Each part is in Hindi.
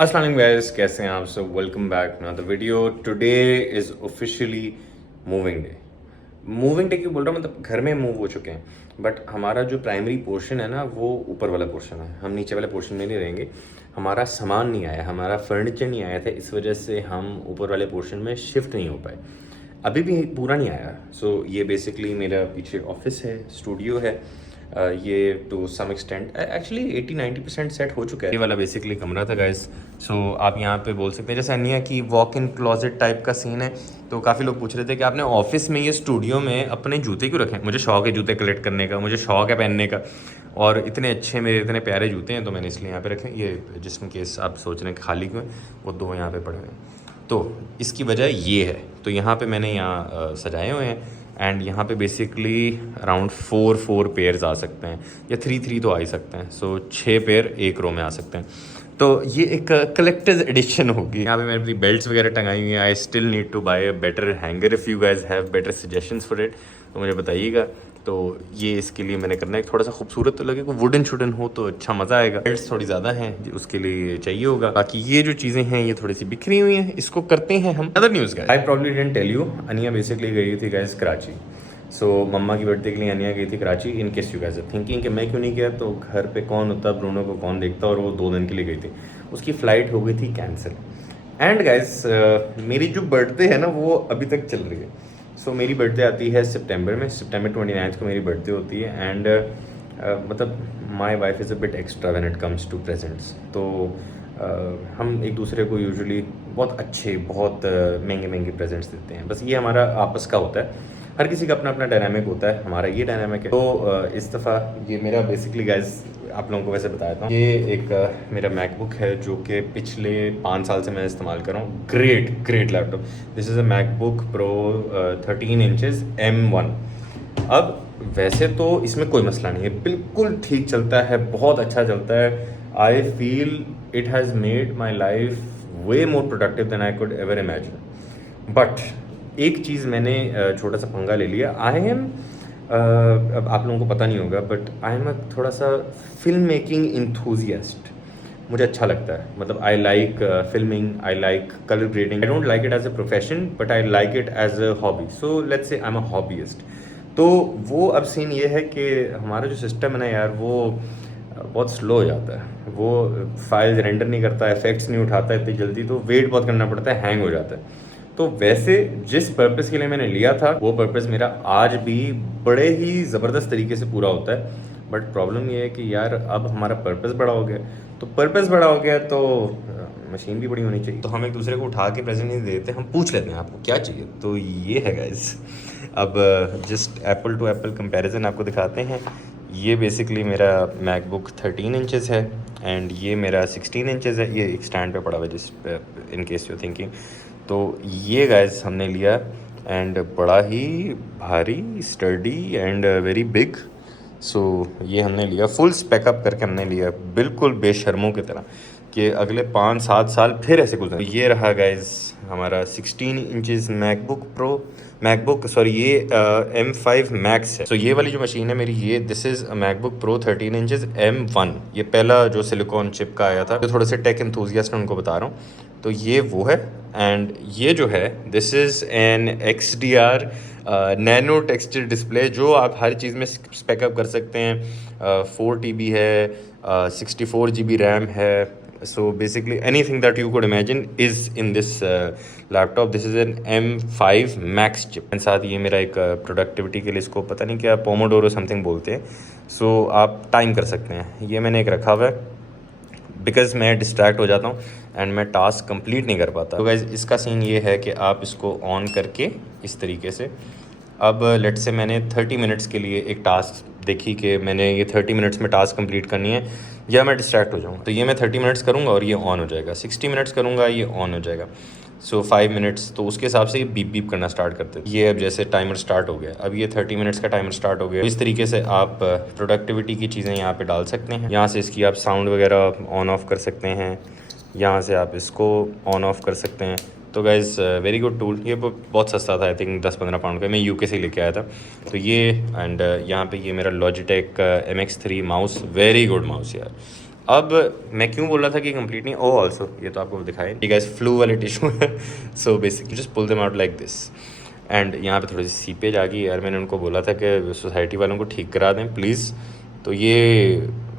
अस्सलाम गाइस, कैसे हैं आप सब। Welcome back to the video. Today is officially moving day. Moving day क्यों बोल रहा हूँ, मतलब घर में मूव हो चुके हैं, बट हमारा जो प्राइमरी पोर्शन है ना वो ऊपर वाला पोर्शन है। हम नीचे वाले पोर्शन में नहीं रहेंगे। हमारा सामान नहीं आया, हमारा फर्नीचर नहीं आया था, इस वजह से हम ऊपर वाले पोर्शन में शिफ्ट नहीं हो पाए। अभी भी पूरा नहीं आया। सो ये बेसिकली मेरा पीछे ऑफिस है, स्टूडियो है। ये to some extent actually 80-90% set हो चुका है। ये वाला बेसिकली कमरा था गाइस। सो आप यहाँ पे बोल सकते हैं जैसे अनिया की वॉक इन क्लोजेट टाइप का सीन है। तो काफ़ी लोग पूछ रहे थे कि आपने ऑफिस में ये स्टूडियो में अपने जूते क्यों रखे हैं। मुझे शौक है जूते कलेक्ट करने का, मुझे शौक है पहनने का, और इतने अच्छे मेरे इतने प्यारे जूते हैं तो मैंने इसलिए यहाँ पे रखे। ये जिसमें केस आप सोच रहे हैं खाली क्यों है, वो दो यहाँ पे पड़े हुए हैं। तो इसकी वजह ये है। तो यहाँ पे मैंने यहाँ सजाए हुए हैं एंड यहाँ पे बेसिकली अराउंड 4 पेयर्स आ सकते हैं, या 3 तो आ ही सकते हैं। सो 6 पेयर एक रो में आ सकते हैं। तो ये एक कलेक्टर्स एडिशन होगी। यहाँ पे मैंने अपनी बेल्ट्स वगैरह टंगाई हुई हैं। I still need to buy a better hanger. If you guys have better suggestions for it तो मुझे बताइएगा। तो ये इसके लिए मैंने करना है, थोड़ा सा खूबसूरत तो लगे, वुडन शुडन हो तो अच्छा मज़ा आएगा। बेल्ट्स थोड़ी ज़्यादा हैं, उसके लिए चाहिए होगा। बाकी ये जो चीज़ें हैं ये थोड़ी सी बिखरी हुई हैं, इसको करते हैं हम। Other news guys, I probably didn't tell you, Aniya basically गई थी गाइस कराची। सो मम्मा की बर्थडे के लिए अनिया गई थी Karachi. In case you guys are thinking कि मैं क्यों नहीं गया, तो घर पे कौन होता, ब्रूनो को कौन देखता, और वो 2 दिन के लिए गई थी। उसकी फ़्लाइट हो गई थी कैंसिल। एंड गाइस मेरी जो बर्थडे है ना वो अभी तक चल रही है। सो मेरी बर्थडे आती है सितंबर में, सितंबर 29 को मेरी बर्थडे होती है। एंड मतलब my wife is a bit extra when it comes to presents. तो हम एक दूसरे को यूजुअली बहुत अच्छे, बहुत महंगे महंगे प्रेजेंट्स देते हैं। बस ये हमारा आपस का होता है। हर किसी का अपना अपना डायनामिक होता है, हमारा ये डायनामिक है। तो इस दफ़ा ये मेरा बेसिकली गाइस आप लोगों को वैसे बताया था, ये एक मेरा मैकबुक है जो कि पिछले 5 साल से मैं इस्तेमाल कर रहा हूँ। Great laptop. This is a MacBook pro 13 inches M1। अब वैसे तो इसमें कोई मसला नहीं है, बिल्कुल ठीक चलता है, बहुत अच्छा चलता है। I feel it has made my life way more productive than I could ever imagine. But एक चीज़ मैंने छोटा सा पंगा ले लिया। आई एम अब आप लोगों को पता नहीं होगा, बट आई एम थोड़ा सा फिल्म मेकिंग इंथुजियास्ट। मुझे अच्छा लगता है, मतलब I like filming, I like colour grading. I don't like it as a profession but I like it as a hobby. So let's say I am अ हॉबीइस्ट। तो वो अब सीन ये है कि हमारा जो सिस्टम है ना यार, वो बहुत स्लो हो जाता है। वो फाइल्स रेंडर नहीं करता, इफेक्ट्स नहीं उठाता इतनी जल्दी, तो वेट बहुत करना पड़ता है, हैंग हो जाता है। तो वैसे जिस पर्पज़ के लिए मैंने लिया था वो पर्पज़ मेरा आज भी बड़े ही ज़बरदस्त तरीके से पूरा होता है। बट प्रॉब्लम ये है कि यार अब हमारा पर्पज़ बड़ा हो गया। तो पर्पज़ बड़ा हो गया तो मशीन भी बड़ी होनी चाहिए। तो हम एक दूसरे को उठा के प्रेजेंट नहीं देते, हम पूछ लेते हैं आपको क्या चाहिए। तो ये है गाइस। अब just apple to apple comparison आपको दिखाते हैं। ये बेसिकली मेरा मैकबुक 13 इंचज़ है एंड ये मेरा 16 इंचज़ है। ये एक स्टैंड पे पड़ा हुआ है जिस इन केस यू थिंकिंग। तो ये गाइस हमने लिया एंड बड़ा ही भारी, स्टर्डी एंड वेरी बिग। सो ये हमने लिया, फुल स्पेकअप करके हमने लिया, बिल्कुल बेशर्मों की तरह कि अगले 5-7 साल फिर ऐसे गुजरे। ये रहा गाइस हमारा 16 इंचज़ मैकबुक सॉरी ये M5 मैक्स है। सो ये वाली जो मशीन है मेरी, ये this is MacBook pro 13 inches M1। ये पहला जो सिलिकॉन चिप का आया था, जो थोड़े से टेक एंथुजियास्ट हैं उनको बता रहा हूँ। तो ये वो है। एंड ये जो है this is an XDR nano texture display, जो आप हर चीज़ में स्पेकअप कर सकते हैं। 4 TB है, 64 GB रैम है। So basically anything that you could imagine is in this laptop. This is an M5 max chip. साथ ये मेरा एक प्रोडक्टिविटी के लिए, इसको पता नहीं क्या पोमोडोरो समथिंग बोलते हैं। सो आप टाइम कर सकते हैं। ये मैंने एक रखा हुआ है बिकॉज़ मैं डिस्ट्रैक्ट हो जाता हूँ एंड मैं टास्क कंप्लीट नहीं कर पाता। तो गाइज़ इसका सीन ये है कि आप इसको ऑन करके इस तरीके से, अब लेट से मैंने 30 मिनट्स के लिए एक टास्क देखी कि मैंने ये 30 मिनट्स में टास्क कंप्लीट करनी है या मैं डिस्ट्रैक्ट हो जाऊँ, तो ये मैं 30 मिनट्स करूँगा और ये ऑन हो जाएगा। 60 मिनट्स करूँगा, ये ऑन हो जाएगा। सो 5 मिनट्स, तो उसके हिसाब से ये बीप बीप करना स्टार्ट करते हैं। ये अब जैसे टाइमर स्टार्ट हो गया, अब ये 30 मिनट्स का टाइमर स्टार्ट हो गया। इस तरीके से आप प्रोडक्टिविटी की चीज़ें यहाँ पे डाल सकते हैं। यहाँ से इसकी आप साउंड वगैरह ऑन ऑफ कर सकते हैं, यहाँ से आप इसको ऑन ऑफ कर सकते हैं। तो गाइज़ वेरी गुड टूल। ये बहुत सस्ता था, आई थिंक 10-15 पाउंड का, मैं यूके से लेके आया था। तो ये एंड यहाँ पे ये मेरा Logitech MX3 mouse, very good mouse यार। अब मैं क्यों बोल रहा था कि कंप्लीट नहीं, ओ ऑल्सो ये तो आपको दिखाया ठीक है, फ्लू वाले टिश्यू है। So basically just pull them out like this and यहाँ पे थोड़ी सी सीपेज आ गई यार। मैंने उनको बोला था कि सोसाइटी वालों को ठीक करा दें प्लीज़, तो ये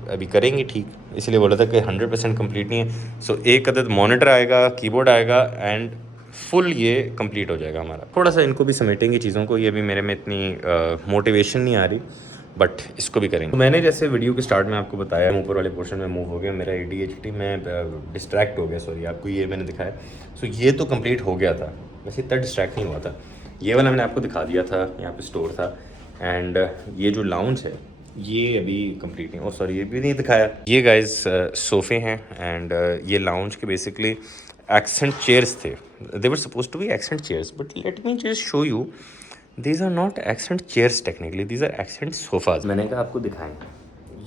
अभी करेंगे ठीक, इसलिए बोला था कि 100% कंप्लीट नहीं है। सो एक अदद मॉनिटर आएगा, कीबोर्ड आएगा एंड फुल ये कंप्लीट हो जाएगा हमारा। थोड़ा सा इनको भी समेटेंगे चीज़ों को, ये भी मेरे में इतनी मोटिवेशन नहीं आ रही, बट इसको भी करेंगे। तो मैंने जैसे वीडियो के स्टार्ट में आपको बताया, ऊपर वाले पोर्शन में मूव हो गया मेरा ADHD, मैं डिस्ट्रैक्ट हो गया, सॉरी आपको ये मैंने दिखाया। सो ये तो कंप्लीट हो गया था, वैसे इतना डिस्ट्रैक्ट नहीं हुआ था। ये वाला मैंने आपको दिखा दिया था, यहाँ पे स्टोर था एंड ये जो लाउंज है ये अभी कंप्लीट नहीं, और सॉरी ये भी नहीं दिखाया। ये गाइस सोफ़े हैं एंड ये लाउंज के बेसिकली एक्सेंट चेयर्स थे, they were suppose to be accent chairs, but let me just show you, these are not accent chairs technically, these are accent sofas. मैंने कहा आपको दिखाएं,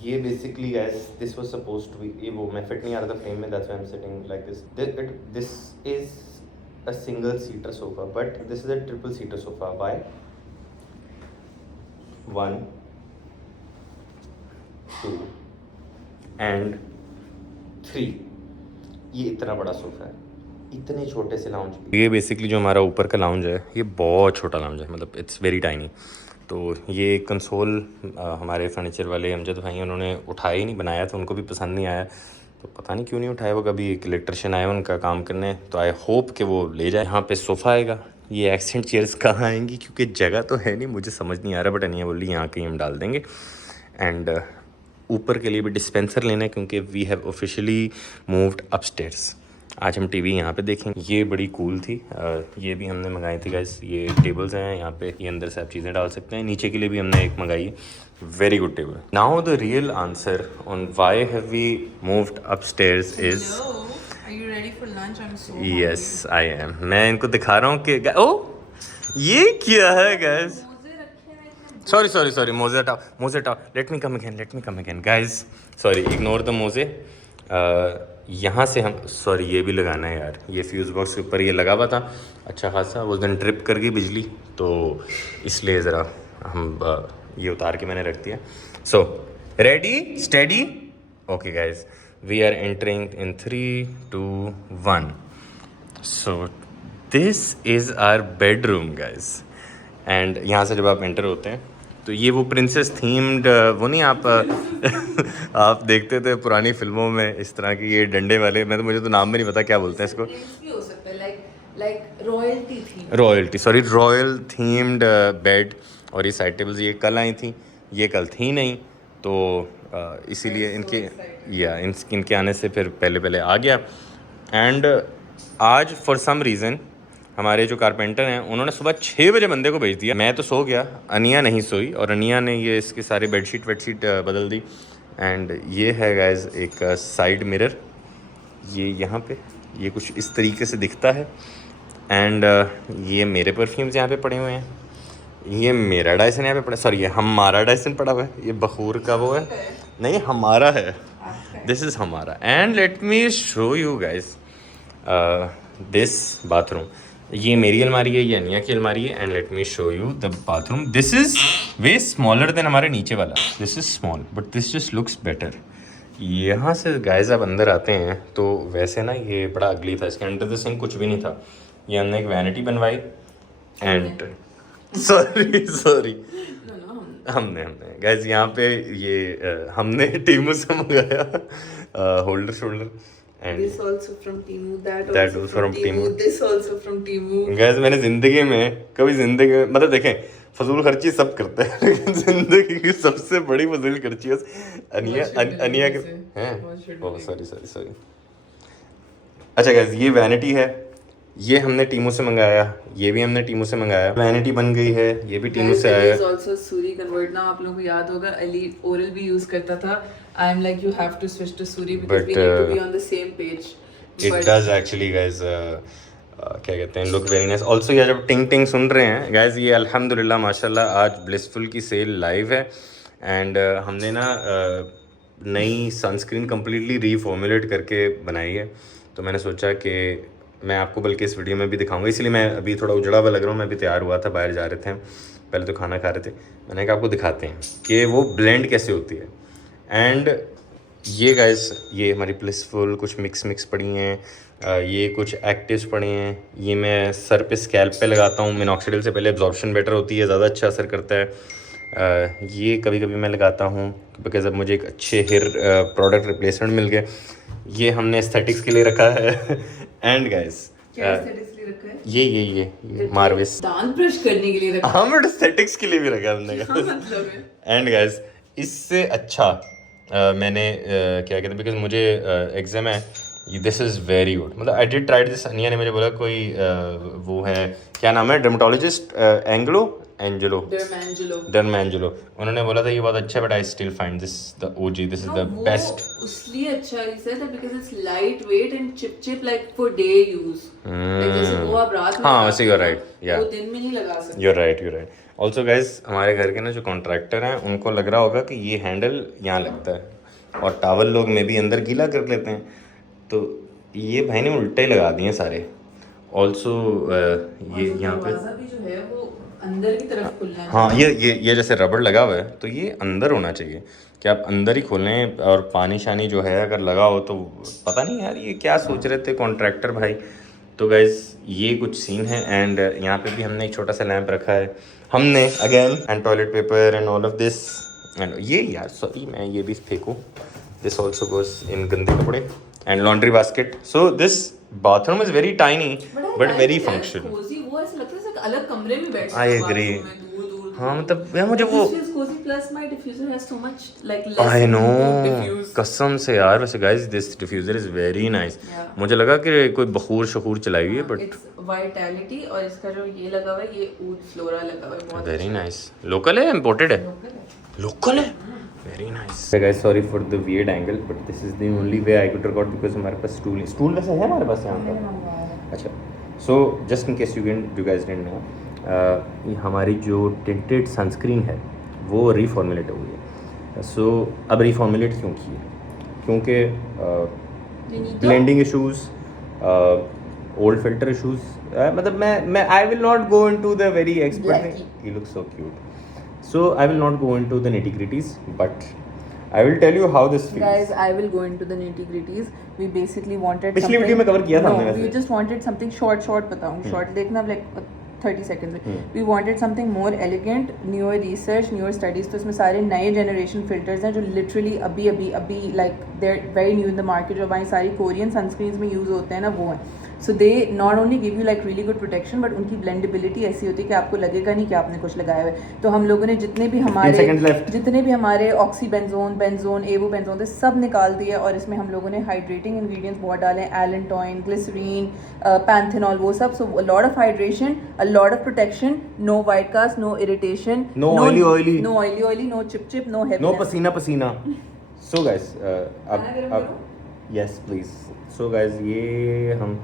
ये basically guys this was suppose to be, ये वो मैं फिट नहीं आ रहा था फ्रेम में, that's why I am sitting like this is a single seater sofa, but this is a triple seater sofa. Why? 1 2 and 3, ये इतना बड़ा सोफा है, इतने छोटे से लाउंज। ये बेसिकली जो हमारा ऊपर का लाउंज है ये बहुत छोटा लाउंज है, मतलब इट्स वेरी टाइनी। तो ये कंसोल हमारे फर्नीचर वाले अमजद भाई उन्होंने उठाया ही नहीं, बनाया था, उनको भी पसंद नहीं आया, तो पता नहीं क्यों नहीं उठाया। वो कभी एक इलेक्ट्रिशियन आया उनका काम करने, तो आई होप कि वो ले जाए। यहाँ पे सोफ़ा आएगा, ये एक्सेंट चेयर्स कहाँ आएंगी क्योंकि जगह तो है नहीं, मुझे समझ नहीं आ रहा, बट अनिया बोली यहाँ कहीं हम डाल देंगे। एंड ऊपर के लिए भी डिस्पेंसर लेना है क्योंकि we have officially moved upstairs. आज हम टीवी यहाँ पे देखेंगे। ये बड़ी कूल थी, ये भी हमने मंगाई थी गाइस। ये टेबल्स हैं यहाँ पे, ये अंदर से आप चीज़ें डाल सकते हैं। नीचे के लिए भी हमने एक मंगाई है, very good table. Now the real answer on why have we moved upstairs is, Are you ready for lunch? I'm so yes I am. मैं इनको दिखा रहा हूँ कि ओ ये क्या है गाइस, सॉरी सॉरी सॉरी, मोजे हटाओ, let me come again guys, sorry ignore the मोजे। यहाँ से हम, सॉरी ये भी लगाना है यार, ये फ्यूज़ बॉक्स के ऊपर ये लगा हुआ था अच्छा खासा, वो दिन ट्रिप कर गई बिजली, तो इसलिए ज़रा हम ये उतार के मैंने रख दिया। So ready steady, okay guys, we are entering in 3 2 1। So this is our bedroom guys, and यहाँ से जब आप एंटर होते हैं तो ये वो प्रिंसेस थीम्ड, वो नहीं आप आप देखते थे पुरानी फिल्मों में इस तरह की ये डंडे वाले, मैं तो मुझे तो नाम में नहीं पता क्या बोलते हैं इसको, भी हो सकता है, like royalty थी, रॉयल थीम्ड बेड। और ये साइड टेबल्स ये कल आई थी, ये कल थी नहीं, तो इसीलिए इनके आने से फिर पहले आ गया। एंड आज फॉर सम रीज़न हमारे जो कारपेंटर हैं उन्होंने सुबह 6 बजे बंदे को भेज दिया। मैं तो सो गया, अनिया नहीं सोई, और अनिया ने ये इसके सारे बेडशीट बदल दी। एंड ये है गाइज एक साइड मिरर, ये यहाँ पे ये कुछ इस तरीके से दिखता है। एंड ये मेरे परफ्यूम्स यहाँ पे पड़े हुए हैं, ये मेरा डायसन यहाँ पे पड़ा, सॉरी ये हमारा डायसन पड़ा हुआ है, ये बखूर का वो है, नहीं हमारा है, दिस इज़ हमारा। And let me show you guys this bathroom, ये मेरी अलमारी है, ये अनिया की अलमारी है। And let me show you the bathroom, this is way smaller than हमारे नीचे वाला, this is small but this just looks better. यहाँ से गाइस आप अंदर आते हैं तो वैसे ना ये बड़ा अगली था, इसके अंडर द सिंक कुछ भी नहीं था, ये हमने एक वैनिटी बनवाई। एंड सॉरी हमने गाइस यहाँ पे ये हमने टीमू से मंगाया holder shoulder, and this also from Temu, that also also from Temu, this also from Temu. Guys, मैंने ज़िंदगी में मतलब देखें फजूल खर्ची सब करते हैं लेकिन ज़िंदगी की सबसे बड़ी फजूल खर्ची अनिया के हैं। Oh sorry. अच्छा गाइस, ये वैनिटी है, ये हमने टीमू से मंगाया, ये भी हमने टीमू से मंगाया, वैनिटी बन गई है, ये भी टीमू से आया। also Suri convert now, आप लोगों को याद होगा अली ओरल भी यूज करता था। I am like you have to switch to Suri because we need to be on the same page. It does actually guys, क्या कहते हैं, लुक वेरी नाइस। ऑल्सो ये जब टिंग टिंग सुन रहे हैं गाइज, ये अल्हम्दुलिल्लाह माशाल्लाह आज ब्लिसफुल की सेल लाइव है। एंड हमने ना नई सनस्क्रीन कम्प्लीटली रीफॉर्मुलेट करके बनाई है, तो मैंने सोचा कि मैं आपको बल्कि इस वीडियो में भी दिखाऊंगा, इसलिए मैं अभी थोड़ा उजड़ा हुआ लग रहा हूँ। मैं भी तैयार हुआ था, बाहर जा रहे थे, पहले तो खाना खा रहे थे, मैंने कहा आपको दिखाते हैं कि वो ब्लेंड कैसे होती है। एंड ये गाइस, ये हमारी ब्लिसफुल कुछ मिक्स पड़ी हैं, ये कुछ एक्टिव्स पड़े हैं, ये मैं सर पे स्कैल्प पे लगाता हूँ। मिनॉक्सिडिल से पहले एब्जॉर्प्शन बेटर होती है, ज़्यादा अच्छा असर करता है। ये कभी कभी मैं लगाता हूँ बिकॉज अब मुझे एक अच्छे हेयर प्रोडक्ट रिप्लेसमेंट मिल गए। ये हमने एस्थेटिक्स के लिए रखा है। एंड गाइस क्या aesthetics के लिए रखा है? ये मार्विस दांत ब्रश करने के लिए रखा है। हाँ बट एस्थेटिक्स के लिए भी रखा है हमने। क्या मतलब है? एंड गाइस इससे अच्छा मैंने क्या कहते हैं, बिकॉज मुझे एग्जाम है, दिस इज़ वेरी गुड। मतलब आई डिड ट्राइड दिस। अनिया ने मुझे बोला कोई वो है, क्या नाम है, डर्मेटोलॉजिस्ट डर्मेंजुलो, उन्होंने बोला था ये बहुत अच्छा है, but I still find this the OG, this is the best. उसलिए अच्छा है sir because it's lightweight and cheap like for day use. Like जैसे वो आप रात में हाँ वैसे, यू आर राइट, या वो दिन में नहीं लगा सकते। You are right. Also guys हमारे घर के ना जो कॉन्ट्रैक्टर हैं उनको लग रहा होगा कि ये हैंडल यहाँ लगता है और टावल लोग में भी अंदर गीला कर लेते हैं, तो ये भाई ने उल्टे लगा दिए सारे। ऑल्सो ये यहाँ पे दरवाजा भी जो है वो अंदर की तरफ खुलना है। हाँ, ये जैसे रबड़ लगा हुआ है तो ये अंदर होना चाहिए कि आप अंदर ही खोलें, और पानी शानी जो है अगर लगा हो तो पता नहीं यार ये क्या सोच रहे थे कॉन्ट्रैक्टर भाई। तो गाइज ये कुछ सीन है। एंड यहाँ पे भी हमने एक छोटा सा लैंप रखा है हमने again, and toilet paper and all of this. And ये यार सॉरी मैं ये भी फेंकूँ, दिस ऑल्सो गोज इन गंदे कपड़े and laundry basket. So this bathroom is very tiny but very functional. वो ऐसा लगता है जैसे अलग कमरे में बैठ आई एग्री। हाँ मतलब यार मुझे वो आई नो कसम से यार। वैसे guys this diffuser is very nice. मुझे लगा कि कोई बखूर शखूर चलाई हुई है, बट वाइटैलिटी और इसका जो ये लगा हुआ है ये ऊड फ्लोरा लगा हुआ है, बहुत वेरी नाइस। लोकल है इम्पोर्टेड है? लोकल है, very nice. Guys sorry for the weird angle but this is the only way I could record because हमारे पास स्टूल वैसे है हमारे पास यहाँ पर। अच्छा, so just in case you guys didn't know, हमारी जो टिंटेड सनस्क्रीन है वो रिफॉर्मुलेट हुई है। सो अब रिफॉर्मुलेट क्यों की है? क्योंकि blending issues, old filter issues, मतलब मैं I will not go into the very expert, he looks so cute, so I will not go into the nitty-gritties, but I will tell you how this feels. Guys, I will go into the nitty-gritties. We basically wanted पिछली वीडियो में कवर किया था हमने No, वैसे। we just wanted something short बताऊँ, short देखना like 30 seconds में। We wanted something more elegant, newer research, newer studies। तो इसमें सारे नए generation filters हैं जो literally अभी like they're very new in the market, जो हमारी सारी Korean sunscreens में use होते हैं ना वो हैं। So they not only give you like really good protection, but उनकी blendability ऐसी होती है कि आपको लगेगा नहीं कि आपने कुछ लगाया हुआ है। तो हम लोगों ने जितने भी हमारे ऑक्सीबेंजोन, बेंजोन, एवोबेंजोन थे सब निकाल दिए और इसमें हम लोगों ने हाइड्रेटिंग इंग्रेडिएंट्स बहुत डाले हैं, एलेंटोइन, ग्लिसरीन, पैंथेनॉल, वो सब। So a lot of hydration, a lot of protection, no white cast, no irritation, no oily, no chip, no heavy, no पसीना। सो गाइस अब यस प्लीज। सो गाइस ये हम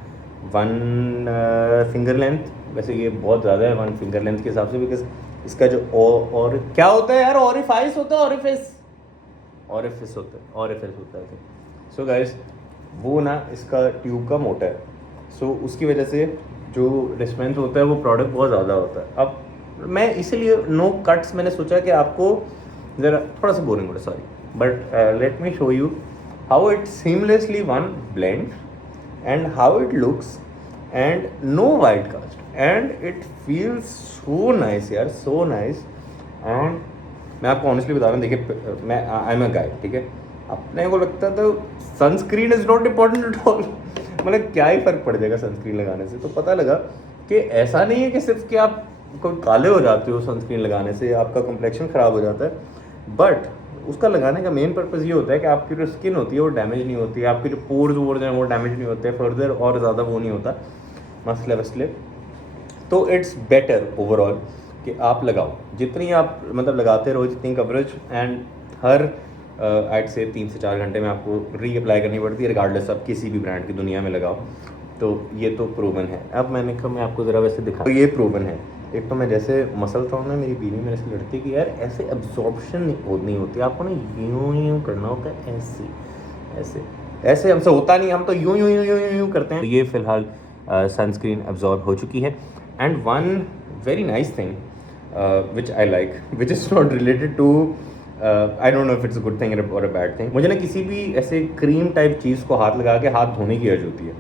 1 फिंगर लेंथ, वैसे ये बहुत ज़्यादा है 1 फिंगर लेंथ के हिसाब से, बिकॉज इसका जो और क्या होता है यार, ऑरिफाइस होता है, ऑरिफिस होता है। सो गाइस वो ना इसका ट्यूब का मोटा है, सो उसकी वजह से जो डिस्पेंस होता है वो प्रोडक्ट बहुत ज़्यादा होता है। अब मैं इसीलिए नो कट्स, मैंने सोचा कि आपको ज़रा थोड़ा सा बोरिंग होगा, sorry, but let me show you how it seamlessly one blend and how it looks, and no white cast, and it feels so nice यार, so nice। and मैं आपको ऑनेस्टली बता रहा हूँ, देखिए मैं आई एम अ गाय, ठीक है, अपने को लगता था sunscreen is not important at all, मतलब क्या ही फ़र्क पड़ जाएगा सनस्क्रीन लगाने से। तो पता लगा कि ऐसा नहीं है कि सिर्फ कि आप कोई काले हो जाते हो सनस्क्रीन लगाने से, आपका कॉम्प्लेक्शन ख़राब हो जाता है, बट उसका लगाने का मेन पर्पज़ ये होता है कि आपकी जो स्किन होती है वो डैमेज नहीं होती है, आपके जो पोर्स वोर्स हैं वो डैमेज नहीं होते, फर्दर और ज़्यादा वो नहीं होता मसले वसले। तो इट्स बेटर ओवरऑल कि आप लगाओ, जितनी आप मतलब लगाते रहो, जितनी कवरेज, एंड हर आइट से 3 से 4 घंटे में आपको रीअप्लाई करनी पड़ती है, रिगार्डलेस आप किसी भी ब्रांड की दुनिया में लगाओ। तो ये तो प्रूवन है। अब मैंने कहा मैं आपको ज़रा वैसे दिखा, तो ये प्रूवन है। एक तो मैं जैसे मसलता हूँ ना, मेरी बीवी मेरे से लड़ती है कि यार ऐसे एब्जॉर्प्शन नहीं होती, आपको ना यूँ करना होता है, ऐसे हमसे होता नहीं, हम तो यूँ करते हैं। तो ये फ़िलहाल सनस्क्रीन एब्जॉर्ब हो चुकी है। And one very nice thing which I like, which is not related to I don't know if it's a good thing और अ बैड थिंग। मुझे ना किसी भी ऐसे क्रीम टाइप चीज़ को हाथ लगा के हाथ धोने की अर्ज होती है।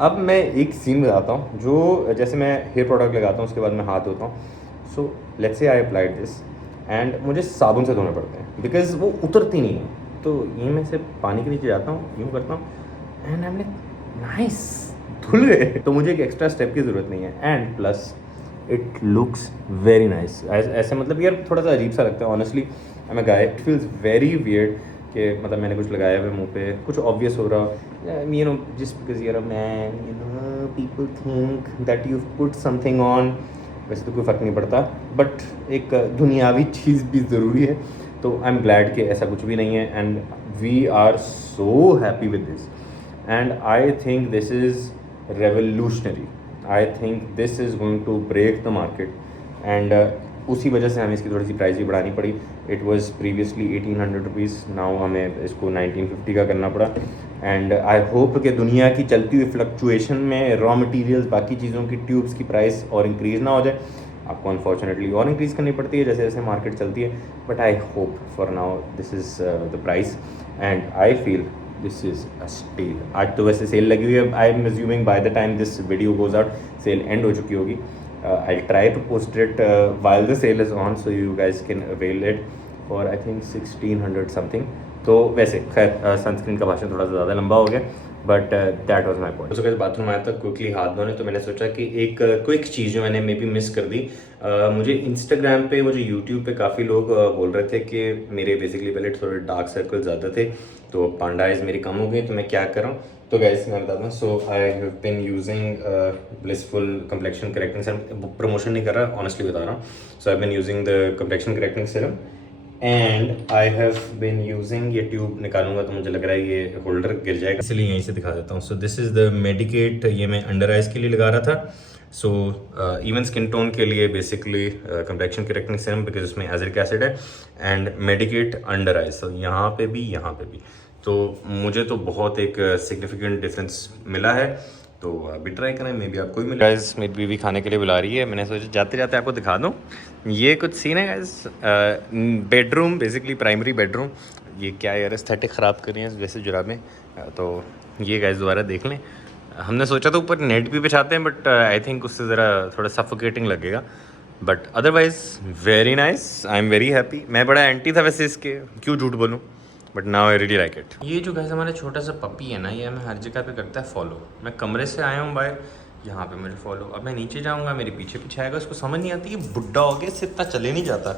अब मैं एक सीन बताता हूँ, जो जैसे मैं हेयर प्रोडक्ट लगाता हूँ उसके बाद मैं हाथ धोता हूँ, सो let's say I applied this and मुझे साबुन से धोने पड़ते हैं बिकॉज वो उतरती नहीं है। तो ये मैं से पानी के नीचे जाता हूँ, यूँ करता हूँ and I am like nice, धुल गए। तो मुझे एक एक्स्ट्रा स्टेप की ज़रूरत नहीं है and plus it looks very nice. ऐसे मतलब यार थोड़ा सा अजीब सा लगता है honestly, I am a guy, it feels very weird कि मतलब मैंने कुछ लगाया हुआ मुंह पे, कुछ ऑब्वियस हो रहा, you know, just because you're a man, you know, people think that you put something on. वैसे तो कोई फ़र्क नहीं पड़ता, बट एक दुनियावी चीज़ भी ज़रूरी है। तो आई एम ग्लैड कि ऐसा कुछ भी नहीं है and we are so happy with this and I think this is revolutionary. I think this is going to break the market and उसी वजह से हमें इसकी थोड़ी सी प्राइस भी बढ़ानी पड़ी। It was previously 1800 rupees, now हमें इसको 1950 का करना पड़ा एंड आई होप कि दुनिया की चलती हुई फ्लक्चुएशन में रॉ मटेरियल्स, बाकी चीज़ों की ट्यूब्स की प्राइस और इंक्रीज़ ना हो जाए। आपको अनफॉर्चुनेटली और इंक्रीज़ करनी पड़ती है जैसे जैसे मार्केट चलती है, but I hope for now this is the price and I feel this is a steal. आज तो वैसे सेल लगी हुई है, I am assuming by the time this video goes out sale end हो चुकी होगी। I'll try to post it while the sale is on so you guys can avail it for I think 1600 something। तो वैसे खैर सनस्क्रीन का भाषण थोड़ा सा ज़्यादा लंबा हो गया, but that was my point. तो गाइस बाथरूम आया था क्विकली हाथ धोने, तो मैंने सोचा कि एक क्विक चीज़ जो मैंने मे बी मिस कर दी। मुझे इंस्टाग्राम पे, मुझे यूट्यूब पे काफ़ी लोग बोल रहे थे कि मेरे बेसिकली पहले थोड़े डार्क सर्कल ज़्यादा थे, तो पांडाइज मेरी कम हो गई, तो मैं क्या कर रहा हूँ। तो गाइस मैं बताता हूँ, so I have been using blissful complexion correcting serum. Promotion नहीं कर रहा, ऑनेस्टली बता रहा हूँ। So I have been using the complexion correcting serum and I have been using, ये ट्यूब निकालूंगा तो मुझे लग रहा है ये होल्डर गिर जाएगा, इसलिए यहीं से दिखा देता हूँ। So this is the medicate, ये मैं अंडर आइज के लिए लगा रहा था। सो इवन स्किन टोन के लिए basically complexion correcting serum, because उसमें एजिक एसिड है, and medicate under eyes, so यहाँ पे भी यहाँ पे भी। तो मुझे तो बहुत एक सिग्निफिकेंट डिफरेंस मिला है, तो अभी ट्राई करें, मे बी आपको भी मिले। गाइस मेरी बीवी खाने के लिए बुला रही है, मैंने सोचा जाते जाते आपको दिखा दूँ। ये कुछ सीन है guys, bedroom, basically primary bedroom. ये क्या यार एस्थेटिक ख़राब कर रही है वैसे जुराबें, तो ये गाइस दोबारा देख लें। हमने सोचा तो ऊपर नेट भी बिछाते हैं, बट आई थिंक उससे ज़रा थोड़ा सफोकेटिंग लगेगा, but otherwise very nice, I am very happy. मैं बड़ा एंटी था वैसे इसके, क्यों झूठ बोलूँ, but now I really like it. ये जो गाइस हमारा छोटा सा पपी है ना, ये हमें हर जगह पे करता है फॉलो। मैं कमरे से आया हूँ बाहर, यहाँ पे मुझे फॉलो, अब मैं नीचे जाऊँगा मेरे पीछे पीछे आएगा। इसको समझ नहीं आती, ये बुढ़ा हो गया, इससे इतना चले नहीं जाता,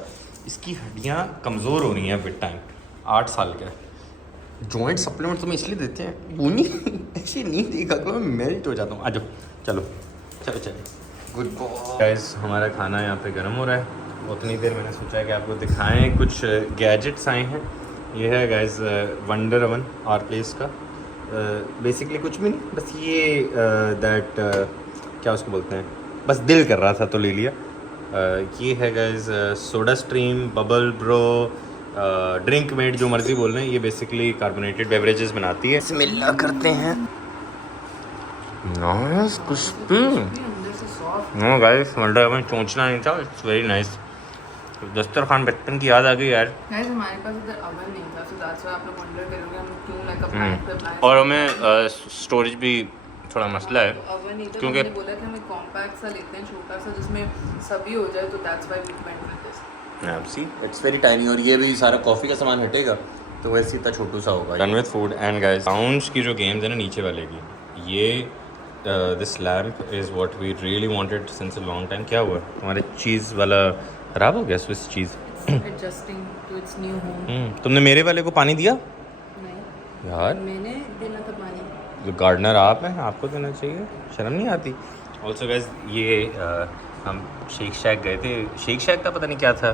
इसकी हड्डियाँ कमज़ोर हो रही हैं विद टाइम। 8 साल का जॉइंट सप्लीमेंट तो मैं इसलिए देते हैं, वो नहीं ऐसे नहीं देखा तो मैं मेल्ट हो जाता हूँ। आ जाओ, चलो चलो चलो, गुड बॉय। गाइस हमारा खाना यहाँ पे गर्म हो रहा है, उतनी देर मैंने सोचा है कि आपको दिखाएं, कुछ गैजेट्स आए हैं। ये है guys wonder oven our place का, बेसिकली कुछ भी नहीं, बस ये दैट क्या उसको बोलते हैं, बस दिल कर रहा था तो ले लिया। ये है guys soda stream, bubble bro, drink made, जो मर्जी बोल रहे हैं, ये बेसिकली कार्बोनेटेड बेवरेजेस बनाती है। बिस्मिल्लाह करते हैं। Nice crispy, no guys wonder oven सोचना नहीं था, इट्स वेरी नाइस। दस्तरखान बचपन की याद आ गई यार। गाइस हमारे पास इधर ओवन नहीं था, सो दैट्स व्हाई आप लोग वंडर करोगे हम क्यों लाइक अप्लायंस। और हमें स्टोरेज भी थोड़ा मसला है, ओवन नहीं था, क्योंकि हमने बोला कि हम एक कॉम्पैक्ट सा लेते हैं, छोटा सा, जिसमें सभी हो जाए, तो that's why we went with this. See it's very tiny, और ये भी सारा कॉफ़ी का सामान हटेगा तो वैसे इतना छोटू सा होगा। Done with food and guys sounds की जो गेम्स है ना नीचे वाले की, ये this lamp is what we really wanted since a long time. क्या हुआ हमारे चीज़ वाला ख़राब हो गया, Swiss cheese adjusting to its new home. तुमने मेरे वाले को पानी दिया नहीं यार, मैंने देना था पानी, जो गार्डनर आप हैं आपको देना चाहिए, शर्म नहीं आती। ऑल्सो गाइस ये हम शेख शैक गए थे, शेख शैक का पता नहीं क्या था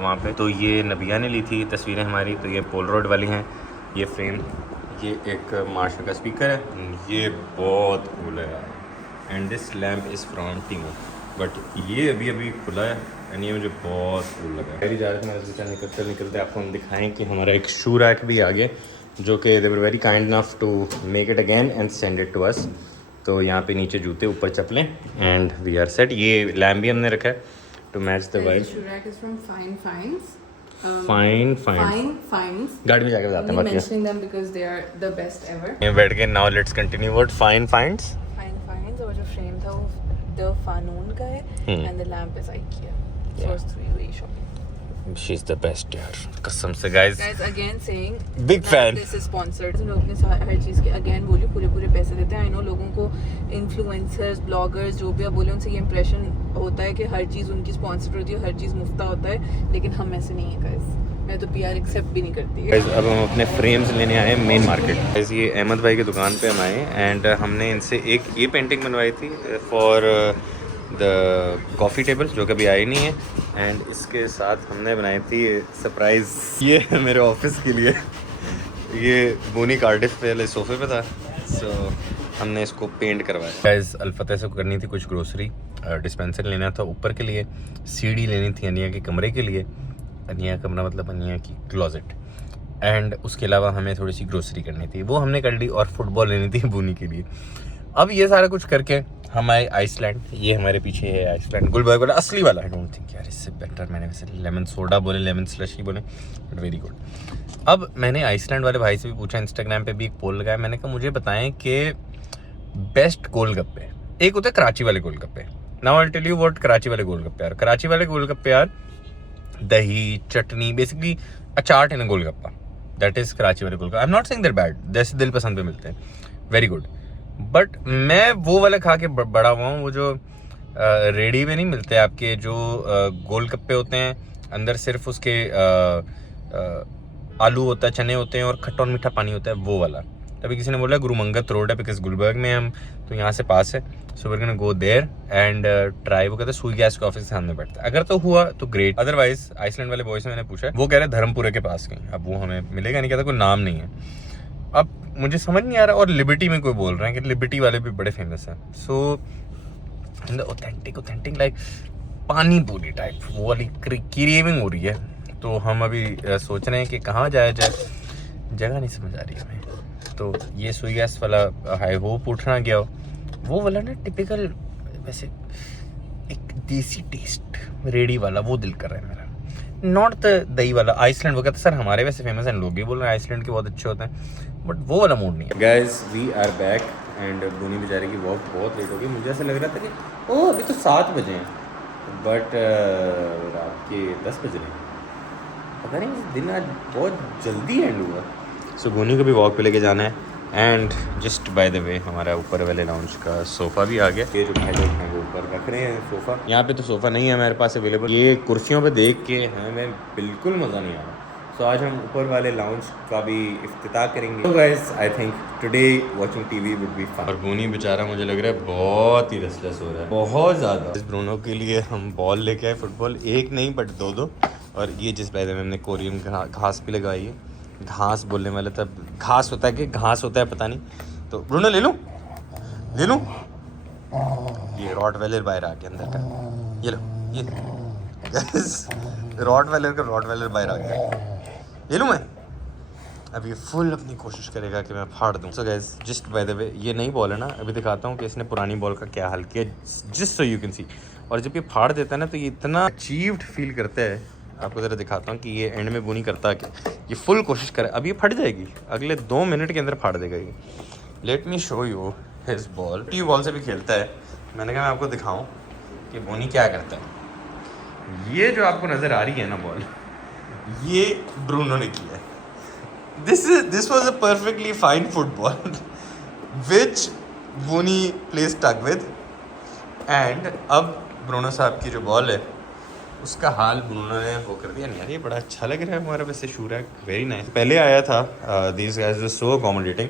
वहाँ पे, तो ये नबिया ने ली थी तस्वीरें हमारी, तो ये पोल रोड वाली हैं। ये फ्रेम, ये एक मार्शल का स्पीकर है, ये बहुत कूल है यार, and this lamp is from टीमो, but ये अभी अभी खुला है एंड ये मुझे बहुत कूल लगा। मेरी इजाज़त में निकलते निकलते आपको हम दिखाएं कि हमारा एक शू रैक भी आ गया, जो कि they were very kind enough to make it again and send it to us. तो यहाँ पे नीचे जूते, ऊपर चप्पलें, एंड वी आर सेट। ये लैम्प भी हमने रखा है to match the vibe. Shoe rack is from fine finds. Fine Fine finds. गाड़ी में जाके बताते हैं Only बाकी mentioning them because they are the best ever. ये बैठ के now let's continue what fine finds Fine finds और जो frame था वो the Fanun का है and the lamp is IKEA. So it's three-way shopping. She is the best यार कसम से guys Guys, again saying Big that fan. This is sponsored. लोग अपने हर चीज़ के again बोलिए पूरे पैसे देते हैं. I know लोगों को influencers, bloggers जो भी आप बोले उनसे ये impression होता है कि हर चीज़ उनकी sponsored होती है, हर चीज़ मुफ्ता होता है, लेकिन हम ऐसे नहीं है guys. मैं तो PR एक्सेप्ट भी नहीं करती है. गाइस अब हम अपने फ्रेम्स लेने आए हैं मेन मार्केट. गाइस ये अहमद भाई की दुकान पे हम आए एंड हमने इनसे एक ये पेंटिंग बनवाई थी फॉर द कॉफ़ी टेबल जो कभी आई नहीं है एंड इसके साथ हमने बनाई थी सरप्राइज़. ये है मेरे ऑफिस के लिए. ये बोनी कार्डिफ पहले सोफे पे था सो हमने इसको पेंट करवाया. गाइस अलफतह से करनी थी कुछ ग्रोसरी, डिस्पेंसर लेना था ऊपर के लिए, सीढ़ी लेनी थी अनिया के कमरे के लिए, अनिया कमरा मतलब अनिया की क्लोजेट, एंड उसके अलावा हमें थोड़ी सी ग्रोसरी करनी थी वो हमने कर ली, और फुटबॉल लेनी थी बूनी के लिए. अब ये सारा कुछ करके हम आए आइसलैंड. ये हमारे पीछे है आइसलैंड गुलबर्ग वाला असली वाला. आई डोंट थिंक यार इससे बेटर मैंने वैसे लेमन सोडा बोले लेमन स्लशी बोले बट वेरी गुड. अब मैंने आइसलैंड वाले भाई से भी पूछा, इंस्टाग्राम पे भी एक पोल लगाया, मैंने कहा मुझे बताएं कि बेस्ट गोलगप्पे. एक होता है कराची वाले गोलगप्पे. Now I tell you what Karachi वाले गोलगप्पे यार. कराची वाले गोलगप्पे यार दही चटनी बेसिकली अचाट in golgappa, that is Karachi वाले golgappa. I am not saying that bad, जैसे दिल पसंद पे मिलते हैं वेरी गुड, बट मैं वो वाले खा के बड़ा हुआ हूँ. वो जो रेडी में नहीं मिलते आपके जो गोलगप्पे होते हैं अंदर सिर्फ उसके आलू होता है, चने होते हैं और खट्टा और मीठा पानी होता है, वो वाला. तभी किसी ने बोला गुरुमंगत रोड है बिकॉज गुलबर्ग में हम तो यहाँ से पास है, so we are gonna go there and try. वो कहते हैं सुई गैस के ऑफिस के सामने बैठता है. अगर तो हुआ तो ग्रेट, अदरवाइज आइसलैंड वाले बॉय से मैंने पूछा, वो कह रहे हैं धर्मपुरे के पास कहीं. अब वो हमें मिलेगा नहीं, कहता कोई नाम नहीं है. अब मुझे समझ नहीं आ रहा. और लिबर्टी में कोई बोल रहे हैं कि लिबर्टी वाले भी बड़े फेमस हैं. सो ऑथेंटिक लाइक पानी पूरी टाइप वो वाली क्रेविंग हो रही है. तो हम अभी सोच रहे हैं कि कहाँ जाया जाए, जगह नहीं समझ आ रही हमें. तो ये सुई गैस वाला हाई होप उठना गया हो, वो वाला ना टिपिकल वैसे एक देसी टेस्ट रेडी वाला वो दिल कर रहा है मेरा. नॉट द दही वाला आइसलैंड. वो कहते सर हमारे वैसे फेमस हैं, लोग भी बोल रहे हैं आइसलैंड के बहुत अच्छे होते हैं, बट वो वाला मूड नहीं है. Guys we are back and Bonnie बेचारे की वॉक बहुत लेट हो गई. मुझे ऐसा लग रहा था कि ओह अभी तो 7 बजे हैं, बट रात के 10 बज रहे हैं. पता नहीं दिन आज बहुत जल्दी एंड हुआ. सो बोनी को भी वॉक पे लेके जाना है. And just by the way हमारा ऊपर वाले लाउंज का सोफ़ा भी आ गया. ये जो भाई लोग हैं वो ऊपर रख रहे हैं सोफ़ा. यहाँ पे तो सोफ़ा नहीं है हमारे पास अवेलेबल. ये कुर्सियों पे देख के हमें बिल्कुल मज़ा नहीं आ रहा. सो आज हम ऊपर वाले लाउंज का भी इफ्तिताह करेंगे. तो guys I think today watching TV would be fun. और बोनी बेचारा मुझे लग रहा है बहुत ही रेस्टलेस हो रहा है, बहुत ज़्यादा. इस ब्रूनो के लिए हम बॉल लेके आए, फुटबॉल एक नहीं बट दो. और ये जिस बैग में हमने कोरियन घास भी लगाई है. घास बोलने वाला तब घास होता है कि घास होता है पता नहीं. तो ब्रूनो ले लूँ. ये रॉटवेलर बाहर आ गया अंदर का. ये लो ये रॉटवेलर बाहर आ गया. ले लूँ मैं. अब ये फुल अपनी कोशिश करेगा कि मैं फाड़ दूँ. So guys just by the way ये नई बॉल है ना, अभी दिखाता हूँ कि इसने पुरानी बॉल का क्या हाल किया, just so you can see. और जब ये फाड़ देता है ना तो ये इतना अचीव्ड फील करता है. आपको ज़रा दिखाता हूँ कि ये एंड में बोनी करता है कि ये फुल कोशिश करे. अब ये फट जाएगी, अगले 2 मिनट के अंदर फाड़ देगा ये. Let me show you his ball. ट्यू बॉल से भी खेलता है. मैंने कहा मैं आपको दिखाऊँ कि बोनी क्या करता है. ये जो आपको नज़र आ रही है ना बॉल, ये ब्रूनो ने किया है. This was a perfectly fine football which Bonnie plays tug with. And अब ब्रूनो साहब की जो बॉल है उसका हाल ब्रूनो ने वो कर दिया. यार ये बड़ा अच्छा लग रहा है हमारा वैसे शू रैक, वेरी नाइस. पहले आया था दीज गाइस सो अकोमोडेटिंग.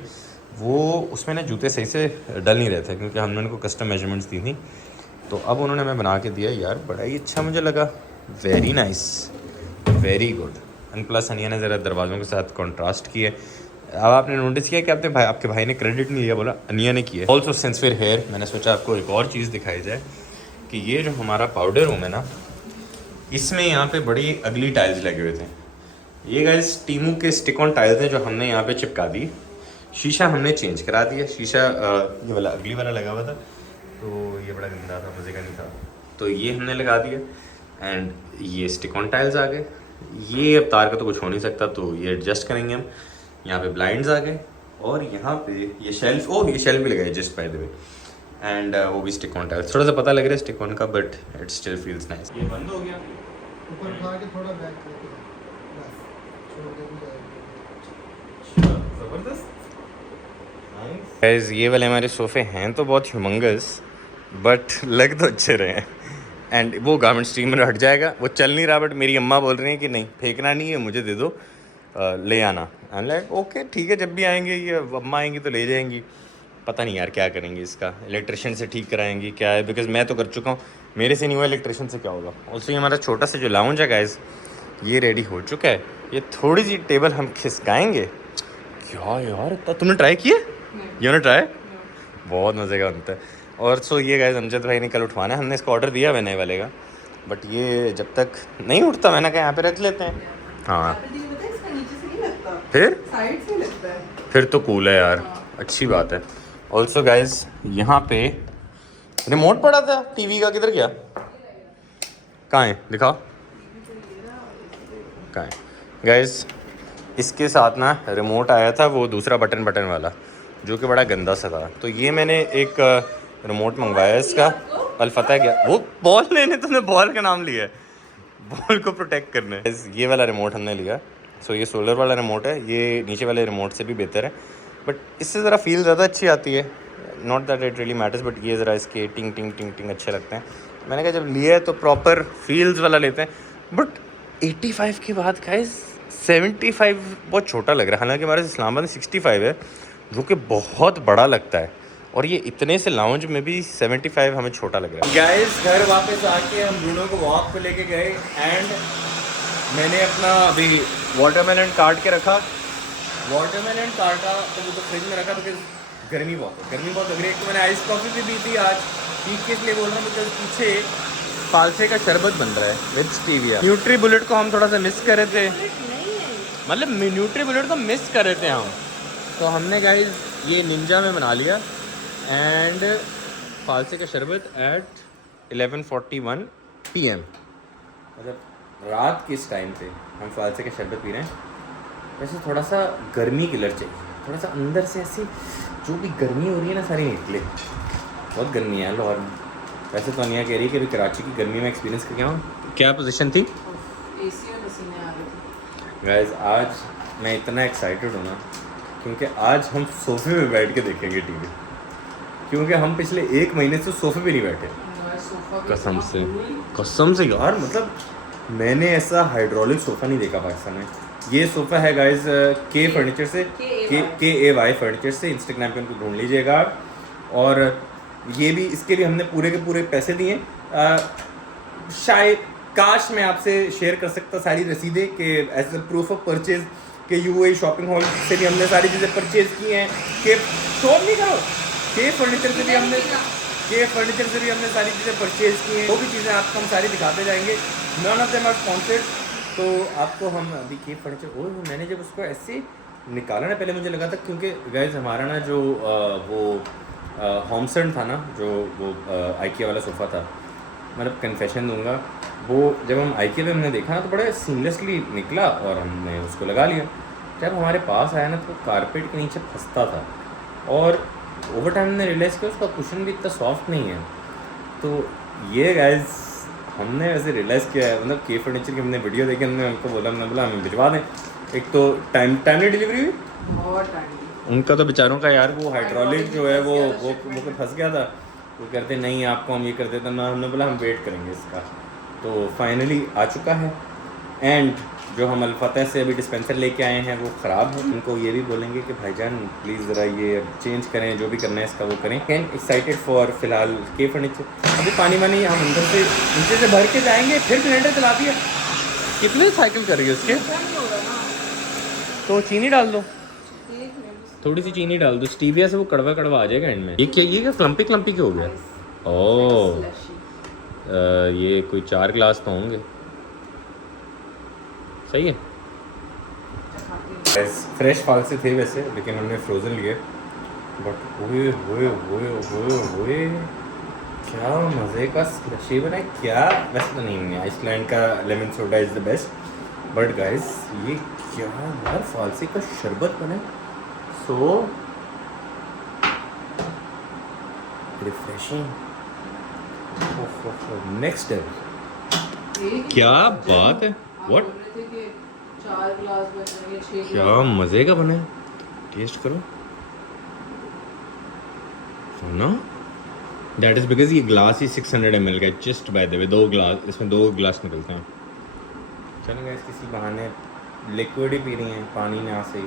वो उसमें ना जूते सही से डल नहीं रहे थे क्योंकि हमने उनको कस्टम मेजरमेंट्स दी थी. तो अब उन्होंने हमें बना के दिया. यार बड़ा ही अच्छा मुझे लगा, very nice, very good. And plus Aniya ने ज़रा दरवाज़ों के साथ कॉन्ट्रास्ट किया. अब आपने नोटिस किया कि आपके भाई ने क्रेडिट नहीं लिया, बोला अनिया ने किया. ऑल्सो सिंस फिर हेयर मैंने सोचा आपको एक और चीज़ दिखाई जाए कि ये जो हमारा पाउडर रूम है ना, इसमें यहाँ पे बड़ी अगली टाइल्स लगे हुए थे. ये गाइस टीमू के स्टिक ऑन टाइल्स हैं जो हमने यहाँ पे चिपका दी. शीशा हमने चेंज करा दिया. शीशा ये वाला अगली वाला लगा हुआ था तो ये बड़ा गंदा था, मज़े का नहीं था, तो ये हमने लगा दिया. एंड ये स्टिक ऑन टाइल्स आ गए. ये अब तार का तो कुछ हो नहीं सकता, तो ये एडजस्ट करेंगे हम। यहाँ पे ब्लाइंड्स आ गए और यहाँ पे ये शेल्फ, ये शेल्फ भी लगाए just by the way, and वो भी स्टिक ऑन टाइल्स। थोड़ा सा पता लग रहा है स्टिक ऑन का, but it still feels nice. ये बंद हो गया, ऊपर उठा के थोड़ा बैक लेके बस छोड़ दे भी जाएगा। जबरदस्त। गाइस ये वाले हमारे सोफ़े हैं तो बहुत ह्यूमंगस, बट लग तो अच्छे रहे हैं। एंड वो गारमेंट स्टीमर हट जाएगा, वो चल नहीं रहा, बट मेरी अम्मा बोल रही हैं कि नहीं फेंकना नहीं है, मुझे दे दो, ले आना। आई एम लाइक ओके ठीक है, जब भी आएंगे ये अम्मा आएंगी तो ले जाएंगी। पता नहीं यार क्या करेंगी इसका, इलेक्ट्रिशियन से ठीक कराएंगी क्या है, बिकॉज मैं तो कर चुका हूँ, मेरे से नहीं हुआ, इलेक्ट्रिशियन से क्या होगा। ऑल्सो ये हमारा छोटा सा जो लाउंज है गाइस, ये रेडी हो चुका है। ये थोड़ी सी टेबल हम खिसकाएंगे। क्या यार, तुमने ट्राई किया? You try? बहुत मज़े का बनता है। और सो ये गाइस अमजद भाई ने कल उठवाना है, हमने इसको ऑर्डर दिया नए वाले का, बट ये जब तक नहीं उठता मैंने कहा यहाँ पे रख लेते हैं। हाँ फिर तो कूल है यार, अच्छी बात है। ऑल्सो गाइस यहाँ पे रिमोट पड़ा था टीवी का, किधर गया? कहाँ है दिखाओ, कहाँ है? गाइस इसके साथ ना रिमोट आया था, वो दूसरा बटन वाला, जो कि बड़ा गंदा सा था। तो ये मैंने एक रिमोट मंगवाया इसका, अलफता गया वो बॉल लेने, तुमने बॉल का नाम लिया है, बॉल को प्रोटेक्ट करने। ये वाला रिमोट हमने लिया। सो ये सोलर वाला रिमोट है, ये नीचे वाले रिमोट से भी बेहतर है, बट इससे ज़रा फील ज़्यादा अच्छी आती है। Not that it really matters, but ये ज़रा इसके टिंग टिंग टिंग टिंग अच्छे लगते हैं। मैंने कहा जब लिया है तो प्रॉपर फील्स वाला लेते हैं। बट 85 के बाद गाइस 75 बहुत छोटा लग रहा है, हालांकि हमारे इस्लामाबाद में 65 है, जो कि बहुत बड़ा लगता है, और ये इतने से लाउंज में भी 75 हमें छोटा लग रहा है। गाइस घर वापस आके हम ब्रूनो को वॉक पे लेके गए, एंड मैंने अपना अभी वाटरमेलन काट के रखा, वाटरमेलन काटा तो वो तो फ्रिज में रखा, बिकॉज गर्मी बहुत लग रही है। तो मैंने आइस कॉफ़ी भी पी थी आज, पीक के लिए बोल रहा हूँ, बिकॉज पीछे फालसे का शरबत बन रहा है विद स्टीविया। न्यूट्री बुलेट को हम थोड़ा सा मिस कर रहे थे, मतलब न्यूट्री बुलेट को मिस कर रहे थे हम, तो हमने गाइस ये निंजा में बना लिया, एंड फालसे का शरबत एट 11:41 PM, मतलब रात के इस टाइम पे हम फालसे का शरबत पी रहे हैं। वैसे थोड़ा सा गर्मी किलर चाहिए, थोड़ा सा अंदर से ऐसी जो भी गर्मी हो रही है ना सारी निकले। बहुत गर्मी है लाहौर में। वैसे तो अनिया कह रही है कि अभी कराची की गर्मी में एक्सपीरियंस करके आऊँ। क्या पोजीशन थी गाइस? आज मैं इतना एक्साइटेड हूँ ना, क्योंकि आज हम सोफे पे बैठ के देखेंगे टीवी, क्योंकि हम पिछले 1 महीने से सोफे पे नहीं बैठे। कसम से यार, मतलब मैंने ऐसा हाइड्रोलिक सोफ़ा नहीं देखा पाकिस्तान में। ये सोफ़ा है गाइस के फर्नीचर से, KAY फर्नीचर से, इंस्टाग्राम पे उनको ढूंढ लीजिएगा। और ये भी, इसके लिए हमने पूरे के पूरे पैसे दिए। शायद काश मैं आपसे शेयर कर सकता सारी रसीदें कि as a proof of purchase के UAE शॉपिंग हॉल से भी हमने सारी चीज़ें परचेज की हैं। के शॉप नहीं करो, के फर्नीचर से भी हमने सारी चीज़ें परचेज की हैं। वो भी चीज़ें आपको हम सारी दिखाते जाएंगे। None of them are sponsored, तो आपको हम अभी के फर्नीचर, और मैंने जब उसको ऐसे निकाला ना, पहले मुझे लगा था, क्योंकि गाइस हमारा ना जो होमसन था ना, जो वो आइकिया वाला सोफ़ा था, मतलब कन्फेशन दूंगा, वो जब हम आइकिया पे हमने देखा ना तो बड़ा सीमलेसली निकला और हमने उसको लगा लिया। जब हमारे पास आया ना तो कारपेट के नीचे फंसता था, और ओवर टाइम हमने रियलाइज़ किया उसका कुशन भी इतना सॉफ्ट नहीं है। तो ये गाइस हमने वैसे रियलाइज़ किया है, मतलब के फर्नीचर की हमने वीडियो देखी, हमने उनको बोला, हमने बोला हमें भिजवा दें। एक तो टाइमली डिलीवरी हुई, बहुत टाइमली। उनका तो बेचारों का यार वो हाइड्रोलिक जो है वो फंस गया था। वो कहते नहीं आपको हम ये कर देते ना, हमने बोला हम वेट करेंगे इसका। तो फाइनली आ चुका है, एंड जो हम अलफतह से अभी डिस्पेंसर लेके आए हैं वो ख़राब है। उनको ये भी बोलेंगे कि भाईजान प्लीज़ ज़रा ये चेंज करें, जो भी करना है इसका वो करें। कैन एक्साइटेड फॉर फिलहाल के फर्नीचर। अभी पानी वानी हम अंदर से नीचे से भर के जाएंगे, फिर सिलेंडर चला दिया। कितने साइकिल कर रही है उसके? तो चीनी डाल दो, थोड़ी सी चीनी डाल दो, स्टीविया से वो कड़वा कड़वा आ जाएगा एंड में। ये क्या क्लम्पी क्यों हो गया? ओह ये कोई 4 ग्लास तो होंगे, सही है। फ्रेश फाल से थे वैसे, लेकिन हमने फ्रोज़न लिए। बट ओए क्या मज़े का स्लशी बना है। क्या वैसे तो नहीं है, आइसलैंड का lemon soda is the best, but guys ये क्या यार, फालसी का शरबत बने, सो रिफ्रेशिंग, नेक्स्ट लेवल। क्या बात है, व्हाट, 4 ग्लास बन रहे हैं, 6 क्या मज़े का बना है, टेस्ट करो ना। दैट इज़ बिकॉज ये ग्लास ही 600 ml का है, just by the way 2 glass, इसमें 2 ग्लास निकलते हैं। चलो गाइस किसी बहाने लिक्विड ही पी रही हैं, पानी ना से ही,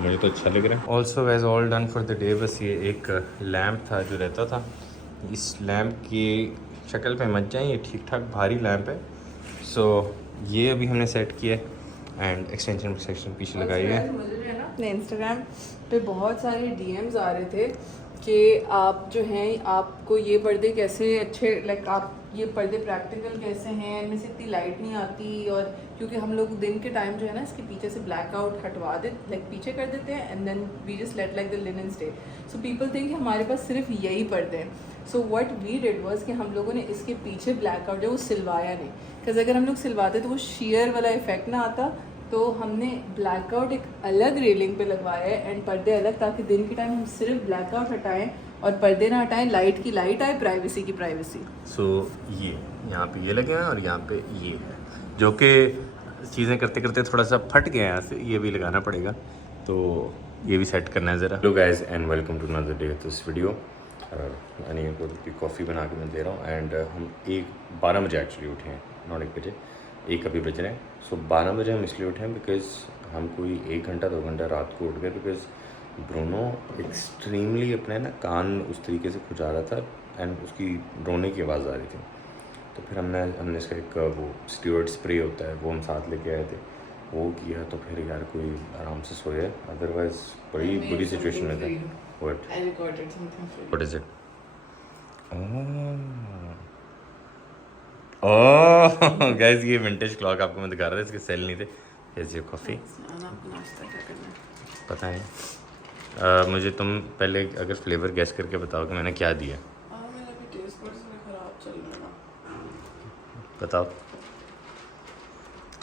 मुझे तो अच्छा लग रहा है। Also guys all done for the day. बस ये एक लैम्प था जो रहता था, इस लैम्प की शक्ल पे मत जाए, ये ठीक ठाक भारी लैम्प है, सो ये अभी हमने सेट किया है एंड एक्सटेंशन सेक्शन पीछे लगाई है। मुझे जो है ना अपने इंस्टाग्राम पे बहुत सारे डीएम्स आ रहे थे कि आप जो हैं, आपको ये पर्दे कैसे अच्छे, लाइक आप ये पर्दे प्रैक्टिकल कैसे हैं, इनमें से इतनी लाइट नहीं आती, और क्योंकि हम लोग दिन के टाइम जो है ना इसके पीछे से ब्लैक आउट हटवा दे, लाइक पीछे कर देते हैं and then we just let like the linen stay, so people think कि हमारे पास सिर्फ यही पर्दे हैं। So what we did was कि हम लोगों ने इसके पीछे ब्लैक आउट जो वो सिलवाया नहीं, बिकॉज अगर हम लोग सिलवाते तो वो शेयर वाला इफेक्ट ना आता, तो हमने ब्लैकआउट एक अलग रेलिंग पे लगवाया है एंड पर्दे अलग, ताकि दिन के टाइम हम सिर्फ ब्लैकआउट हटाएं और पर्दे ना हटाएं, लाइट की लाइट आए, प्राइवेसी की प्राइवेसी। सो ये यहाँ पे ये लगे हैं और यहाँ पे ये है, जो कि चीज़ें करते करते थोड़ा सा फट गया यहाँ से, ये भी लगाना पड़ेगा, तो ये भी सेट करना है ज़रा। Hello guys and welcome to another day तो इस वीडियो। अनिया को कॉफ़ी बना के मैं दे रहा हूँ एंड हम 12 बजे एक्चुअली उठे हैं, 9 बजे, 1 अभी बज रहे हैं। सो 12 बजे हम इसलिए उठे हैं बिकॉज हम कोई 1 घंटा 2 घंटा रात को उठ गए, बिकॉज ब्रूनो एक्सट्रीमली अपने ना कान उस तरीके से खुजा रहा था एंड उसकी रोने की आवाज़ आ रही थी, तो फिर हमने इसका एक वो स्टीवर्ड स्प्रे होता है वो हम साथ लेके आए थे, वो किया, तो फिर यार कोई आराम से सोया, अदरवाइज बड़ी बुरी सिचुएशन में था। What is it? Oh guys ये विंटेज क्लॉक आपको मैं दिखा रहा था, इसके सेल नहीं थे। Here's your coffee. पता है मुझे तुम पहले अगर फ्लेवर गैस करके बताओ कि मैंने क्या दिया। बताओ,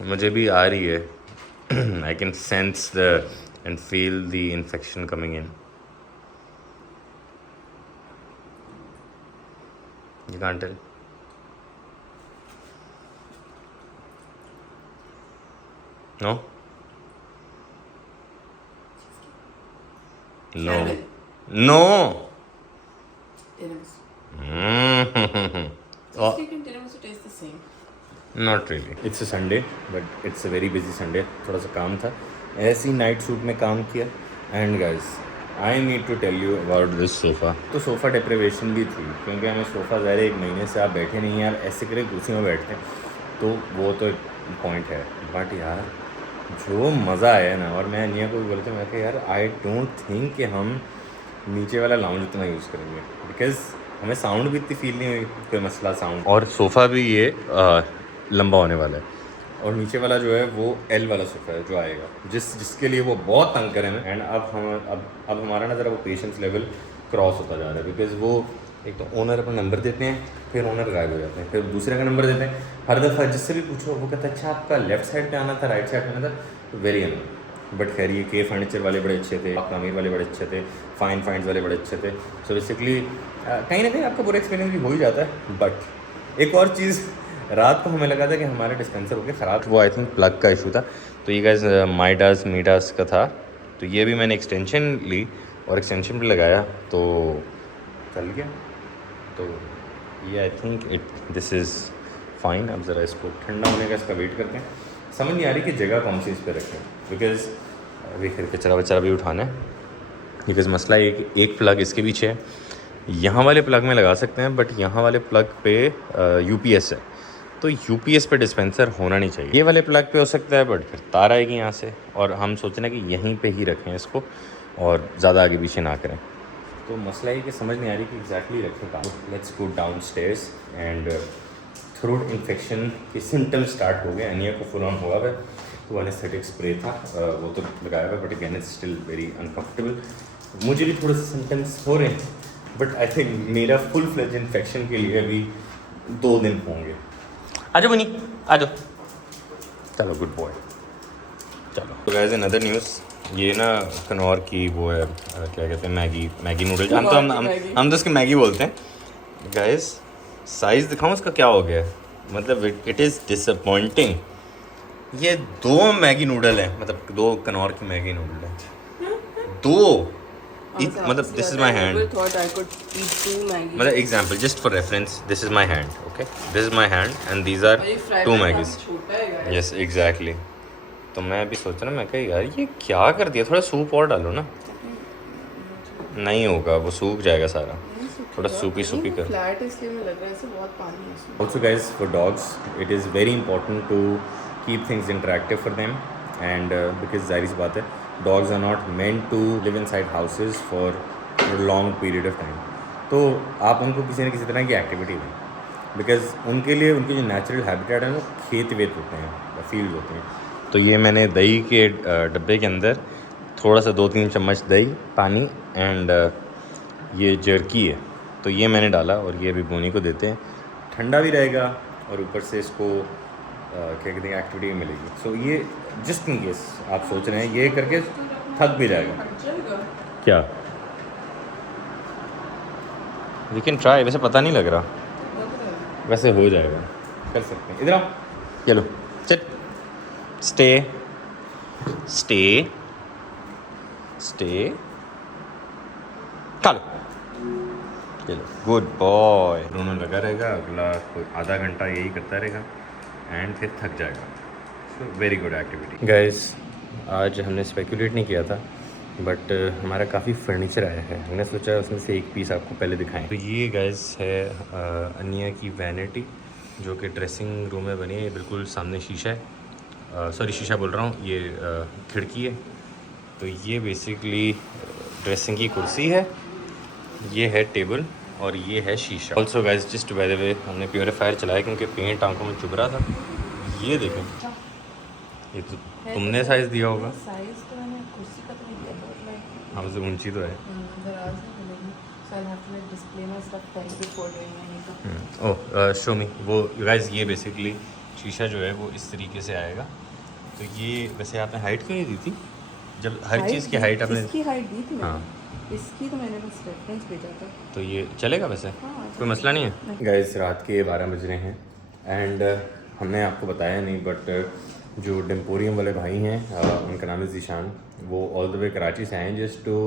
मुझे भी आ रही है, I can sense the and feel the infection coming in. You can't tell? No no no. Not really, it's a Sunday but it's a very busy Sunday, थोड़ा सा काम था, ऐसे ही नाइट सूट में काम किया। And guys I need to tell you about this sofa. तो सोफ़ा डिप्रिवेशन भी थी, क्योंकि हमें सोफ़ा ज़्यादा 1 महीने से आप बैठे नहीं यार, ऐसे करे कुर्सी में बैठते हैं, तो वो तो पॉइंट है, बट यार जो मज़ा आया ना, और मैं अनिया को भी बोलते मैं कि यार आई डोंट थिंक कि हम नीचे वाला लाउंज इतना यूज़ करेंगे, बिकॉज़ हमें साउंड भी इतनी फील नहीं हुई, कोई मसला साउंड, और सोफ़ा भी ये लंबा होने वाला है, और नीचे वाला जो है वो एल वाला सोफ़ा है जो आएगा, जिसके लिए वो बहुत तंग करें हैं। एंड अब हमारा ना ज़रा वो पेशेंस लेवल क्रॉस होता जा रहा है, बिकॉज़ वो एक तो ओनर अपना नंबर देते हैं, फिर ओनर गायब हो जाते हैं, फिर दूसरे का नंबर देते हैं, हर दफ़ा जिससे भी पूछो वो कहता है अच्छा आपका लेफ्ट साइड पे आना था, राइट साइड पे आना था, वेरी अनोइंग। बट खैर ये के फर्नीचर वाले बड़े अच्छे थे, आमिर वाले बड़े अच्छे थे, फाइन फाइंड्स वाले बड़े अच्छे थे, सो बेसिकली कहीं ना कहीं आपका बुरा एक्सपीरियंस भी हो ही जाता है। बट एक और चीज़, रात को हमें लगा था कि हमारा डिस्पेंसर होकर ख़राब, वो आई थिंक प्लग का इशू था, तो ये गाइस मीडास का था, तो ये भी मैंने एक्सटेंशन ली और एक्सटेंशन भी लगाया तो चल गया, तो ये आई थिंक दिस इज़ फाइन। अब ज़रा इसको ठंडा होने का इसका वेट करते हैं, समझ नहीं आ रही कि जगह कौन सी इस पर रखें, बिकॉज़ अभी फिर कचरा वचरा भी उठाना है, बिकॉज़ मसला एक प्लग इसके पीछे है, यहाँ वाले प्लग में लगा सकते हैं, बट यहाँ वाले प्लग पे यूपीएस है, तो यूपीएस पे डिस्पेंसर होना नहीं चाहिए, ये वाले प्लग पे हो सकता है, बट फिर तार आएगी यहाँ से, और हम सोच रहे हैं कि यहीं पे ही रखें इसको और ज़्यादा आगे पीछे ना करें, तो मसला है कि समझ नहीं आ रही कि एग्जैक्टली रखें कहाँ। Let's go down stairs and throat infection के सिम्टम्स स्टार्ट हो गए, अनिया को फुल ऑन हुआ है, तो एनेस्थेटिक स्प्रे था वो तो लगाया हुआ, but again it's still very uncomfortable. मुझे भी थोड़े से सिम्टम्स हो रहे हैं, बट आई थिंक मेरा फुल फ्लेज इन्फेक्शन के लिए अभी 2 दिन होंगे। आ जाओ बनी, आ जाओ, चलो गुड बॉय। चलो तो गाइस अनदर न्यूज़, ये ना कनौर की वो है क्या कहते हैं, मैगी नूडल्स। हम तो उसके मैगी बोलते हैं। गाइस साइज़ दिखाऊं इसका क्या हो गया है, मतलब इट इज़ डिसअपॉइंटिंग। ये 2 मैगी नूडल हैं, मतलब 2 कनौर की मैगी नूडल हैं, 2 मतलब दिस इज़ माई हैंड, मतलब example just for reference, this is my hand, okay, this is my hand and these are 2 Maggis. Yes exactly. तो मैं अभी सोच रहा, मैं कहा यार ये क्या कर दिया, थोड़ा सूप और डालो ना। नहीं होगा, वो सूख जाएगा सारा, थोड़ा सूपी कर। फ्लैट इसलिए में लग रहा है, बहुत पानी है इसमें। Also guys, for dogs it is very important to keep things interactive for them, and because ज़ाहिर सी बात है dogs are not meant to live inside houses for a long period of time. तो आप उनको किसी न किसी तरह की एक्टिविटी दें, बिकॉज उनके लिए उनके जो नेचुरल हैबिटेट है वो खेत वेत होते हैं, फील्ड होते हैं। तो ये मैंने दही के डब्बे के अंदर थोड़ा सा 2-3 चम्मच दही, पानी एंड ये जर्की है, तो ये मैंने डाला और ये अभी बोनी को देते हैं, ठंडा भी रहेगा और ऊपर से इसको क्या कहते हैं एक्टिविटी मिलेगी। सो ये जस्ट इन केस आप सोच रहे हैं ये करके थक भी जाएगा क्या, वी कैन ट्राई। वैसे पता नहीं लग रहा, वैसे हो जाएगा, कर सकते हैं। इधर आओ, चलो सिट, स्टे स्टे स्टे, चलो चलो गुड बॉय। दोनों लगा रहेगा, अगला कोई आधा घंटा यही करता रहेगा एंड फिर थक जाएगा। So very good activity. Guys आज हमने स्पेकुलेट नहीं किया था, बट हमारा काफ़ी फर्नीचर आया है, हमने सोचा उसमें से एक पीस आपको पहले दिखाएं। तो ये गाइस है अनिया की वैनिटी, जो कि ड्रेसिंग रूम में बनी है। ये बिल्कुल सामने शीशा है, सॉरी शीशा बोल रहा हूँ, ये खिड़की है। तो ये बेसिकली ड्रेसिंग की कुर्सी है, ये है टेबल और ये है शीशा। Also guys just by the way हमने प्योरीफायर चलाया क्योंकि पेंट आंखों में चुभ रहा था। ये देखो, ये तो तुमने साइज़ दिया होगा, साइज तो मैंने कुर्सी का तो नहीं दिया, बट लाइक हाँ उससे ऊंची तो है। ओह शो मी वो गाइज, ये बेसिकली शीशा जो है वो इस तरीके से आएगा। तो ये वैसे आपने हाइट क्यों नहीं दी थी, जब हर चीज़ की हाइट आपने, इसकी हाइट दी थी हाँ मैंने, इसकी तो मैंने बस रेफरेंस भेजा था। तो ये चलेगा वैसे, हाँ, कोई मसला नहीं है। गाइस रात के 12 बज रहे हैं एंड हमने आपको बताया नहीं, बट जो डेम्पोरियम वाले भाई हैं उनका नाम है ज़ीशान, वो ऑल द वे कराची से आए just to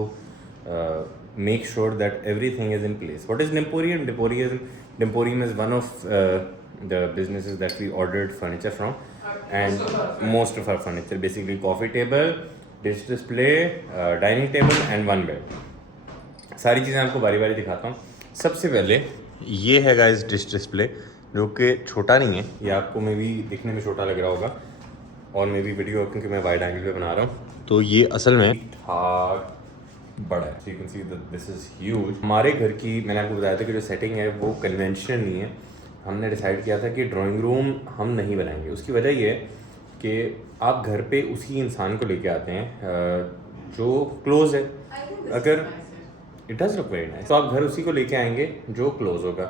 make sure that everything is in place. What is Demporium? Demporium is one of the businesses that we ordered furniture from, and most of our furniture basically coffee table, dish display, dining table and 1 bed. सारी चीज़ें आपको बारी बारी दिखाता हूँ। सबसे पहले ये है गाइस डिश डिस्प्ले, जो कि छोटा नहीं है, ये आपको मे भी दिखने में छोटा लग रहा होगा और मे भी वीडियो क्योंकि मैं वाइड एंगल पे बना रहा हूँ, तो ये असल में ठाक बड़ा है। You can see this is huge. हमारे घर की मैंने आपको बताया था कि जो सेटिंग है वो कन्वेंशनल नहीं है। हमने डिसाइड किया था कि ड्राइंग रूम हम नहीं बनाएंगे। उसकी वजह ये है कि आप घर पे उसी इंसान को लेके आते हैं जो क्लोज़ है, अगर it does look very nice, तो आप घर उसी को लेके आएंगे जो क्लोज़ होगा।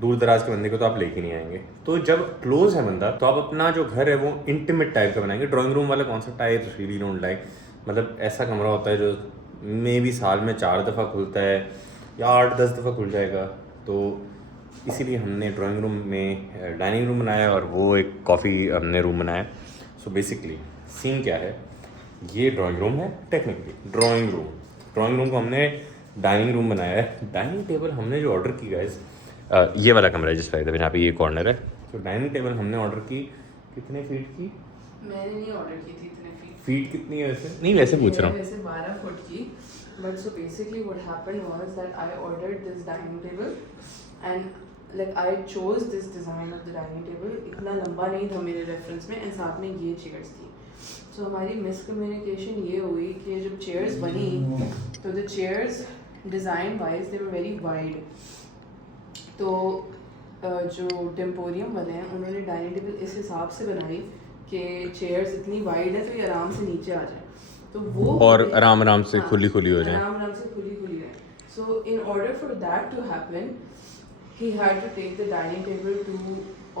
दूर दराज के बंदे को तो आप लेके नहीं आएंगे। तो जब क्लोज़ है बंदा तो आप अपना जो घर है वो इंटीमेट टाइप का बनाएंगे। ड्राइंग रूम वाला कौन सा टाइप रियली डोंट लाइक, मतलब ऐसा कमरा होता है जो मे भी साल में 4 दफ़ा खुलता है या 8-10 दफ़ा खुल जाएगा। तो इसीलिए हमने ड्राइंग रूम में डाइनिंग रूम बनाया और वो एक कॉफ़ी हमने रूम बनाया। सो बेसिकली सीन क्या है, ये ड्राइंग रूम है, टेक्निकली ड्राइंग रूम को हमने डाइनिंग रूम बनाया है। डाइनिंग टेबल हमने जो ऑर्डर की गाइस, ये वाला कमरा है जिस पर यहाँ पे ये कॉर्नर है। तो डाइनिंग टेबल हमने ऑर्डर की कितने फीट की? मैंने नहीं ऑर्डर की थी इतने फीट कितनी है वैसे? नहीं वैसे पूछ रहा हूँ। वैसे 12 फुट की, but so basically what happened was that I ordered this dining table and like I chose this design of the dining table. इतना लंबा नहीं था मेरे रेफरेंस में, एंड साथ में ये चेयर्स थी। सो हमारी मिसकम्युनिकेशन ये हुई कि जब चेयर्स बनी तो the chairs design wise they were very wide. तो जो टेम्पोरियम वाले हैं उन्होंने डाइनिंग टेबल इस हिसाब से बनाई कि चेयर्स इतनी वाइड है तो ये आराम से नीचे आ जाए, तो वो और आराम से हाँ, खुली हो जाए, आराम से खुली है। So in order for that to happen he had to take the dining table to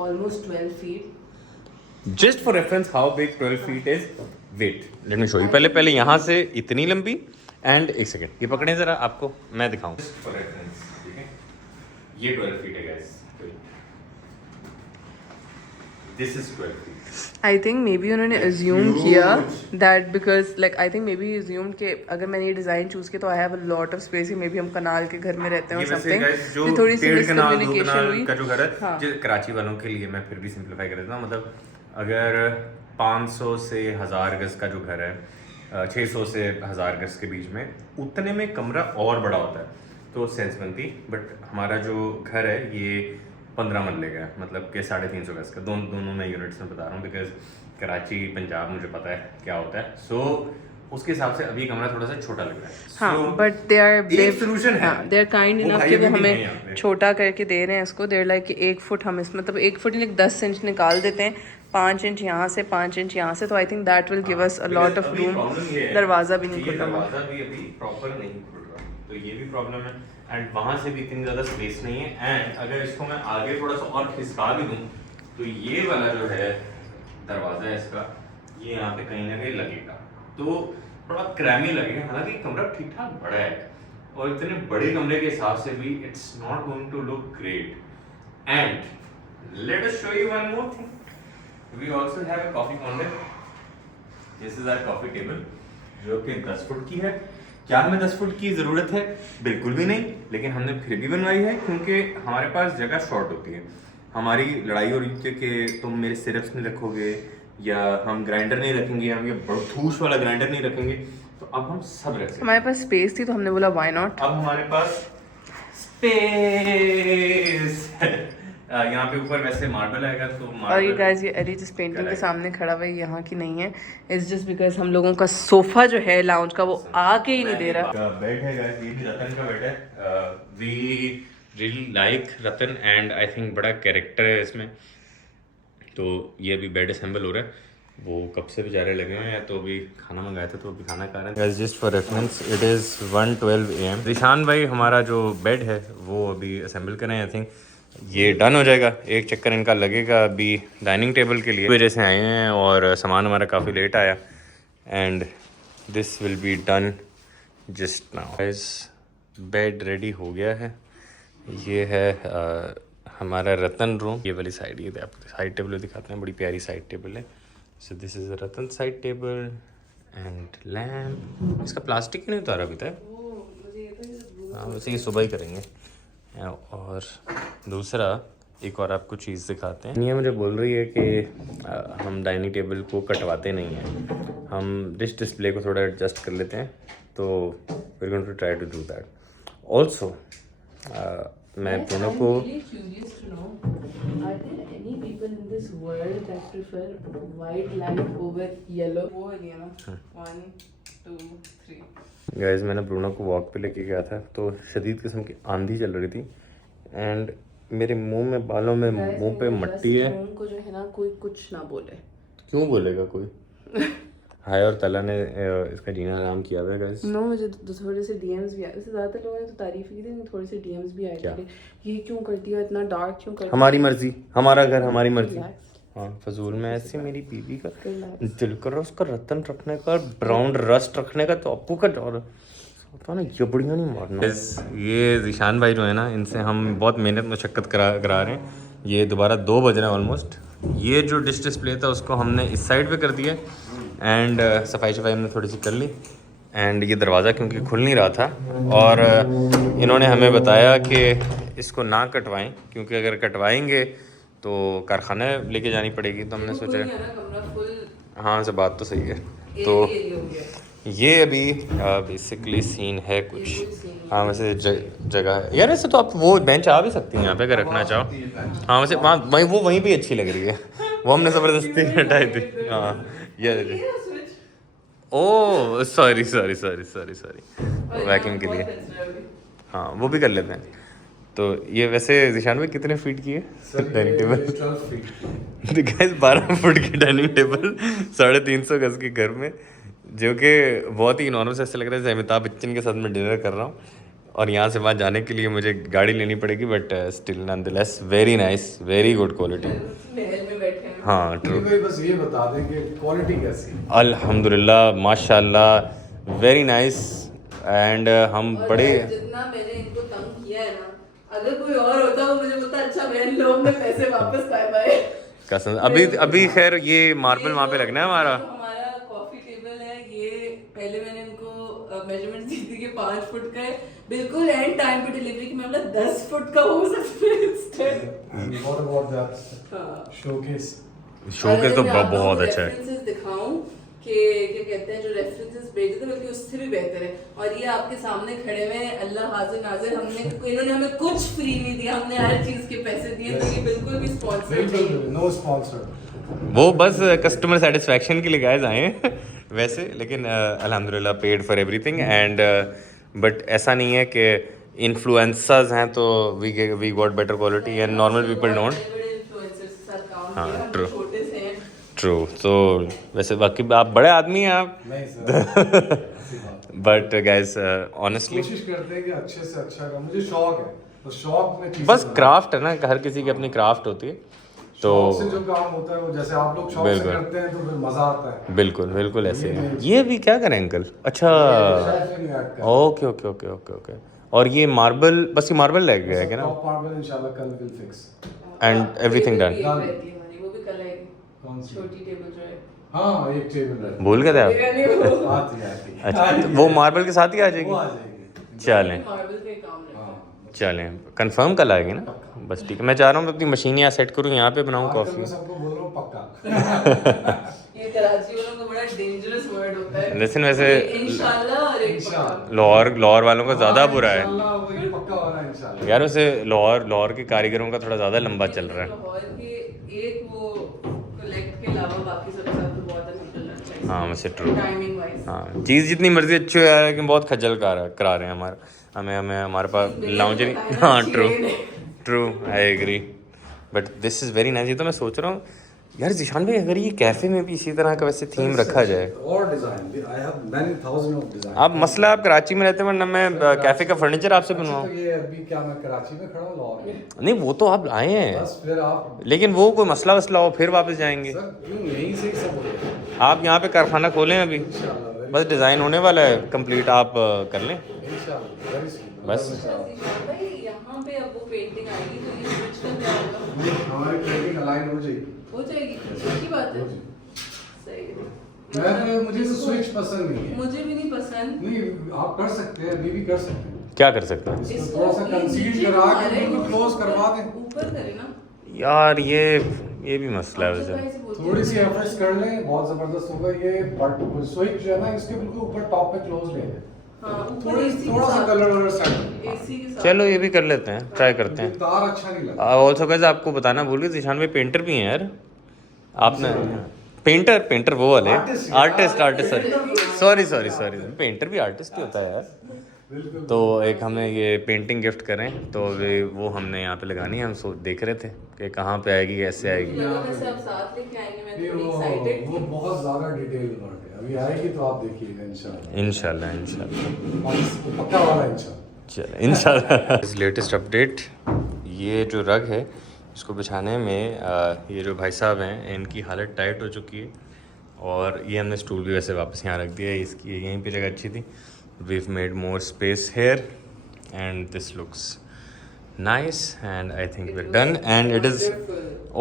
almost 12 feet just for reference how big 12 feet is, wait let me show you. पहले यहाँ से इतनी लंबी, एंड एक सेकेंड ये पकड़े जरा, आपको मैं दिखाऊं फॉर रेफरेंस, ठीक है? ये 12 फीट है guys, this is 12 feet. I think may be उन्होंने अज्यूम किया that because like I think may be assume के अगर मैंने ये डिज़ाइन चूज़ किया तो I have a lot of space, may be हम कनाल के घर में रहते हैं और समथिंग, थोड़ी सी मिसकम्युनिकेशन हुई का जो घर है, हाँ। जो कराची वालों के लिए मैं फिर भी सिंपलीफाई कर देता हूँ, मतलब अगर 500 से 1000 गज का जो घर है, 600 से 1000 गज के बीच में, उतने में कमरा और बड़ा होता है तो सेंस बनती। बट हमारा जो घर है ये 15 मरले का है, मतलब कि 350 गज का, दोनों मैं यूनिट्स में बता रहा हूँ बिकॉज कराची पंजाब मुझे पता है क्या होता है। सो उसके हिसाब से अभी कमरा थोड़ा सा छोटा लग रहा है। हाँ, बट दे आर सोल्यूशन है, दे आर काइंड वो इनफ भाई कि अभी वो भी नहीं है यहाँ हमें पे। छोटा करके दे रहे हैं इसको। देर लाइक 1 फुट हम इसमें, मतलब 1 फुट नहीं 10 इंच निकाल देते हैं, 5 इंच यहाँ से 5 इंच यहाँ से, तो I think that will give us a lot of room. दरवाजा भी नहीं खुल रहा, दरवाजा भी अभी प्रॉपर नहीं खुल रहा, तो ये भी प्रॉब्लम है। एंड वहां से भी इतनी ज्यादा स्पेस नहीं है। एंड अगर इसको मैं आगे थोड़ा सा और खिसका भी दूं तो ये वाला जो है दरवाजा है इसका, ये यहाँ पे कहीं ना कहीं लगेगा, तो थोड़ा क्रैमी लगेगा। हालांकि कमरा ठीक ठाक बड़ा है और इतने बड़े कमरे के हिसाब से भी it's not going to look great. And let us show you one more thing, we also have a coffee counter. This is our coffee table जो कि 10 फुट की है। क्या हमें 10 फुट की ज़रूरत है? बिल्कुल भी नहीं, लेकिन हमने फिर भी बनवाई है क्योंकि हमारे पास जगह शॉर्ट होती है। हमारी लड़ाई हो रही थी कि तुम मेरे सिरप्स नहीं रखोगे या हम ग्राइंडर नहीं रखेंगे, हम ये बड़थूस वाला ग्राइंडर नहीं रखेंगे, तो अब हम सब रख सकते हैं। हमारे पास स्पेस थी तो हमने बोला व्हाई नॉट। अब हमारे पास स्पेस है। यहाँ पे ऊपर वैसे मार्बल आएगा तो और ये गाइस ये एली जिस पेंटिंग के सामने खड़ा हुआ है यहाँ की नहीं है, इट्स जस्ट बिकॉज हम लोगों का सोफा जो है लाउंज का वो आके ही नहीं दे रहा। बेड है गाइस, ये भी रतन का बेड है। We really like rattan and I think बड़ा कैरेक्टर है इसमें। तो ये अभी बेड असेंबल हो रहा है, वो कब से बेचारे लगे हुए हैं, तो अभी खाना मंगाए थे तो अभी खाना खा रहे हैं। Just for reference it is 1:12 AM। Ishaan भाई हमारा जो बेड है वो अभी असेंबल करें, आई थिंक ये डन हो जाएगा। एक चक्कर इनका लगेगा अभी डाइनिंग टेबल के लिए, वजह से आए हैं और सामान हमारा काफ़ी लेट आया। And this will be done just now. Guys bed ready हो गया है। ये है हमारा रतन रूम, ये वाली साइड, ये आपको साइड टेबल दिखाते हैं, बड़ी प्यारी साइड टेबल है। सो this is Ratan side table and lamp. इसका प्लास्टिक नहीं उतारा अभी तक, हाँ वैसे ये सुबह ही करेंगे। और दूसरा एक और आपको चीज़ दिखाते हैं। ये मुझे बोल रही है कि हम डाइनिंग टेबल को कटवाते नहीं हैं, हम डिश डिस्प्ले को थोड़ा एडजस्ट कर लेते हैं, तो we are going to try to do that also. मैं दोनों को गाइस मैंने ब्रूनो को वॉक पे लेके गया था तो शदीद किस्म की आंधी चल रही थी एंड मेरे मुंह में बालों में मुंह पे मट्टी है। को जो है ना कोई कुछ ना बोले, क्यों बोलेगा कोई? हाय और तला ने इसका जीना आराम किया हुआ है गाइस। नो मुझे थोड़े से डीएम्स भी आए, वैसे ज़्यादातर लोगों ने तो तारीफ की थी, थोड़े से डीएम्स भी आए थे, ये क्यों करती है इतना डार्क क्यों करती है? हमारी मर्जी, हमारा घर हमारी मर्जी। हाँ फजूल में ऐसे मेरी बीवी का दिल कर रहा उसका रतन रखने का, ब्राउन रस्ट रखने का, तो अप्पू का डर होता ना, ये बढ़िया नहीं मारना। ये ज़ीशान भाई जो है ना, इनसे हम बहुत मेहनत मशक्क़त करा रहे हैं। ये दोबारा 2 बज रहे हैं ऑलमोस्ट। ये जो डिश डिस्प्ले था उसको हमने इस साइड पे कर दिया एंड सफाई हमने थोड़ी सी कर ली। एंड ये दरवाज़ा क्योंकि खुल नहीं रहा था और इन्होंने हमें बताया कि इसको ना कटवाएं क्योंकि अगर कटवाएंगे तो कारखाने लेके जानी पड़ेगी, तो हमने सोचा हाँ से बात तो सही है। तो ये अभी बेसिकली सीन है कुछ। हाँ वैसे जगह है यार, वैसे तो आप वो बेंच आ भी सकती हैं यहाँ पे अगर रखना चाहो। हाँ वैसे वहाँ वहीं पे अच्छी लग रही है, वो हमने ज़बरदस्ती हटाई थी। हाँ ये ओह सॉरी वैक्यूम के लिए, हाँ वो भी कर लेते हैं। तो ये वैसे ज़ीशान में कितने फीट की है डाइनिंग टेबल? गाइस 12 फुट की डाइनिंग टेबल 350 गज के घर में, जो कि बहुत ही नॉर्मल से ऐसे लग रहा है जैसे अमिताभ बच्चन के साथ मैं डिनर कर रहा हूँ। और यहाँ से वहाँ जाने के लिए मुझे गाड़ी लेनी पड़ेगी, but still nonetheless very nice, very good quality. हाँ ट्रू। भाई बस ये बता दें कि क्वालिटी कैसी है। अल्हम्दुलिल्लाह माशाल्लाह वेरी नाइस एंड हम बड़े जितना मैंने इनको तंग किया है ना, अगर कोई और होता तो मुझे पता अच्छा बहन लो अपने पैसे वापस बाय बाय। कसम अभी खैर ये मार्बल वहाँ पे लगना है हमारा। हमारा कॉफी टेबल है ये, पहले मैंने इनको मेजरमेंट दी थी कि 5 फुट का है, बिल्कुल एंड टाइम पे डिलीवरी की मैं बोला 10 फुट का हो सकता है instead. What about that showcase? Showcase तो बहुत अच्छा है। रेफरेंसेस दिखाऊं कि क्या कहते हैं जो रेफरेंसेस भेजे थे बल्कि उससे भी बेहतर है, और ये आपके सामने खड़े हुए हैं, अल्लाह हाजिर नाजिर, इन्होंने हमें कुछ फ्री नहीं दिया, हमने हर चीज के पैसे दिए, तो ये बिल्कुल भी स्पॉन्सर नहीं। No sponsor. वो बस कस्टमर सेटिस्फेक्शन के लिए गाइस आए हैं वैसे, लेकिन अल्हम्दुलिल्लाह paid for everything and but ऐसा नहीं है कि इन्फ्लुएंसर्स हैं तो we got better quality and normal people don't. हाँ, true. छोटे से हैं। ट्रू। तो वैसे बाकी आप बड़े आदमी हैं आप, नहीं सर। बट गाइस ऑनेस्टली कोशिश करते हैं कि अच्छे से अच्छा का, मुझे शौक है तो शौक में चीज़ें बस बनाना। क्राफ्ट है ना, हर किसी की अपनी क्राफ्ट होती है, तो शौक से जो काम होता है वो जैसे आप लोग शौक से बिल्कुल। करते हैं तो फिर मजा आता है। बिल्कुल बिल्कुल ऐसे ये है। नहीं। ये भी क्या करें अंकल? अच्छा शायद नहीं ऐड कर। Okay okay okay okay okay. और ये मार्बल, बस ये मार्बल लग गया है क्या ना? टॉप मार्बल इंशाल्लाह कल will fix. And everything done. Table भी एक रहती है हमारी, वो भी कल आएगी, कौन सी? छोटी टेबल जो है। हाँ एक टेबल है। भूल गए थे आप? मेरा नहीं वो आती है, आती है। अच्छा वो मार्बल के साथ ही आ वो आ जाएगी? जाएगी। चलें मार्बल का ही काम रहता है। हाँ। चलें कंफर्म कल आएगी ना? बस ठीक है, मैं चाह रहा हूँ अपनी मशीन यहाँ सेट करूँ, यहाँ पे बनाऊँ आजकल कॉफ़ी। मैं सबको बोल रहा हूँ पक्का। ये कराची वालों का बड़ा डेंजरस वर्ड होता है। लेकिन वैसे इंशाल्लाह और एक पक्का। इंशाल्लाह। लाहौर वालों का ज़्यादा बुरा है इंशाल्लाह वही पक्का हो रहा है इंशाल्लाह। यार। वैसे लाहौर के कारीगरों का थोड़ा ज़्यादा लंबा चल रहा है। लाहौर के एक वो कलेक्ट के अलावा बाकी सब सब तो बहुत अच्छा लगता है। हाँ वैसे ट्रू। Timing wise. हाँ चीज़ जितनी मर्जी अच्छी हो यार, लेकिन बहुत खज्जल करा रहे हैं हमें हमारे पास लाउंज नहीं। हाँ true true I agree but this is very nice. ये तो मैं सोच रहा हूँ यार जिशान भाई, अगर ये कैफ़े में भी इसी तरह का वैसे थीम रखा जाए। और design I have many thousand of design. आप मसला आप कराची में रहते हैं, वरना मैं कैफ़े का फर्नीचर आपसे बनवाऊँ। तो ये अभी क्या मैं कराची में खड़ा हूँ लाहौर में? नहीं वो तो आप आए हैं, बस फिर आप लेकिन वो कोई मसला वसला हो फिर वापस जाएंगे। सर क्यों यहीं से ही सब हो गया। आप यहाँ पे कारखाना खोलें अभी, इंशाल्लाह बस डिज़ाइन होने वाला है कंप्लीट, आप कर लें इंशाल्लाह वेरी सून। बस। भाई यहाँ पे अब वो पेंटिंग आएगी तो ये स्विच कर जाएगा, हमारी पेंटिंग अलाइन हो जाएगी। हो जाएगी, अच्छी बात है। सही मैं मुझे तो स्विच पसंद नहीं है। मुझे भी नहीं पसंद। नहीं आप कर सकते हैं, अभी भी कर सकते हैं। क्या कर सकते हैं इसको थोड़ा सा कंसील करा के बिल्कुल क्लोज करवा दें। ऊपर करे ना। यार? ये भी मसला है वैसे। थोड़ी सी एफर्ट्स कर लें, बहुत जबरदस्त होगा ये। बट स्विच जो है ना इसके बिल्कुल ऊपर टॉप पे क्लोज ले लें। थोड़ा सा कलर वलर सेट। एसी के साथ। चलो ये भी कर लेते हैं, ट्राई करते हैं। तार अच्छा नहीं लगा। ऑल्सो गाइस आपको बताना भूल गए, जिशान भाई पेंटर भी हैं यार। आपने पेंटर वो वाले आर्टिस्ट सॉरी पेंटर भी आर्टिस्ट ही होता है यार। बिल्कुल। तो एक हमने ये पेंटिंग गिफ्ट करें तो वो हमने यहाँ पे लगानी है। हम देख रहे थे कि कहाँ पे आएगी, कैसे आएगी। वैसे आप साथ लेके आएंगे, मैं नहीं, थोड़ी एक्साइटेड वो थी। बहुत ज़्यादा डिटेल वर्क है। अभी आएगी तो आप देखिएगा इंशाल्लाह। इंशाल्लाह और इसको पक्का वाला इंशाल्लाह। चलो इंशाल्लाह। लेटेस्ट अपडेट, ये जो रग है इसको बिछाने में ये जो भाई साहब हैं इनकी हालत टाइट हो चुकी है, और ये हमने स्टूल भी वैसे वापस यहाँ रख दिया है। इसकी यहीं पे जगह अच्छी थी। we've made more space here and this looks nice and I think we're done and it is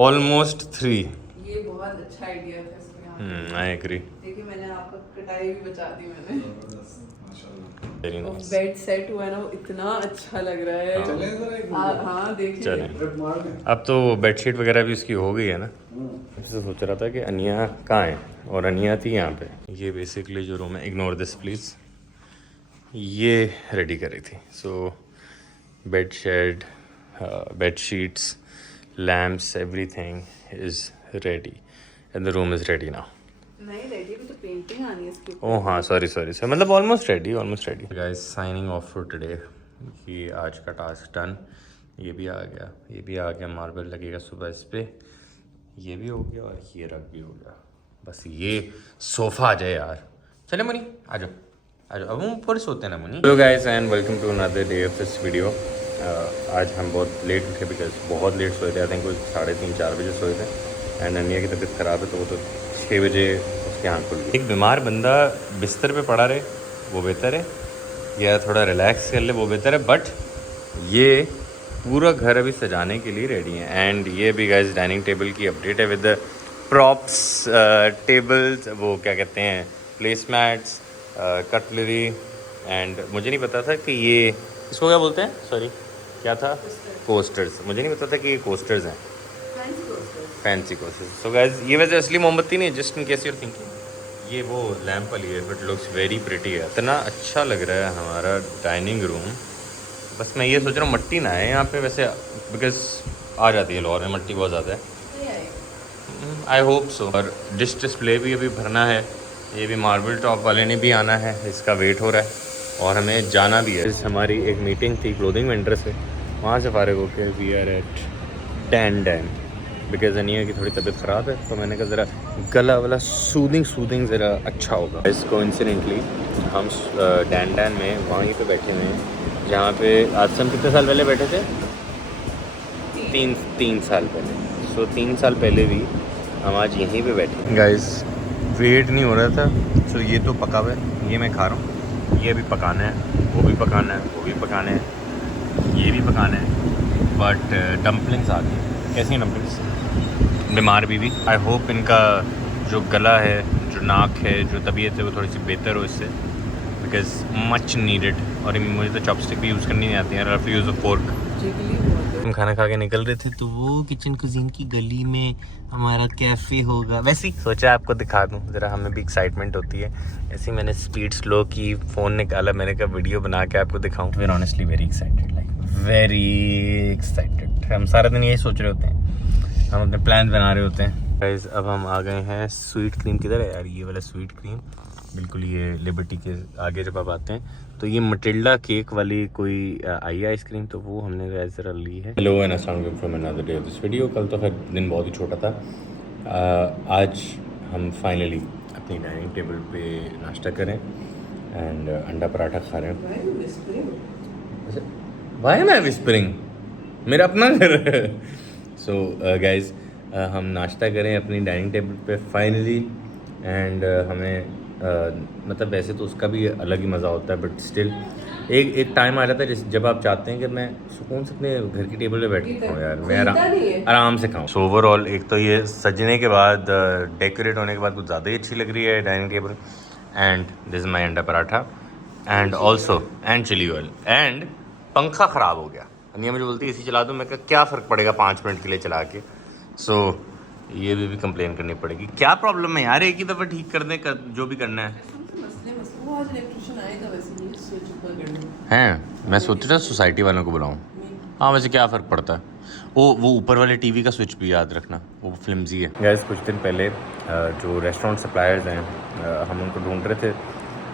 almost 3. ये बहुत अच्छा आइडिया था इसमें। I agree. देखिए मैंने आपका कटाई भी बचा दी मैंने। माशाल्लाह। Very nice. बेड सेट हुआ है ना, वो इतना अच्छा लग रहा है। चले जरा एक हाँ देखिए। चलें। ट्रिप मार लें। अब तो बेडशीट वगैरह भी इसकी हो गई है ना। इससे सोच रहा था कि अनिया कहाँ है, और अनिया थी यहाँ पे। ये बेसिकली जो रूम है, इग्नोर दिस प्लीज़, ये रेडी करी थी। So bed shed, bed sheets, lamps, everything is ready and the room is ready now. नहीं रेडी भी तो पेंटिंग आनी है इसके ऊपर। ओह हाँ सॉरी मतलब almost ready guys. Signing off for today. ये आज का टास्क डन। ये भी आ गया मार्बल लगेगा सुबह इस पे, ये भी हो गया और ये रग भी हो गया। बस ये सोफ़ा आ जाए यार। चले मुनी आ जाओ अब हम ऊपर सोते हैं ना Muni. Hello guys and welcome to another day of this video. आज हम बहुत लेट उठे बिकॉज बहुत लेट सोए थे। आई थिंक कुछ 3:30-4 बजे सोए थे। एंड अनिया की तबीयत ख़राब है तो वो तो 6 बजे उसकी आँख खुल गई। एक बीमार बंदा बिस्तर पे पड़ा रहे वो बेहतर है, या थोड़ा रिलैक्स कर ले वो बेहतर है। बट ये पूरा घर अभी सजाने के लिए रेडी है। एंड ये भी गाइस डाइनिंग टेबल की अपडेट है विद प्रॉप्स, टेबल्स, वो क्या कहते हैं, प्लेस मैट्स, कटलरी। एंड मुझे नहीं पता था कि ये इसको क्या बोलते हैं, सॉरी क्या था, कोस्टर्स। मुझे नहीं पता था कि ये कोस्टर्स हैं, फैंसी कोस्टर्स। सो गाइस ये वैसे असली मोमबत्ती नहीं है, just in case you're thinking. ये वो लैम्प वाली है बट लुक्स वेरी प्रिटी है। इतना अच्छा लग रहा है हमारा डाइनिंग रूम। बस मैं ये सोच रहा हूँ मट्टी ना है यहाँ पे वैसे, बिकॉज आ जाती है लाहौर में मट्टी बहुत ज़्यादा है। I hope so. और डिश डिस्प्ले भी अभी भरना है, ये भी मार्बल टॉप वाले ने भी आना है, इसका वेट हो रहा है और हमें जाना भी है। हमारी एक मीटिंग थी क्लोथिंग वेंडर से, वहाँ से फारिग होकर we are at Dan because Aniya की थोड़ी तबीयत ख़राब है तो मैंने कहा ज़रा गला वाला सूदिंग ज़रा अच्छा होगा। इस कोइंसिडेंटली हम डैन में वहीं पे बैठे हुए हैं जहाँ पे आज से हम कितने साल पहले बैठे थे, तीन साल पहले। सो 3 साल पहले भी हम आज यहीं पे बैठे। गाइस वेट नहीं हो रहा था। सो ये तो पका हुआ है, ये मैं खा रहा हूँ, ये भी पकाना है, वो भी पकाना है, वो भी पकाना है, ये भी पकाना है। बट डम्पलिंग्स आ गई। कैसी हैं डम्पलिंग्स? बीमार बीवी, आई होप इनका जो गला है, जो नाक है, जो तबीयत है वो थोड़ी सी बेहतर हो इससे, बिकॉज मच नीडेड। और मुझे तो चॉपस्टिक भी यूज़ करनी नहीं आती है, रफ यूज़ ऑफ फोर्क। हम खाना खा के निकल रहे थे तो वो किचन कुजीन की गली में हमारा कैफ़े होगा, वैसे ही सोचा आपको दिखा दूं, ज़रा हमें भी एक्साइटमेंट होती है। ऐसे ही मैंने स्पीड स्लो की, फ़ोन निकाला, मैंने कहा वीडियो बना के आपको दिखाऊं। We are honestly very excited, like very excited. हम सारा दिन यही सोच रहे होते हैं, हम अपने प्लान बना रहे होते हैं। गाइस अब हम आ गए हैं स्वीट क्रीम किधर है यार, ये वाला स्वीट क्रीम बिल्कुल ये लिबर्टी के आगे जब आप आते हैं तो ये मटिल्डा केक वाली कोई आई है आइसक्रीम, तो वो हमने ज़रा ली है। हेलो एंड अस्सलाम वालेकुम from another day of this video. कल तो खैर दिन बहुत ही छोटा था। आज हम फाइनली अपनी डाइनिंग टेबल पे नाश्ता करें एंड अंडा पराठा खा रहे हैं। वाई एम आई विस्परिंग, मेरा अपना घर है। सो गाइज हम नाश्ता करें अपनी डाइनिंग टेबल पे फाइनली। एंड हमें मतलब वैसे तो उसका भी अलग ही मज़ा होता है, बट स्टिल एक टाइम आ जाता है जब आप चाहते हैं कि मैं सुकून से अपने घर की टेबल पे बैठ के खाऊँ यार, मैं आराम से खाऊँ। सो ओवरऑल एक तो ये सजने के बाद, डेकोरेट होने के बाद कुछ ज़्यादा ही अच्छी लग रही है dining table. And this is my anda paratha and also and chilli oil. And पंखा ख़राब हो गया, अनिया मुझे बोलती है इसी चला दूँ, मैं कहा क्या फ़र्क पड़ेगा 5 मिनट के लिए चला के। सो ये भी कंप्लेन करनी पड़ेगी। क्या प्रॉब्लम है यार, एक ही दफ़ा ठीक कर दें, जो भी करना है। हैं मैं सोच रहा सोसाइटी वालों को बुलाऊं। हाँ वैसे क्या फ़र्क पड़ता है, वो ऊपर वाले टीवी का स्विच भी याद रखना, वो फ्लिमजी है। गैस कुछ दिन पहले जो रेस्टोरेंट सप्लायर्स हैं हम उनको ढूंढ रहे थे,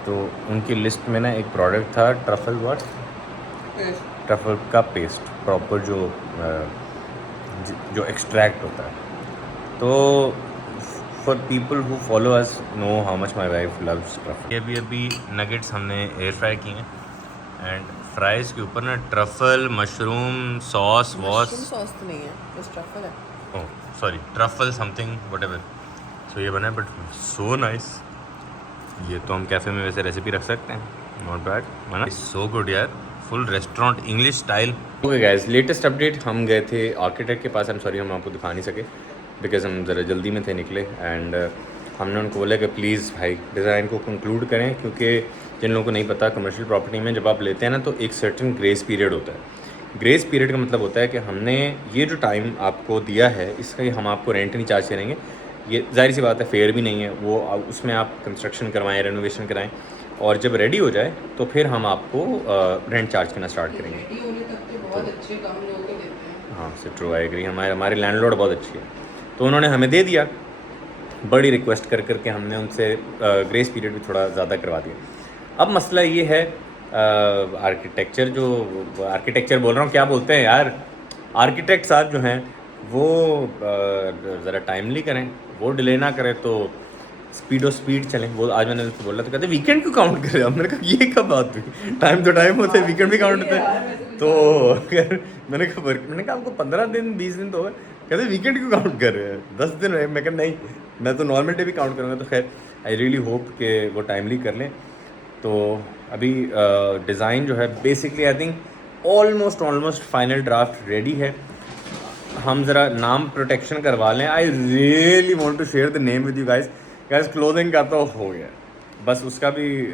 तो उनकी लिस्ट में ना एक प्रोडक्ट था ट्रफल का पेस्ट, प्रॉपर जो एक्सट्रैक्ट होता है। तो for people who follow us know how much my wife loves truffle. ये अभी नगेट्स हमने एयर फ्राई किए हैं एंड फ्राइज़ के ऊपर ना ट्रफल मशरूम सॉस तो नहीं है, बस ट्रफल है। Oh sorry, truffle something whatever. So ये बना है बट सो नाइस। ये तो हम कैफ़े में वैसे रेसिपी रख सकते हैं, नॉट बैड बना, सो गुड यार, full restaurant English style. Okay guys, latest update, हम गए थे आर्किटेक्ट के पास। आई एम सॉरी हम आपको दिखा नहीं सके बिकॉज हम ज़रा जल्दी में थे निकले। एंड हमने उनको बोला कि प्लीज़ भाई डिज़ाइन को कंक्लूड करें, क्योंकि जिन लोगों को नहीं पता कमर्शियल प्रॉपर्टी में जब आप लेते हैं ना तो एक सर्टेन ग्रेस पीरियड होता है। ग्रेस पीरियड का मतलब होता है कि हमने ये जो टाइम आपको दिया है इसका हम आपको रेंट नहीं चार्ज करेंगे। ये जाहिर सी बात है, फेयर भी नहीं है वो, उसमें आप कंस्ट्रक्शन करवाएं, रेनोवेशन कराएं और जब रेडी हो जाए तो फिर हम आपको रेंट चार्ज करना स्टार्ट करेंगे। हाँ से ट्रू, आई एग्री। हमारे लैंडलॉर्ड बहुत अच्छी है, तो उन्होंने हमें दे दिया। बड़ी रिक्वेस्ट करके हमने उनसे ग्रेस पीरियड भी थोड़ा ज़्यादा करवा दिया। अब मसला ये है आर्किटेक्चर बोल रहा हूँ, क्या बोलते हैं यार, आर्किटेक्ट साहब जो हैं वो ज़रा टाइमली करें, वो डिले ना करें तो स्पीड चलें। वो आज मैंने उसको बोला तो कहते वीकेंड क्यों काउंट कर रहे हो? मैंने कहा ये कब बात हुई, टाइम तो टाइम होते, वीकेंड भी काउंट होते हैं। तो मैंने कहा आपको 15 दिन 20 दिन तो हो गए, कहते वीकेंड क्यों काउंट कर रहे हैं, 10 दिन है। मैं कहा नहीं, मैं तो नॉर्मल डे भी काउंट करूँगा। तो खैर आई रियली होप कि वो टाइमली कर लें। तो अभी डिज़ाइन जो है basically I think almost final draft ready है। हम ज़रा नाम प्रोटेक्शन करवा लें। I really want to share the name with you guys. Clothing का तो हो गया, बस उसका भी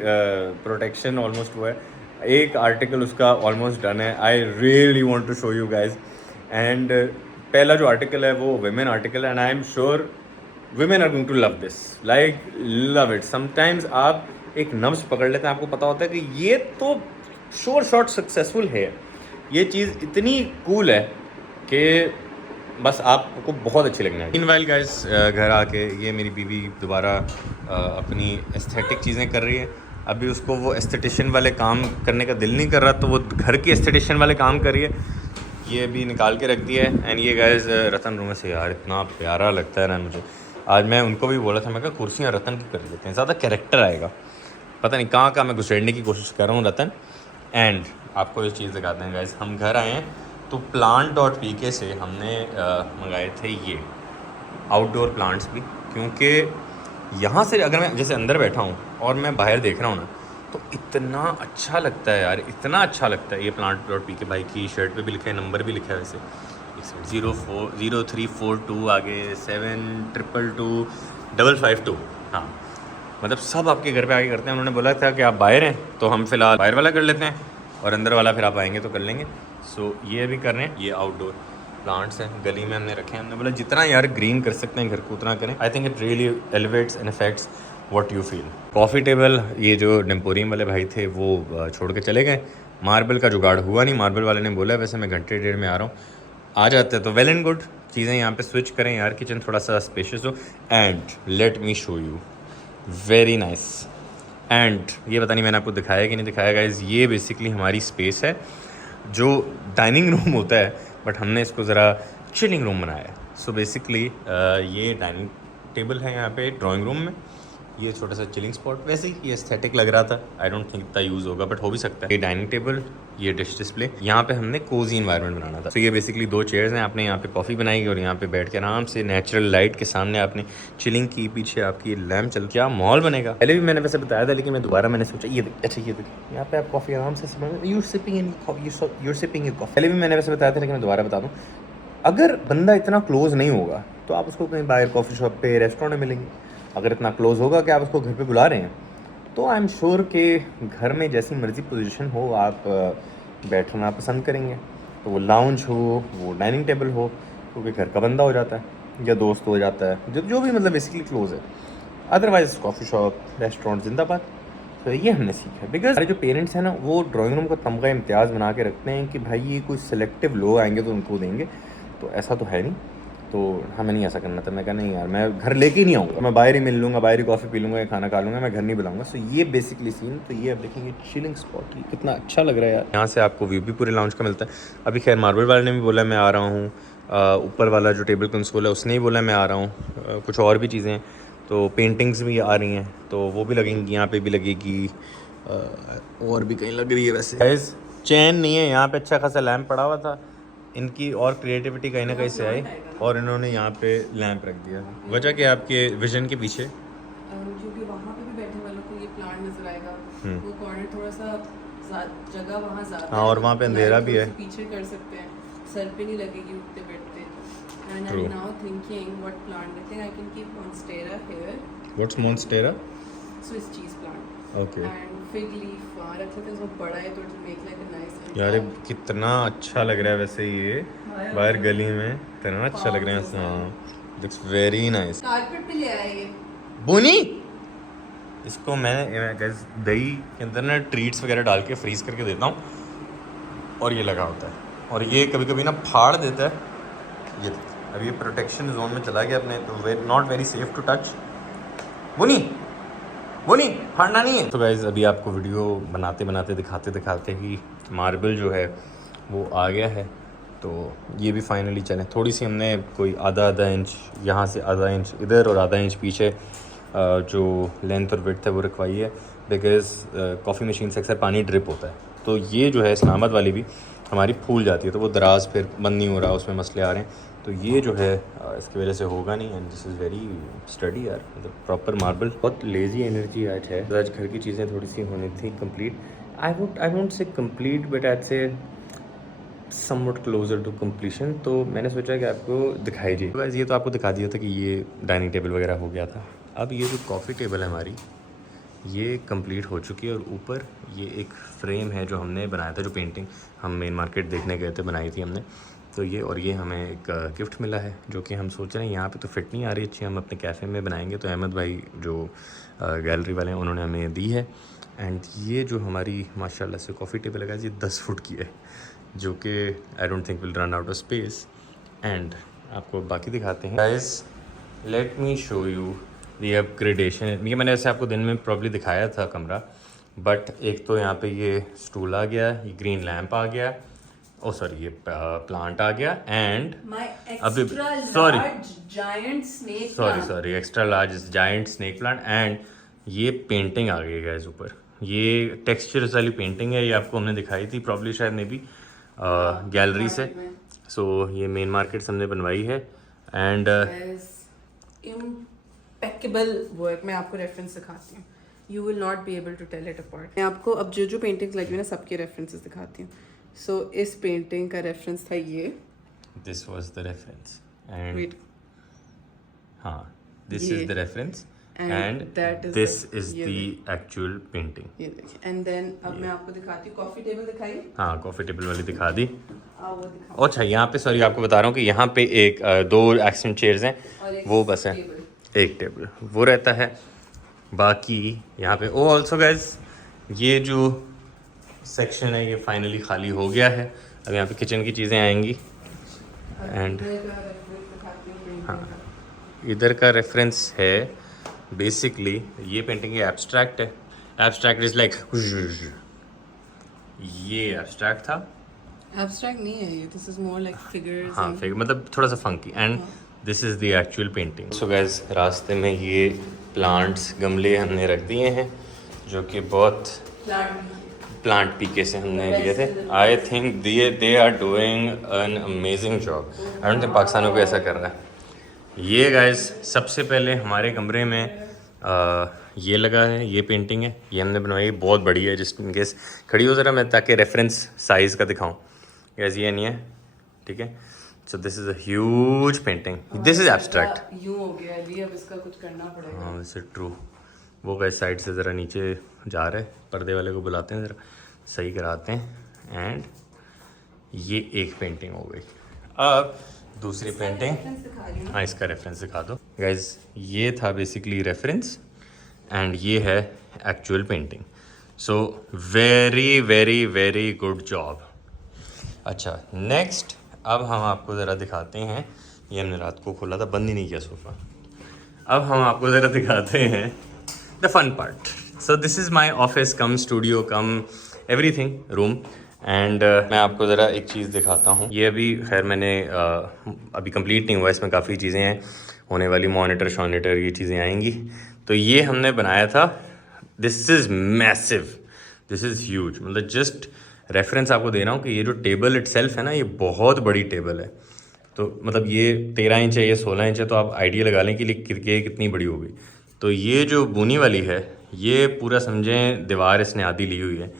प्रोटेक्शन ऑलमोस्ट हुआ है। एक आर्टिकल उसका ऑलमोस्ट डन है। I really want to show you guys. And पहला जो आर्टिकल है वो विमेन आर्टिकल है, and I am sure women are going to love this, like love it. Sometimes आप एक नब्ज पकड़ लेते हैं, आपको पता होता है कि ये तो श्योर शॉट सक्सेसफुल है। ये चीज़ इतनी कूल है कि बस आपको बहुत अच्छी लगने है। मीनवाइल गाइस, घर आके ये मेरी बीवी दोबारा अपनी एस्थेटिक चीज़ें कर रही है। अभी उसको वो एस्थेटिशियन वाले काम करने का दिल नहीं कर रहा, तो वो घर की एस्थेटिशियन वाले काम कर रही है। ये भी निकाल के रख दिया है। एंड ये गाइस रतन रूम से, यार इतना प्यारा लगता है ना मुझे। आज मैं उनको भी बोला था, मैं कहा कुर्सियाँ रतन की कर देते हैं, ज़्यादा कैरेक्टर आएगा। पता नहीं कहाँ मैं घुसेड़ने की कोशिश कर रहा हूँ रतन। एंड आपको ये चीज़ दिखाते हैं गाइस, हम घर आए हैं तो plant.pk से हमने मंगाए थे ये आउटडोर प्लांट्स भी, क्योंकि यहाँ से अगर मैं जैसे अंदर बैठा हूँ और मैं बाहर देख रहा हूँ ना, तो इतना अच्छा लगता है यार, इतना अच्छा लगता है। ये plant.pk भाई की शर्ट पे भी लिखा है, नंबर भी लिखा है वैसे 0342 आगे 7222 हाँ, मतलब सब आपके घर पे आके करते हैं। उन्होंने बोला था कि आप बाहर हैं तो हम फ़िलहाल बाहर वाला कर लेते हैं, और अंदर वाला फिर आप आएंगे तो कर लेंगे। सो ये भी कर रहे हैं। ये आउटडोर प्लांट्स हैं, गली में हमने रखे हैं। हमने बोला जितना यार ग्रीन कर सकते हैं घर को उतना करें। I think it really elevates and effects what you feel. Coffee table ये जो डेम्पोरियम वाले भाई थे वो छोड़ के चले गए। मार्बल का जुगाड़ हुआ नहीं, मार्बल वाले ने बोला वैसे मैं घंटे डेढ़ में आ रहा हूँ, आ जाते हैं तो वेल एंड गुड। चीज़ें यहाँ पे स्विच करें यार, किचन थोड़ा सा स्पेशियस हो। And let me show you, very nice. And ये पता नहीं मैंने आपको दिखाया कि नहीं दिखाया गाइस, ये बेसिकली हमारी स्पेस है जो डाइनिंग रूम होता है, बट हमने इसको ज़रा चिलिंग रूम बनाया है। सो बेसिकली ये डाइनिंग टेबल है यहाँ पे ड्राइंग रूम में, ये छोटा सा चिलिंग स्पॉट। वैसे ही ये एस्थेटिक लग रहा था, आई डोंट थिंक इतना यूज़ होगा बट हो भी सकता है। ये डाइनिंग टेबल, ये डिश डिस्प्ले, यहाँ पे हमने कोजी इन्वायरमेंट बनाना था। तो ये बेसिकली 2 चेयर्स हैं, आपने यहाँ पे कॉफ़ी बनाई और यहाँ पे बैठ के आराम से नेचुरल लाइट के सामने आपने चिलिंग की, पीछे आपकी लैम्प चल, क्या मॉल बनेगा। पहले भी मैंने वैसे बताया था, लेकिन मैं दोबारा मैंने सोचा ये अच्छा ये देखिए यहाँ पे आप कॉफ़ी आराम से यूर सिपिंग इन कॉफ़ी। पहले भी मैंने वैसे बताया था, लेकिन मैं दोबारा बता दूँ, अगर बंदा इतना क्लोज नहीं होगा तो आप उसको कहीं बाहर कॉफ़ी शॉप पे रेस्टोरेंट में मिलेंगे। अगर इतना क्लोज होगा कि आप उसको घर पे बुला रहे हैं, तो आई एम श्योर कि घर में जैसी मर्जी पोजीशन हो आप बैठना पसंद करेंगे। तो वो लाउंज हो, वो डाइनिंग टेबल हो, क्योंकि घर का बंदा हो जाता है या दोस्त हो जाता है, जो भी मतलब बेसिकली क्लोज है। अदरवाइज कॉफ़ी शॉप रेस्टोरेंट जिंदाबाद। तो ये हमने सीखा है, बिकॉज हमारे जो पेरेंट्स हैं ना, वो ड्राइंग रूम का तमगा इम्तियाज़ बना के रखते हैं कि भाई ये कोई सिलेक्टिव लोग आएंगे तो उनको देंगे, तो ऐसा तो है नहीं। तो हमें नहीं ऐसा करना था। मैं कहा नहीं यार, मैं घर लेके ही नहीं आऊँगा, मैं बाहर ही मिल लूँगा, बाहर ही कॉफ़ी पी लूँगा या खाना खा लूँगा, मैं घर नहीं बुलाऊँगा। सो ये बेसिकली सीन। तो ये आप देखेंगे चिलिंग स्पॉट, ये कितना अच्छा लग रहा है यार। यहाँ से आपको व्यू भी पूरे लाउंज का मिलता है। अभी खैर मार्बल वाले ने भी बोला मैं आ रहा हूँ, ऊपर वाला जो टेबल कंसोल है उसने ही बोला मैं आ रहा हूँ। कुछ और भी चीज़ें हैं, तो पेंटिंग्स भी आ रही हैं, तो वो भी लगेंगी, यहाँ पे भी लगेगी, और भी कहीं लग रही है। वैसे चैन नहीं है यहाँ पे, अच्छा खासा लैम्प पड़ा हुआ था। इनकी और क्रिएटिविटी कहीं ना कहीं से आई और इन्होंने यहाँ पे लैंप रख दिया। वजह क्या आपके विजन के पीछे? क्योंकि वहाँ पे भी बैठने वालों को ये प्लांट नजर आएगा, वो कॉर्नर थोड़ा सा जगह वहाँ ज़्यादा, हाँ, और वहाँ पे अंधेरा भी है, पीछे कर सकते हैं, सर पे नहीं लगेगी उठते बैठते। And I M now thinking what plant I think I can keep monstera here. What's monstera? Swiss cheese plant. Okay. And fig leaf वहाँ रख सकते हैं, वो बड़ा है तो it will make like a nice. यार कितना अच्छा लग रहा है वैसे, ये बाहर गली में इतना अच्छा लग रहा है। हाँ, लुक्स वेरी नाइस। कारपेट पे ले आए ये बोनी, इसको मैं दही के अंदर ना ट्रीट्स वगैरह डाल के फ्रीज करके देता हूँ, और ये लगा होता है, और ये कभी कभी ना फाड़ देता है। ये अब ये प्रोटेक्शन जोन में चला गया अपने, तो not very safe to touch. Bonnie फाड़ना नहीं है। तो गाइज अभी आपको वीडियो बनाते बनाते दिखाते ही मार्बल जो है वो आ गया है। तो ये भी फाइनली चले, थोड़ी सी हमने कोई आधा इंच यहाँ से, आधा इंच इधर और आधा इंच पीछे जो लेंथ और विड्थ है वो रखवाई है, बिकॉज़ कॉफ़ी मशीन से अक्सर पानी ड्रिप होता है। तो ये जो है इस्लामाबाद वाली भी हमारी फूल जाती है, तो वो दराज फिर बंद नहीं हो रहा, उसमें मसले आ रहे हैं। तो ये जो है इसकी वजह से होगा नहीं। And this is very study यार, मतलब प्रॉपर मार्बल। बहुत लेज़ी एनर्जी आज है। आज घर की चीज़ें थोड़ी सी होनी थी complete. I won't say complete, but I से समवट क्लोजर टू कंप्लीशन। तो मैंने सोचा कि आपको दिखाई जी, बस ये तो आपको दिखा दिया था कि ये डाइनिंग टेबल वगैरह हो गया था। अब ये जो कॉफ़ी टेबल है हमारी, ये कंप्लीट हो चुकी है। और ऊपर ये एक फ्रेम है जो हमने बनाया था, जो पेंटिंग हम मेन मार्केट देखने गए थे, बनाई थी हमने। तो ये, और ये हमें एक गिफ्ट मिला है, जो कि हम सोच रहे हैं यहाँ पे तो फिट नहीं आ रही अच्छी, हम अपने कैफ़े में बनाएंगे। तो अहमद भाई जो गैलरी वाले हैं उन्होंने हमें दी है। एंड ये जो हमारी माशाल्लाह से कॉफ़ी टेबल है, ये 10 फुट की है, जो कि आई don't think will run out of space. And आपको बाकी दिखाते हैं guys, late me show you the upgradation. ये मैंने ऐसे आपको दिन में प्रॉब्ली दिखाया था कमरा, बट एक तो यहाँ पे ये स्टूल आ गया, ये ग्रीन लैंप आ गया, ओ सॉरी ये प्लांट आ गया। एंड अभी sorry extra large giant snake plant. And ये पेंटिंग आ गई गाइस ऊपर, ये टेक्सचर्स वाली पेंटिंग है, ये आपको हमने दिखाई थी प्रॉब्ली शायद मे बी गैलरी से। सो ये मेन मार्केट से हमने बनवाई है। And impeccable work. मैं आपको रेफरेंस दिखाती हूँ, you will not be able to tell it apart. मैं आपको अब जो जो पेंटिंग्स लगी हुई ना सबके रेफरेंसेस दिखाती हूँ। सो इस पेंटिंग का रेफरेंस था ये, this was the reference. And wait, हाँ, this is the reference and that is this the- is ये the actual painting। ये देखिए। एंड देन अब मैं आपको दिखाती हूँ कॉफी टेबल दिखाई। हाँ, कॉफ़ी टेबल वाली दिखा दी। वो दिखा अच्छा, यहाँ पे सॉरी आपको बता रहा हूँ कि यहाँ पे एक 2 एक्सेंट चेयर्स हैं, और एक वो बस है, टेबल। एक टेबल वो रहता है। बाकी यहाँ पे ओ ऑल्सो गाइज, ये जो सेक्शन है ये फाइनली खाली हो गया है। अब यहाँ पे किचन की चीज़ें आएंगी। एंड हाँ, इधर का रेफरेंस है बेसिकली, ये पेंटिंग ये एब्स्ट्रैक्ट है। एब्स्ट्रैक्ट इज लाइक, ये एब्स्ट्रैक्ट था। एब्स्ट्रैक्ट नहीं है ये, this is more like figures. हाँ, फिगर मतलब थोड़ा सा funky. And this is the actual painting. So guys, रास्ते में ये प्लांट्स गमले हमने रख दिए हैं, जो कि बहुत प्लांट पीके से हमने लिए थे। I think they are doing an amazing job. I don't think पाकिस्तानों को ऐसा कर रहा है। ये गाइस सबसे पहले हमारे कमरे में ये लगा है, ये पेंटिंग है, ये हमने बनवाई, बहुत बड़ी है। जिस इन केस खड़ी हो ज़रा मैं, ताकि रेफरेंस साइज़ का दिखाऊं। गैस ये नहीं है, ठीक है। सो this is a huge painting, this is abstract. यूं हो गया अभी, अब इसका कुछ करना पड़ेगा। हाँ वैसे ट्रू। वो गैस साइड से ज़रा नीचे जा रहे, पर्दे वाले को बुलाते हैं, ज़रा सही कराते हैं। एंड ये एक पेंटिंग हो गई। अब दूसरी पेंटिंग, हाँ इसका रेफरेंस दिखा दो गाइज। ये था बेसिकली रेफरेंस, एंड ये है actual painting. So very very very good job. अच्छा, नेक्स्ट अब हम आपको ज़रा दिखाते हैं, ये हमने रात को खोला था, बंद ही नहीं किया सोफ़ा। अब हम आपको ज़रा दिखाते हैं the fun part. So this is my office cum studio cum everything room. And मैं आपको ज़रा एक चीज़ दिखाता हूँ। ये अभी खैर मैंने अभी कंप्लीट नहीं हुआ, इसमें काफ़ी चीज़ें हैं होने वाली, मॉनिटर शॉनिटर ये चीज़ें आएंगी। तो ये हमने बनाया था, this is massive, this is huge. मतलब जस्ट रेफरेंस आपको दे रहा हूँ कि ये जो टेबल इटसेल्फ है ना, ये बहुत बड़ी टेबल है। तो मतलब ये 13 इंच है, ये 16 इंच है, तो आप आइडिया लगा लें कि ये कितनी बड़ी होगी। तो ये जो बुनी वाली है, ये पूरा समझें दीवार इसने आधी ली हुई है।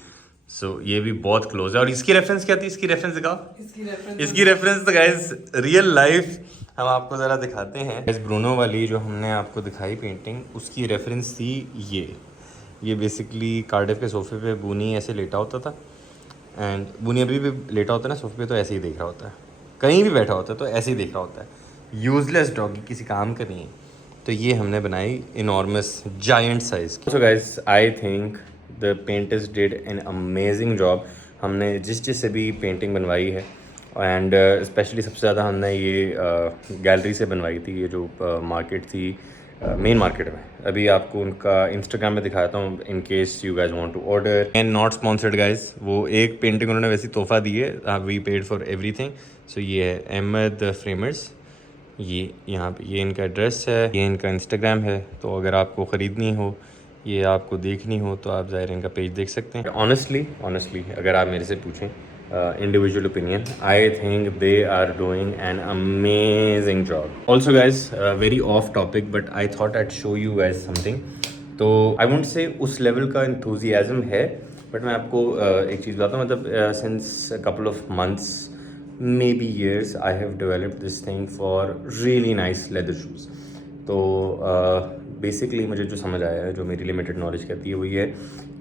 सो ये भी बहुत क्लोज है। और इसकी रेफरेंस क्या थी, इसकी रेफरेंस दिखाओ। इसकी रेफरेंस तो गाइस रियल लाइफ हम आपको ज़रा दिखाते हैं। इस ब्रूनो वाली जो हमने आपको दिखाई पेंटिंग, उसकी रेफरेंस थी ये बेसिकली कार्डिफ के सोफ़े पे बूनी ऐसे लेटा होता था। एंड बूनी अभी भी लेटा होता है ना सोफ़े पे, तो ऐसे ही देख रहा होता है, कहीं भी बैठा होता है तो ऐसे ही देख रहा होता है। यूजलेस डॉगी, किसी काम का नहीं है। तो ये हमने बनाई इनॉर्मस जायंट साइज़ की। So guys, I think the painters did an amazing job. हमने जिस से भी पेंटिंग बनवाई है, एंड स्पेशली सबसे ज़्यादा हमने ये गैलरी से बनवाई थी, ये जो मार्केट थी मेन मार्केट में। अभी आपको उनका इंस्टाग्राम में दिखाता हूँ, in case you guys want to order. And not sponsored guys, वो एक पेंटिंग उन्होंने वैसी तोहफा दी है, we paid for everything. So ये है अहमद फ्रेमर्स, ये यहाँ पे ये इनका एड्रेस है, ये इनका इंस्टाग्राम है। तो अगर आपको ख़रीदनी हो, ये आपको देखनी हो, तो आप ज़ाहिर इनका पेज देख सकते हैं। ऑनेस्टली अगर आप मेरे से पूछें individual opinion, I think they are doing an amazing job. Also guys very off topic but I thought I'd show you guys something. तो आई वोंट से उस लेवल का इंथुजियाज़म है, बट मैं आपको एक चीज़ बताता हूँ। मतलब since couple of months, maybe years, I have developed this thing for really nice leather shoes. तो बेसिकली मुझे जो समझ आया है, जो मेरी लिमिटेड नॉलेज कहती है, वो ये है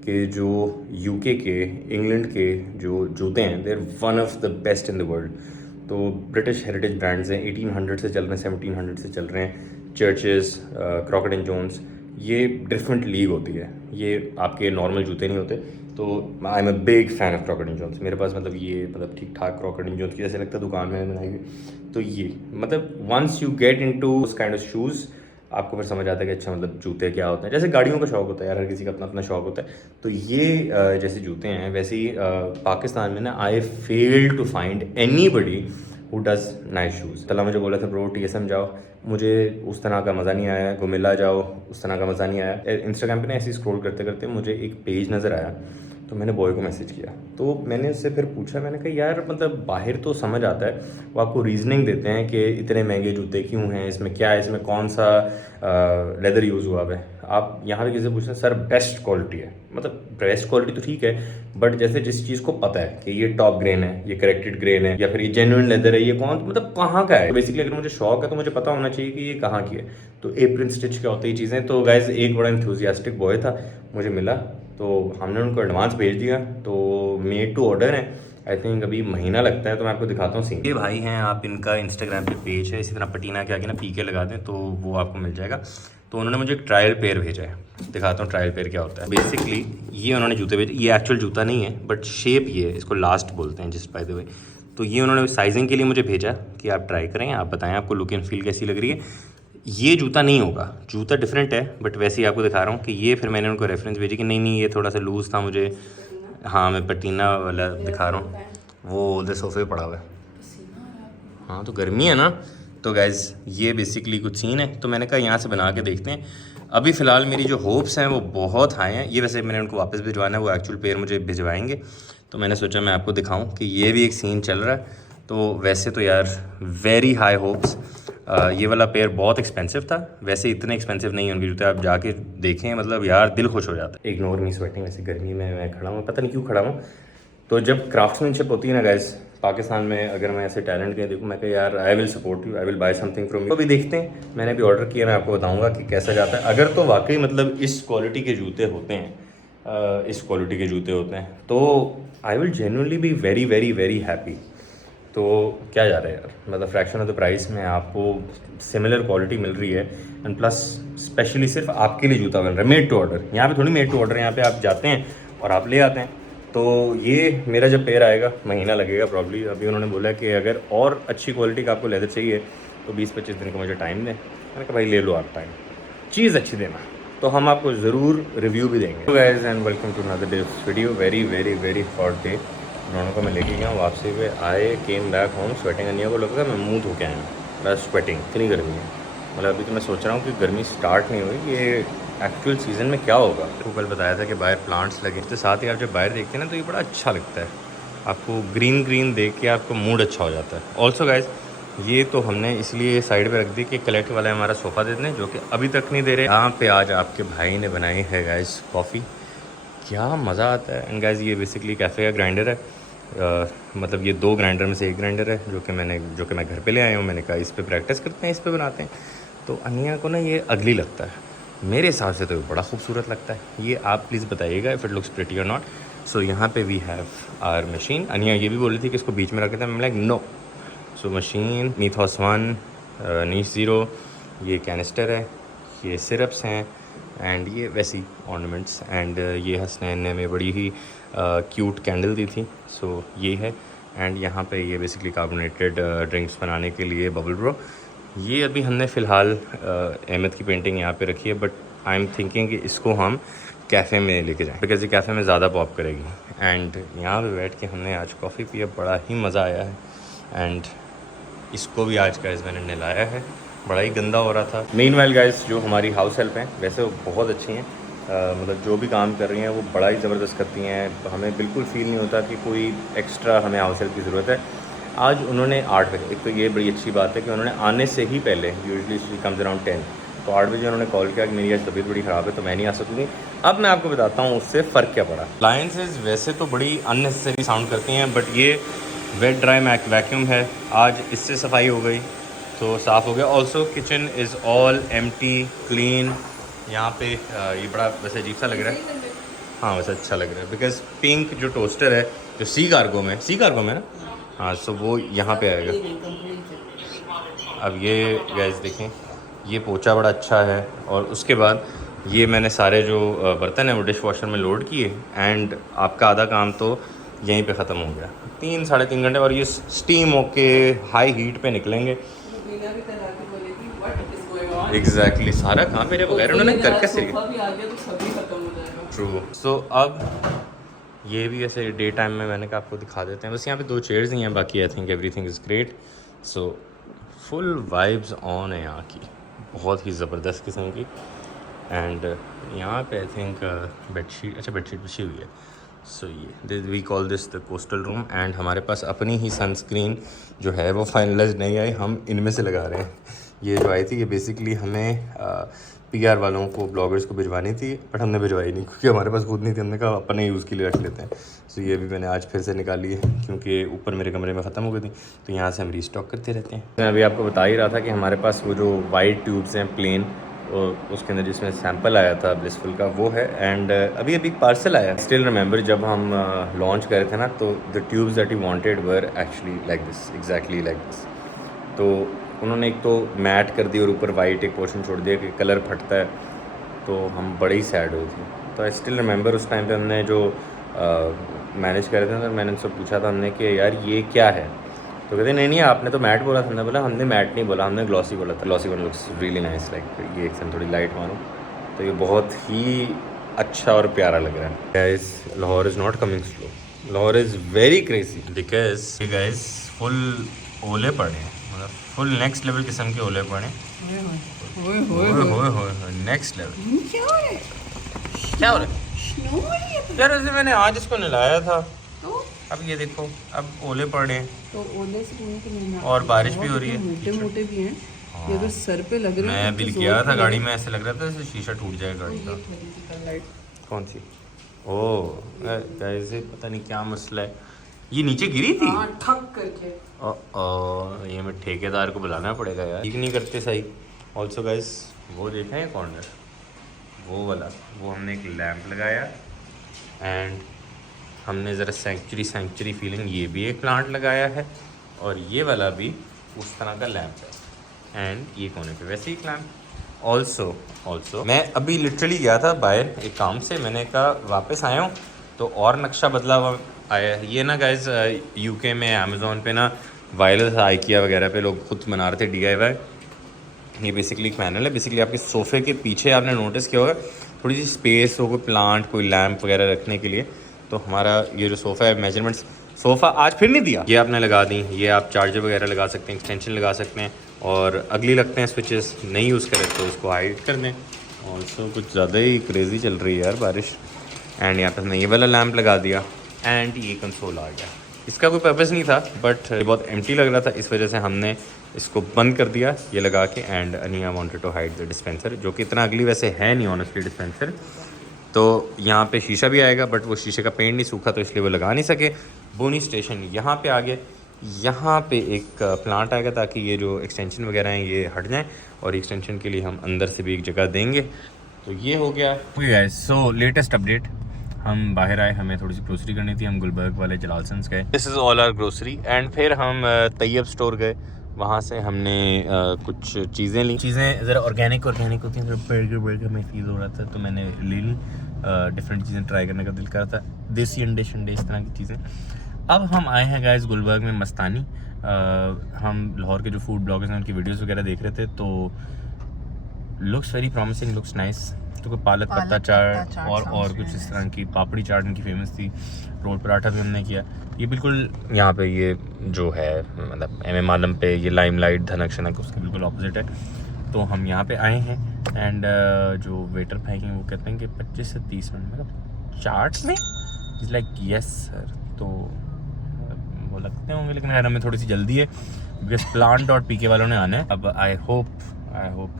कि जो यूके के, इंग्लैंड के जो जूते हैं, they are one of the best in the world. तो ब्रिटिश हेरिटेज ब्रांड्स हैं, 1800 से चल रहे हैं, 1700 से चल रहे हैं। चर्चेस, क्रॉकेट एंड जोन्स, ये डिफरेंट लीग होती है, ये आपके नॉर्मल जूते नहीं होते। तो I am a big fan of Crockett and Jones. मेरे पास मतलब ये मतलब ठीक ठाक क्रॉकेट एंड जोन्स की जैसे लगता है दुकान में बनाई हुई। तो ये मतलब वंस यू गेट इनटू उस काइंड ऑफ शूज़, आपको फिर समझ आता है कि अच्छा मतलब जूते क्या होते हैं। जैसे गाड़ियों का शौक होता है यार, हर किसी का अपना अपना शौक होता है। तो ये जैसे जूते हैं, वैसे ही पाकिस्तान में ना I fail to find anybody who does nice shoes. तला मुझे बोला था ब्रो TSM जाओ, मुझे उस तरह का मज़ा नहीं आया। गुमिल्ला जाओ, उस तरह का मज़ा नहीं आया। इंस्टाग्राम पे ना ऐसे स्क्रॉल करते करते मुझे एक पेज नज़र आया, तो मैंने बॉय को मैसेज किया। तो मैंने उससे फिर पूछा, मैंने कहा यार मतलब बाहर तो समझ आता है, वो आपको रीजनिंग देते हैं कि इतने महंगे जूते क्यों हैं, इसमें क्या है, इसमें कौन सा लेदर यूज़ हुआ है। आप यहाँ पे किसी से पूछें, सर बेस्ट क्वालिटी है। मतलब बेस्ट क्वालिटी तो ठीक है, बट जैसे जिस चीज़ को पता है कि ये टॉप ग्रेन है, ये करेक्टेड ग्रेन है, या फिर ये जेन्युइन लेदर है, ये कौन मतलब कहाँ का है। बेसिकली अगर मुझे शौक है तो मुझे पता होना चाहिए कि ये कहाँ की है। तो एप्रिन स्टिच क्या होती है चीज़ें। तो गाइज एक बड़ा इंथुजियास्टिक बॉय था, मुझे मिला, तो हमने उनको एडवांस भेज दिया। तो मेड टू ऑर्डर है, आई थिंक अभी महीना लगता है। तो मैं आपको दिखाता हूँ सीन। ये भाई हैं, आप इनका इंस्टाग्राम पे पेज है, इसी तरह पटीना के आगे ना PK लगा दें तो वो आपको मिल जाएगा। तो उन्होंने मुझे एक ट्रायल पेयर भेजा है, दिखाता हूँ ट्रायल पेयर क्या होता है। बेसिकली ये उन्होंने जूते भेजे, ये एक्चुअल जूता नहीं है बट शेप ये है, इसको लास्ट बोलते हैं जिस बाय द वे। तो ये उन्होंने साइजिंग के लिए मुझे भेजा कि आप ट्राई करें, आप बताएं आपको लुक एंड फील कैसी लग रही है। ये जूता नहीं होगा, जूता डिफरेंट है, बट वैसे ही आपको दिखा रहा हूँ कि ये फिर मैंने उनको रेफरेंस भेजी कि नहीं ये थोड़ा सा लूज़ था मुझे। हाँ मैं पटीना वाला दिखा रहा हूँ, वो उधर सोफे पे पड़ा हुआ है। हाँ तो गर्मी है ना। तो गाइज़ ये बेसिकली कुछ सीन है। तो मैंने कहा यहाँ से बना के देखते हैं। अभी फ़िलहाल मेरी जो होप्स हैं वो बहुत हाई हैं। ये वैसे मैंने उनको वापस भिजवाना है, वो एक्चुअल पेयर मुझे भिजवाएंगे। तो मैंने सोचा मैं आपको दिखाऊँ कि ये भी एक सीन चल रहा है। तो वैसे तो यार वेरी हाई होप्स। ये वाला पेयर बहुत एक्सपेंसिव था, वैसे इतने एक्सपेंसिव नहीं उनके जूते, आप जाके देखें मतलब यार दिल खुश हो जाता है। इग्नोर मी स्वेटिंग, वैसे गर्मी में मैं खड़ा हूँ, पता नहीं क्यों खड़ा हूँ। तो जब क्राफ्ट्समैनशिप होती है ना गाइस, पाकिस्तान में अगर मैं ऐसे टैलेंट के देखूँ, मैं कह यार I will support you, I will buy something from you. तो अभी देखते हैं, मैंने भी ऑर्डर किया, मैं आपको बताऊँगा कि कैसा जाता है। अगर तो वाकई मतलब इस क्वालिटी के जूते होते हैं, इस क्वालिटी के जूते होते हैं, तो I will genuinely be very very very happy. तो क्या जा रहा है यार, मतलब फ्रैक्शन ऑफ द प्राइस में आपको सिमिलर क्वालिटी मिल रही है, एंड प्लस स्पेशली सिर्फ आपके लिए जूता मिल रहा है, मेड टू ऑर्डर। यहाँ पे थोड़ी मेड टू ऑर्डर, यहाँ पे आप जाते हैं और आप ले आते हैं। तो ये मेरा जब पेयर आएगा महीना लगेगा प्रॉब्ली। अभी उन्होंने बोला कि अगर और अच्छी क्वालिटी का आपको लेदर चाहिए तो 20-25 दिन का मुझे टाइम दें। मैंने कहा भाई ले लो आप टाइम, चीज़ अच्छी देना, तो हम आपको ज़रूर रिव्यू भी देंगे। Guys and welcome to another day video. Very very very hot day. दोनों को मैं लेके गया हूँ वापसी पे, I came back home. Sweating Aniya को लगता है मैं मुँह धो के आया हूँ, बस स्वेटिंग, इतनी गर्मी है। मतलब अभी तो मैं सोच रहा हूँ कि गर्मी स्टार्ट नहीं हुई, ये एक्चुअल सीज़न में क्या होगा। तो कल बताया था कि बाहर प्लांट्स लगे, तो साथ ही आप जब बाहर देखते हैं ना तो ये बड़ा अच्छा लगता है, आपको ग्रीन ग्रीन देख के आपको मूड अच्छा हो जाता है। ऑल्सो गाइज ये तो हमने इसलिए साइड पे रख दी कि कलेक्ट वाला हमारा सोफ़ा दे दें, जो कि अभी तक नहीं दे रहे। यहाँ पे आज आपके भाई ने बनाई है गाइज कॉफ़ी, क्या मज़ा आता है। एंड गाइज ये बेसिकली कैफ़े का ग्राइंडर है, मतलब ये 2 ग्राइंडर में से एक ग्राइंडर है जो कि मैं घर पे ले आया हूँ। मैंने कहा इस पे प्रैक्टिस करते हैं, इस पे बनाते हैं। तो अनिया को ना ये अगली लगता है, मेरे हिसाब से तो ये बड़ा खूबसूरत लगता है। ये आप प्लीज़ बताइएगा इफ़ इट लुक्स प्रिटी और नॉट। सो यहाँ पे वी हैव आवर मशीन। अनिया ये भी बोल रही थी कि इसको बीच में रख देते हैं, मैं लाइक नो। सो मशीन, नीथॉस 1, नीश 0, ये कैनिस्टर है, ये सिरप्स हैं, एंड ये वैसी ऑर्नामेंट्स। एंड ये हसनैन ने हमें बड़ी ही क्यूट कैंडल दी थी, सो ये है। एंड यहाँ पे ये बेसिकली कार्बोनेटेड ड्रिंक्स बनाने के लिए बबल ब्रो। ये अभी हमने फ़िलहाल अहमद की पेंटिंग यहाँ पे रखी है, बट आई एम थिंकिंग कि इसको हम कैफ़े में लेके जाएं, बिकॉज ये कैफ़े में ज़्यादा पॉप करेगी। एंड यहाँ पे बैठ के हमने आज कॉफ़ी पिया, बड़ा ही मज़ा आया है। एंड इसको भी आज गाइस मैंने नहलाया है, बड़ा ही गंदा हो रहा था। मीनवाइल गाइस जो हमारी हाउस हेल्प हैं वैसे वो बहुत अच्छी हैं, मतलब जो भी काम कर रही हैं वो बड़ा ही ज़बरदस्त करती हैं, तो हमें बिल्कुल फील नहीं होता कि कोई एक्स्ट्रा हमें हाउस हेल्प की ज़रूरत है। आज उन्होंने 8 बजे, एक तो ये बड़ी अच्छी बात है कि उन्होंने आने से ही पहले, यूजुअली शी कम्स अराउंड 10, तो 8 बजे उन्होंने कॉल किया कि मेरी आज तबीयत बड़ी ख़राब है तो मैं नहीं आ सकूँगी। अब मैं आपको बताता हूँ उससे फ़र्क क्या पड़ा। अप्लायंसेस वैसे तो बड़ी अननेसेसरी साउंड करती हैं, बट ये वेट ड्राई वैक्यूम है, आज इससे सफाई हो गई तो साफ़ हो गया। Also kitchen is all empty clean. यहाँ पे ये बड़ा वैसे अजीब सा लग रहा है, हाँ वैसे अच्छा लग रहा है, बिकॉज पिंक जो टोस्टर है जो सी कार्गो में ना, हाँ सो वो यहाँ पे आएगा। अब ये गैस देखें, ये पोछा बड़ा अच्छा है, और उसके बाद ये मैंने सारे जो बर्तन हैं वो डिश वॉशर में लोड किए, एंड आपका आधा काम तो यहीं पे ख़त्म हो गया। 3-3.5 घंटे, और ये स्टीम होके हाई हीट पे निकलेंगे। एग्जैक्टली सारा काम मेरे बगैर उन्होंने करके सिर्फ ट्रू। सो अब ये भी ऐसे डे टाइम में मैंने कहा आपको दिखा देते हैं, बस यहाँ पे 2 चेयर्स ही हैं, बाकी I think everything is great. So full vibes on है यहाँ की, बहुत ही ज़बरदस्त किस्म की। एंड यहाँ पे आई थिंक बेडशीट, अच्छा बेडशीट बिछी हुई है। सो ये we call this the coastal room, and हमारे पास अपनी ही सनस्क्रीन जो है वो फाइनलाइज नहीं आई, हम इनमें से लगा रहे हैं। ये जो आई थी ये बेसिकली हमें PR वालों को, ब्लॉगर्स को भिजवानी थी, बट हमने भिजवाई नहीं क्योंकि हमारे पास खुद नहीं थी। हमने कहा अपने यूज़ के लिए रख लेते हैं। सो ये भी मैंने आज फिर से निकाली है क्योंकि ऊपर मेरे कमरे में ख़त्म हो गई थी, तो यहाँ से हम रीस्टॉक करते रहते हैं। मैं अभी आपको बता ही रहा था कि हमारे पास वो जो वाइट ट्यूब्स हैं प्लेन, और उसके अंदर जिसमें सैंपल आया था ब्लिसफुल का वो है, एंड अभी एक पार्सल आया। स्टिल रिमेंबर जब हम लॉन्च कर रहे थे ना, तो the tubes that you wanted were actually like this, exactly like this. तो उन्होंने एक तो मैट कर दी और ऊपर वाइट एक पोर्शन छोड़ दिया कि कलर फटता है, तो हम बड़े ही सैड हुए थे। तो आई स्टिल रिमेंबर उस टाइम पे हमने जो मैनेज कर रहे थे, तो मैंने उनसे पूछा था हमने कि यार ये क्या है, तो कहते नहीं आपने तो मैट बोला था। हमने बोला हमने मैट नहीं बोला, हमने ग्लॉसी बोला था। Glossy one looks really nice, like ये एकदम थोड़ी लाइट मानो, तो ये बहुत ही अच्छा और प्यारा लग रहा है। Guys Lahore is not coming slow, Lahore is very crazy, because ये गाइस फुल ओले पड़े हैं, मतलब फुल नेक्स्ट लेवल किस्म के ओले पड़े, नेक्स्ट लेवल। क्या हो रहा है यार? वैसे मैंने आज इसको नहलाया था, अब ये देखो अब ओले पड़े हैं, तो ओले से नहीं, और बारिश भी हो रही है, मोटे भी हैं। ये अगर सर पे लग रहे हैं, मैं बिल किया था गाड़ी में, ऐसे लग रहा था जैसे शीशा टूट जाएगा गाड़ी का। कौन सी? ओह गाइस पता नहीं क्या मसला है, ये नीचे गिरी थी ठक करके। ये मैं ठेकेदार को बुलाना पड़ेगा यार, ठीक नहीं करते सही। ऑल्सो गाइस वो देखा है कॉर्नर, वो वाला, वो हमने एक लैंप लगाया, एंड हमने ज़रा सेंचुरी फीलिंग, ये भी एक प्लांट लगाया है, और ये वाला भी उस तरह का लैंप है, एंड ये कोने पे वैसे ही लैंप। ऑल्सो मैं अभी लिटरली गया था बाहर एक काम से, मैंने कहा वापस आया हूँ तो और नक्शा बदला हुआ आया है। ये ना गाइस UK में अमेज़ोन पे ना वायरल था, IKEA वगैरह पे लोग खुद बना रहे थे DIY। ये बेसिकली एक पैनल है, बेसिकली आपके सोफ़े के पीछे आपने नोटिस किया होगा थोड़ी सी स्पेस हो, कोई प्लांट कोई लैंप वगैरह रखने के लिए, तो हमारा ये जो सोफ़ा है मेजरमेंट्स, सोफ़ा आज फिर नहीं दिया, ये आपने लगा दी। ये आप चार्जर वगैरह लगा सकते हैं, एक्सटेंशन लगा सकते हैं, और अगली लगते हैं स्विचेस नहीं यूज़ करें तो उसको हाइड कर दें। ऑल्सो कुछ ज़्यादा ही क्रेज़ी चल रही है यार बारिश, एंड यहाँ पर हमने ये वाला लैंप लगा दिया, एंड ये कंसोल आ गया। इसका कोई पर्पस नहीं था, बट बहुत एम्प्टी लग रहा था, इस वजह से हमने इसको बंद कर दिया ये लगा के। And Aniya wanted to hide the dispenser, जो कि इतना अगली वैसे है नहीं ऑनेस्टली डिस्पेंसर। तो यहाँ पे शीशा भी आएगा, बट वो शीशे का पेंट नहीं सूखा तो इसलिए वो लगा नहीं सके। बोनी स्टेशन यहाँ पे आ गए, यहाँ पे एक प्लांट आएगा ताकि ये जो एक्सटेंशन वगैरह हैं ये हट जाएँ, और एक्सटेंशन के लिए हम अंदर से भी एक जगह देंगे। तो ये हो गया। ओके गाइस, सो लेटेस्ट अपडेट, हम बाहर आए, हमें थोड़ी सी ग्रोसरी करनी थी, हम गुलबर्ग वाले जलालसंस गए, this is all our grocery. And फिर हम तैयब स्टोर गए, वहाँ से हमने कुछ चीज़ें ली, चीज़ें ज़रा ऑर्गेनिक होती हैं, बर्गर में फील हो रहा था तो मैंने ले ली। डिफरेंट चीज़ें ट्राई करने का दिल कर रहा था, देसी अंडे शंडे इस तरह की चीज़ें। अब हम आए हैं गाइस गुलबर्ग में मस्तानी। हम लाहौर के जो फूड ब्लॉगर्स हैं उनकी वीडियोस वगैरह देख रहे थे, तो looks very promising, looks nice. तो पालक पत्ता चाट और कुछ इस तरह की पापड़ी चाट इनकी फेमस थी। रोल पराठा भी हमने किया। ये बिल्कुल यहाँ पे ये जो है मतलब MM आलम पे ये लाइमलाइट धनक शनक उसके बिल्कुल ऑपोजिट है। तो हम यहाँ पे आए हैं एंड जो वेटर भाई हैं वो कहते हैं कि 25 से 30 मिनट मतलब चाट में इज़ लाइक यस सर। तो वो लगते होंगे, लेकिन यार हमें थोड़ी सी जल्दी है बिकॉज प्लांट और पीके वालों ने आना है। अब आई होप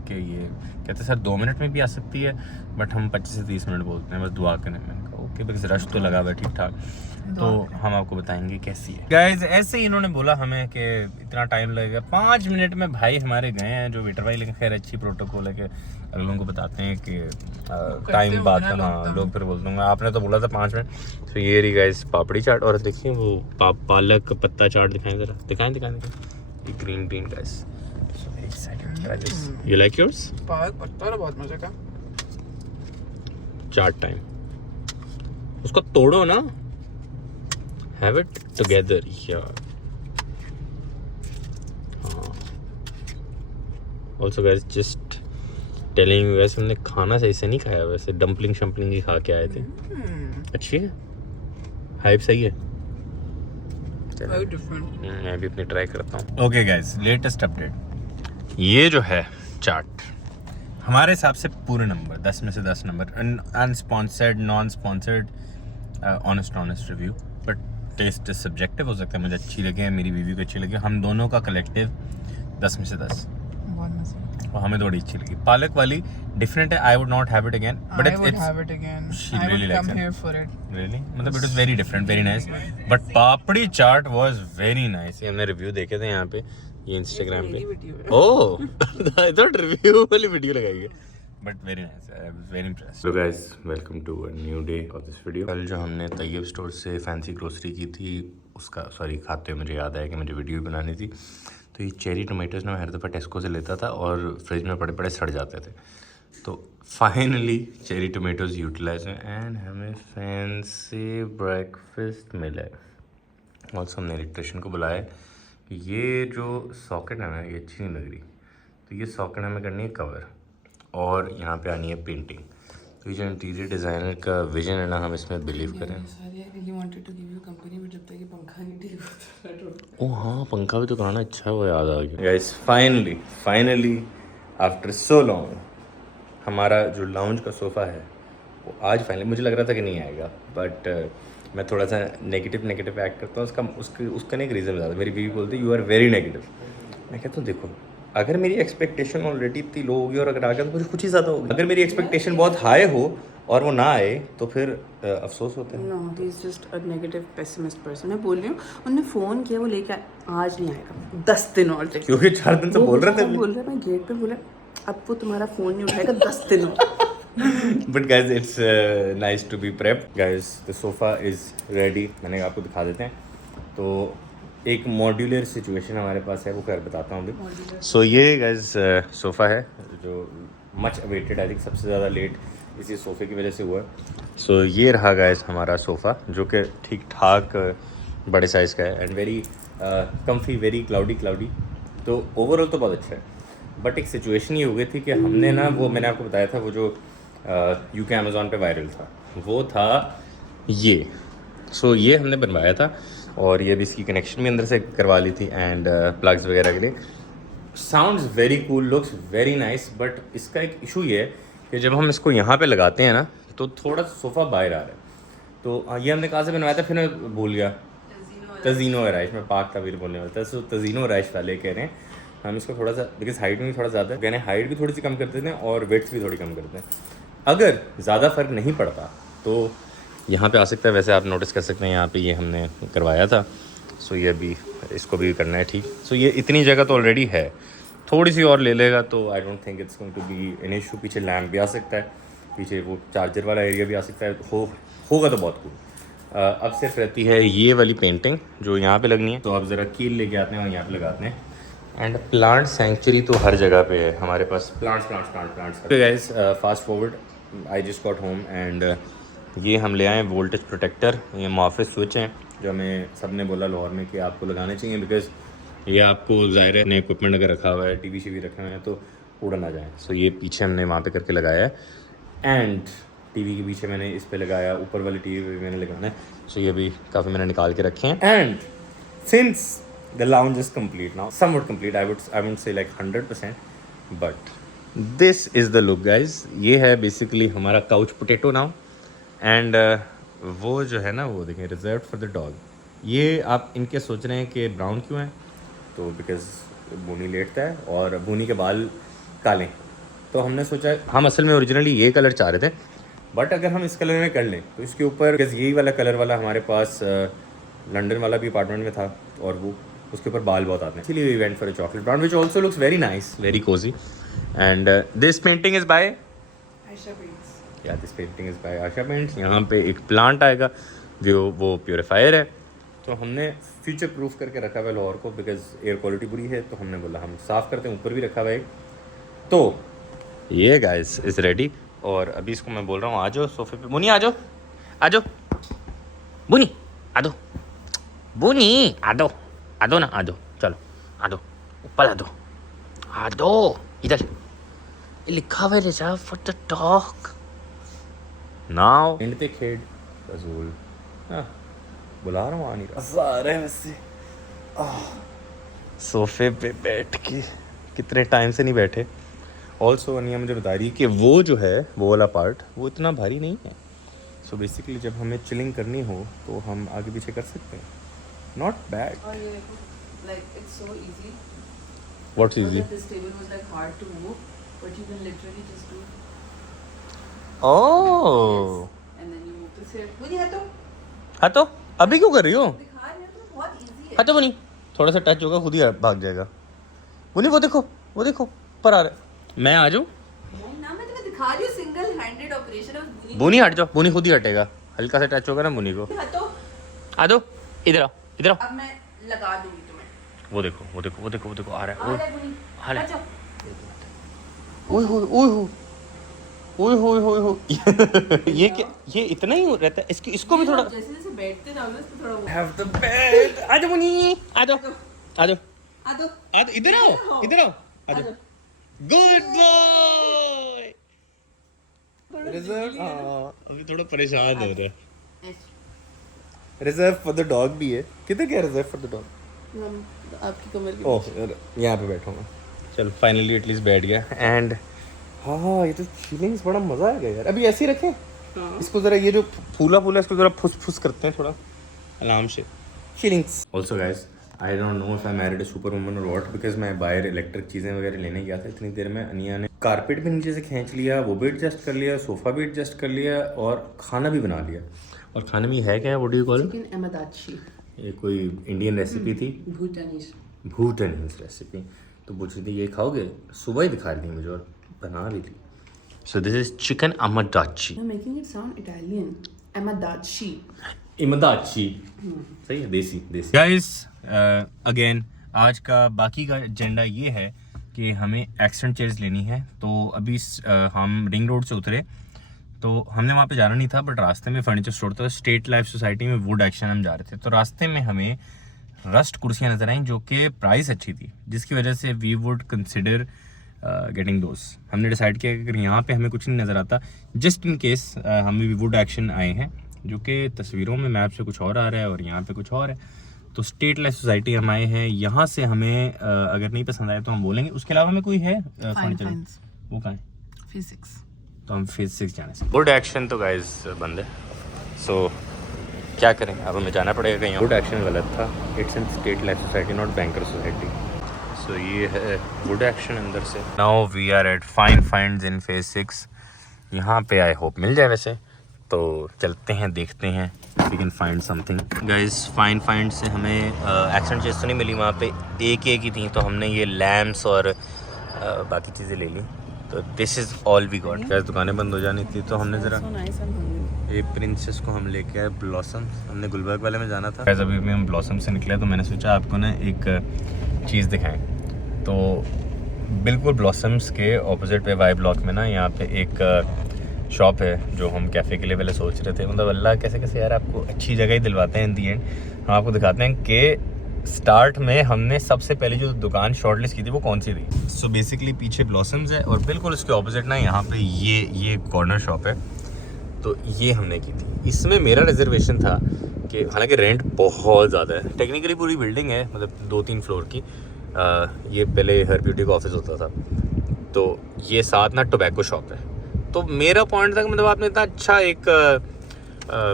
कि ये कहते सर 2 मिनट में भी आ सकती है, बट हम 25 से 30 मिनट बोलते हैं बस दुआ करने में। ओके बिकॉज रश तो लगा हुआ है ठीक ठाक, तो हम आपको बताएंगे कैसी है। गाइज ऐसे ही इन्होंने बोला हमें कि इतना टाइम लगेगा, 5 मिनट में भाई हमारे गए हैं जो वेटर भाई, लेकिन खैर अच्छी प्रोटोकॉल है कि अगलों को बताते हैं कि टाइम बात करना। हाँ लोग फिर बोल दूँगा आपने तो बोला था 5 मिनट। तो ये रही गाइज पापड़ी चाट, और देखिए वो पालक पत्ता चाट दिखाएं ज़रा, दिखाएं ये green guys. You like yours? पालक पत्ता बहुत मजे का। चाट टाइम, उसको तोड़ो ना, have it together यार। हाँ also guys just telling you वैसे हमने खाना सही से नहीं खाया, वैसे डम्पलिंग शम्पलिंग ही खा के आए थे। अच्छी है, हाइप सही है। Very different। मैं भी अपनी ट्राई करता हूँ। ओके गाइस लेटेस्ट अपडेट, ये जो है चाट हमारे हिसाब से पूरे नंबर 10 में से 10 number, unsponsored non sponsored honest review, but taste subjective हो सकता है। मुझे अच्छी लगे, मेरी बीवी को अच्छी लगे, हम दोनों का कलेक्टिव 10 में से 10। बहुत मजे। और हमें थोड़ी अच्छी लगी। पालक वाली डिफरेंट है, I would not have it again, but I would have it again। she I really would likes come it। here for it। Really मतलब it was very different, very nice, but papdi chaat was very nice. ये हमने रिव्यू देखे थे यहाँ पे, ये इंस्टाग्राम पे। ओह आई थॉट रिव्यू वाली वीडियो लगाई है, but very nice, I was very impressed. So guys welcome to a new day of this video. कल जो हमने तैयब स्टोर से फैंसी ग्रोसरी की थी उसका खाते हुए मुझे याद आया कि मुझे वीडियो बनानी थी। तो ये चेरी टोमेटोज़ ना मैं हर दफ़ा टेस्को से लेता था और फ्रिज में पड़े पड़े सड़ जाते थे। तो फाइनली चेरी टोमेटोज़ यूटिलाइज हैं एंड हमें फैंसी ब्रेकफास्ट मिला है। ऑल्सो हमने इलेक्ट्रिशियन को बुलाया। ये जो सॉकेट है ना ये अच्छी नहीं लग रही, तो ये सॉकेट हमें करनी है कवर और यहाँ पे आनी है पेंटिंग। तो ये जो इंटीरियर डिज़ाइनर का विजन है ना, हम इसमें बिलीव करें। ओ हाँ पंखा भी तो कराना, अच्छा वो याद आ गया। Guys finally after so long हमारा जो लाउंज का सोफ़ा है वो आज फाइनली, मुझे लग रहा था कि नहीं आएगा, बट मैं थोड़ा सा नेगेटिव एक्ट करता हूँ। उसका नहीं एक रीज़न ज़्यादा, मेरी बीवी बोलती है यू आर वेरी नेगेटिव। मैं कहता हूँ देखो अगर मेरी एक्सपेक्टेशन ऑलरेडी इतनी लो होगी और अगर आ गया तो मुझे कुछ ही ज़्यादा होगी। अगर मेरी एक्सपेक्टेशन बहुत हाई हो और वो ना आए तो फिर अफसोस होता है। No, he is just a negative pessimist person। मैं बोल रही हूँ उन्होंने फ़ोन किया, वो लेके आज नहीं आएगा, 10 दिन और लेके। क्योंकि 4 दिन से बोल रहे थे। बोल रहे मैं गेट पे बोला अब वो तुम्हारा फ़ोन नहीं उठाएगा 10 दिन और। But guys it's nice to be prep. Guys the sofa is ready, मैंने आपको दिखा देते हैं। तो एक मॉड्यूलर सिचुएशन हमारे पास है, वो कर बताता हूँ अभी। सो ये गाइज सोफ़ा है जो मच अवेटेड, आई थिंक सबसे ज़्यादा लेट इसी सोफ़े की वजह से हुआ है। सो ये रहा गाइज हमारा सोफ़ा जो कि ठीक ठाक बड़े साइज़ का है and very comfy, very cloudy. तो ओवरऑल तो बहुत अच्छा है, बट एक सिचुएशन ये हो गई थी कि हमने ना वो मैंने आपको बताया था वो जो यूके अमेज़ॉन पे वायरल था वो था ये। सो ये हमने बनवाया था और ये भी इसकी कनेक्शन भी अंदर से करवा ली थी एंड प्लग्स वगैरह के लिए। Sounds very cool, looks very nice, but इसका एक इशू ये है कि जब हम इसको यहाँ पे लगाते हैं ना तो थोड़ा सोफ़ा बाहर आ रहा है। तो ये हमने कहाँ से बनवाया था फिर मैं भूल गया, तजीनो आराइश, मैं पाक ताबीर बोलने वाला था। सो तजीनो आराइश वाले कह रहे हैं हम इसको थोड़ा सा, बिकॉज हाइट में भी थोड़ा ज़्यादा है, कहने हाइट भी थोड़ी सी कम कर देते हैं और वेट्स भी थोड़ी कम करते हैं। अगर ज़्यादा फ़र्क नहीं पड़ता तो यहाँ पे आ सकता है। वैसे आप नोटिस कर सकते हैं यहाँ पे ये हमने करवाया था। सो ये अभी इसको भी करना है ठीक। सो ये इतनी जगह तो ऑलरेडी है, थोड़ी सी और ले लेगा तो I don't think it's going to be an issue. पीछे लैम्प भी आ सकता है, पीछे वो चार्जर वाला एरिया भी आ सकता है, होगा तो बहुत कूल। अब सिर्फ रहती है ये वाली पेंटिंग जो यहाँ पे लगनी है। तो अब ज़रा कील लेके आते हैं और यहाँ पे लगाते हैं। एंड प्लांट सेंचुरी तो हर जगह पे है हमारे पास, plants. Guys fast forward, I just got home and ये हम ले आए वोल्टेज प्रोटेक्टर। ये मुहाफ़िज़ स्विच हैं जो हमें सब ने बोला लाहौर में कि आपको लगाने चाहिए, बिकॉज ये आपको ज़ाहिर है नए इक्विपमेंट अगर रखा हुआ है, टीवी शीवी रखे हुए हैं तो उड़ ना जाए। सो ये पीछे हमने वहाँ पे करके लगाया है, एंड टीवी के पीछे मैंने इस पे लगाया, ऊपर वाली टीवी पे मैंने लगाना है। सो ये भी काफ़ी मैंने निकाल के रखे हैं। And since the lounge is complete now, somewhat complete, I would say like 100%, but this is the look guys. ये है बेसिकली हमारा काउच पोटैटो नाउ। एंड वो जो है ना, वो देखें, रिजर्व फॉर द डॉग। ये आप इनके सोच रहे हैं कि ब्राउन क्यों है, तो बिकॉज बूनी लेटता है और बूनी के बाल काले, तो हमने सोचा, हम असल में ओरिजिनली ये कलर चाह रहे थे, बट अगर हम इस कलर में कर लें तो इसके ऊपर, बिकॉज यही वाला कलर वाला हमारे पास लंदन वाला भी अपार्टमेंट में था और वो उसके ऊपर बाल बहुत आते हैं, इसलिए we went for a chocolate brown which also looks very nice, very cosy. And this painting is by Ayesha paints. या this painting is by Asha paints. यहाँ पे एक प्लांट आएगा जो वो प्योरीफायर है, तो हमने फ्यूचर प्रूफ करके रखा हुआ है लाहौर को, बिकॉज एयर क्वालिटी बुरी है, तो हमने बोला हम साफ़ करते हैं। ऊपर भी रखा हुआ है। तो ये गाइस इज़ रेडी, और अभी इसको मैं बोल रहा हूँ आ जाओ सोफे पे। बुनी आ जाओ, आ जाओ बुनी, आ दो बुनी, आ दो ना, आ दो, चलो आ दो, ऊपर आ दो, इधर लिखा हुआ है reserve for the dog now and पे खेड रसूल। बुला रहा हूँ, आ नहीं रहा है वैसे। सोफे पे बैठ के कितने टाइम से नहीं बैठे। ऑल्सो अनिया मुझे बता रही कि वो जो है, वो वाला पार्ट, वो इतना भारी नहीं है। सो बेसिकली जब हमें चिलिंग करनी हो तो हम आगे पीछे कर सकते हैं। Not bad. और ये like it's so easy. What's easy? This table was like hard to move, but you can literally just do oh, and then you move this here. मुझे है तो हाँ तो अभी क्यों कर रही हो? दिखा रही हूँ तो बहुत easy है। हाँ तो बुनी, थोड़ा सा टच होगा खुद ही भाग जाएगा। बुनी वो देखो ऊपर आ रहा है। मैं आ जाऊँ? नहीं ना, मैं तुम्हें दिखा रही हूँ सिंगल हैंडेड ऑपरेशन ऑफ बुनी हट जाओ, बुनी खुद ही हटेगा। हल्का सा टच होगा ना बुनी को। है तो आ दो, इधर आओ, इधर आओ। अब मैं लगा दूंगी तुम्हें। वो देखो आ रहा है। आ ले बुनी, आ ले। आ जाओ। ओए हो ये क्या, ये इतना ही रहता है? इसको भी थोड़ा जैसे जैसे बैठते जाओगे इसको थोड़ा वो हैव द बेड। आ जाओ बुनी, आ जाओ आ दो इधर आओ आ जाओ। Good boy. रिजर्व, अभी थोड़ा परेशान हो रहा है। रिजर्व फॉर द डॉग भी है। किधर गया रिजर्व फॉर द डॉग? आपकी कमर की ओह यहाँ पे बैठूंगा। चलो फाइनली एटलीस्ट बैठ गया। एंड हाँ, ये तो फीलिंग्स बड़ा मज़ा आ गया यार। अभी ऐसे ही रखें इसको ज़रा, ये जो फूला इसको ज़रा फुस करते हैं थोड़ा आराम से। Feelings also guys, I don't know if I married a super woman और व्हाट, बिकॉज मैं बाहर इलेक्ट्रिक चीज़ें वगैरह लेने गया था। इतनी देर में अनिया ने कारपेट भी नीचे से खींच लिया, वो भी एडजस्ट कर लिया, सोफ़ा भी एडजस्ट कर लिया और खाना भी बना लिया। और खाने में है क्या, what do you call? Chicken अहमदाची, ये कोई इंडियन रेसिपी थी, भूटानीज रेसिपी। तो पूछ रही थी ये खाओगे? सुबह ही दिखा दी मुझे और बना भी ली। सो दिस इज चिकन अहमदाची। I'm making it sound Italian. Amadacci. इमदाची सही है, देसी गाइस। अगेन आज का बाकी का एजेंडा ये है कि हमें एक्सीडेंट चेयर्स लेनी है। तो अभी हम रिंग रोड से उतरे, तो हमने वहाँ पे जाना नहीं था, बट रास्ते में फर्नीचर स्टोर था, स्टेट लाइफ सोसाइटी में वुड एक्शन हम जा रहे थे। तो रास्ते में हमें रस्ट कुर्सियाँ नज़र आई जो कि प्राइस अच्छी थी, जिसकी वजह से वी वुड कंसिडर गेटिंग दोस। हमने डिसाइड किया कि अगर यहाँ पे हमें कुछ नहीं नज़र आता, जस्ट इन केस हमें भी वुड एक्शन आए हैं, जो कि तस्वीरों में मैप से कुछ और आ रहा है और यहाँ पे कुछ और है। तो स्टेट लाइफ सोसाइटी हम आए हैं, यहाँ से हमें अगर नहीं पसंद आए तो हम बोलेंगे। उसके अलावा हमें कोई है फर्नीचर, वो कहाँ है? Physics. तो हम फेज 6 जाने से। वुड एक्शन तो गाइस बंद है, सो क्या करें, अब हमें जाना पड़ेगा कहीं। वुड एक्शन गलत था, it's in state life society not banker society. सो ये है वुड एक्शन अंदर से। Now we are at fine finds in phase 6। यहाँ पे आई होप मिल जाए वैसे, तो चलते हैं देखते हैं we can find something. Guys fine find से हमें एक्सीडेंट चेस तो नहीं मिली, वहाँ पे एक ही थी, तो हमने ये लैम्प्स और बाकी चीज़ें ले ली। तो this is all we got. Guys दुकानें बंद हो जानी थी, तो हमने ज़रा ये प्रिंसेस को हम लेके आए ब्लॉसम। हमने गुलबर्ग वाले में जाना था। गैस अभी हम ब्लॉसम से निकले, तो मैंने सोचा आपको ना एक चीज़ दिखाएं। तो बिल्कुल ब्लॉसम्स के ऑपोजिट पे वाई ब्लॉक में ना, यहाँ पे एक शॉप है जो हम कैफ़े के लिए पहले सोच रहे थे। मतलब अल्लाह कैसे कैसे यार आपको अच्छी जगह ही दिलवाते हैं इन दी एंड। हम आपको दिखाते हैं कि स्टार्ट में हमने सबसे पहले जो दुकान शॉर्टलिस्ट की थी वो कौन सी थी? सो बेसिकली पीछे ब्लॉसम्स है और बिल्कुल उसके ऑपोजिट ना यहाँ पे ये कॉर्नर शॉप है, तो ये हमने की थी। इसमें मेरा रिजर्वेशन था कि हालांकि रेंट बहुत ज़्यादा है, टेक्निकली पूरी बिल्डिंग है, मतलब 2-3 फ्लोर की। ये पहले हर ब्यूटी का ऑफिस होता था, तो ये साथ ना टोबैको शॉप है। तो मेरा पॉइंट था कि मतलब आपने इतना अच्छा एक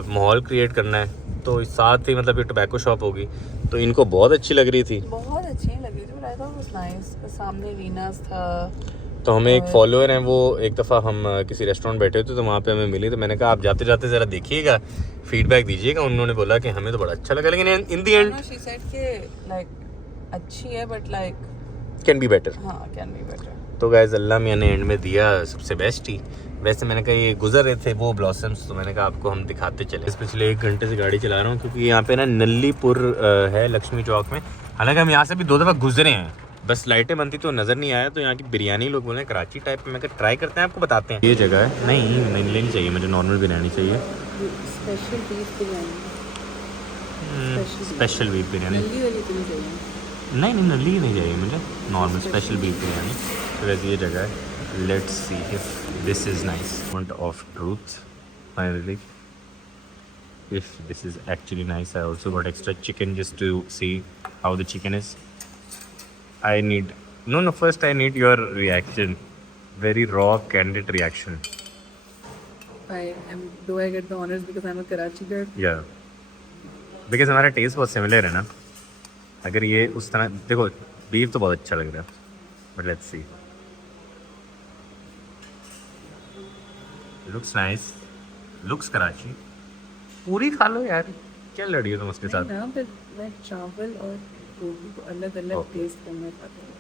माहौल क्रिएट करना है, तो साथ ही मतलब ये टोबैको शॉप होगी, तो इनको बहुत अच्छी लग रही थी। बहुत अच्छी लग रही थी, but I thought it was nice. सामने वीनस था, तो हमें एक फॉलोअर हैं, वो एक दफ़ा हम किसी रेस्टोरेंट बैठे थे तो वहाँ पे हमें मिली, तो मैंने कहा आप जाते जाते ज़रा देखिएगा, फीडबैक दीजिएगा। उन्होंने बोला कि हमें तो बड़ा अच्छा लगा, लेकिन इन दी एंड शी सेड कि लाइक अच्छी है but like can be better. हाँ, कैन बी बेटर। तो गाइस अल्लाह मियां ने एंड में दिया सबसे बेस्ट ही। वैसे मैंने कहा ये गुजर रहे थे वो ब्लॉसम्स, तो मैंने कहा आपको हम दिखाते चले। इस पिछले 1 घंटे से गाड़ी चला रहा हूँ क्योंकि यहाँ पे ना नल्लीपुर है लक्ष्मी चौक में। हालांकि हम यहाँ से भी 2 दफ़ा गुजरे हैं, बस लाइटें बनती तो नज़र नहीं आया। तो यहाँ की बिरयानी लोग बोले कराची टाइप में, मैं कहा ट्राई करते हैं, आपको बताते हैं। ये जगह है, नहीं लेनी चाहिए मुझे, नॉर्मल बिरयानी चाहिए, special beef biryani, special beef biryani. नल्ली वाली तो नहीं चाहिए। नहीं नल्ली नहीं चाहिए मुझे, नॉर्मल स्पेशल बीफ बिरयानी। तो वैसे ये जगह है, let's see if this is nice. Moment of truth finally, if this is actually nice. I also got extra chicken just to see how the chicken is. I need first I need your reaction, very raw candid reaction. Do I get the honors because I'm a Karachi girl? Yeah, because हमारा टेस्ट बहुत सिमिलर है ना। अगर ये उस तरह देखो, बीफ तो बहुत अच्छा लग रहा है, but let's see. Looks nice, looks Karachi. पूरी खा लो यार, क्या लड़ी हो तुम उसके साथ? ना, फिर मैं चावल और गोभी को अलग अलग टेस्ट करना चाहती हूँ।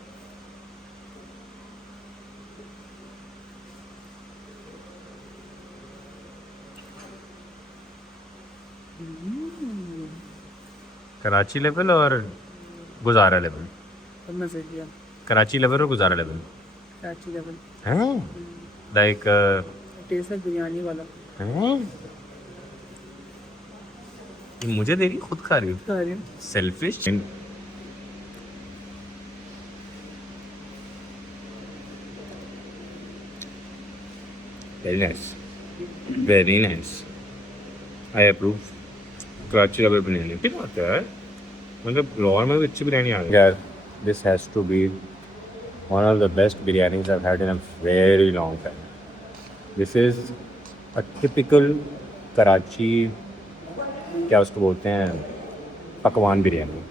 कराची लेवल और गुजारा लेवल? सब मजे किया। कराची लेवल और गुजारा लेवल कराची लेवल हैं, लाइक टेस्ट है बिरयानी वाला। हैं, ये मुझे दे रही, खुद खा रही हो? खा रही हूँ। Selfish. Very nice, very nice, I approve. Karachi level biryani ठीक बात है, मतलब लाहौर में भी अच्छी बिरयानी आ गई यार। This has to be one of the best biryanis I've had in a very long time. This is a typical Karachi, क्या उसको बोलते हैं, पकवान बिरयानी।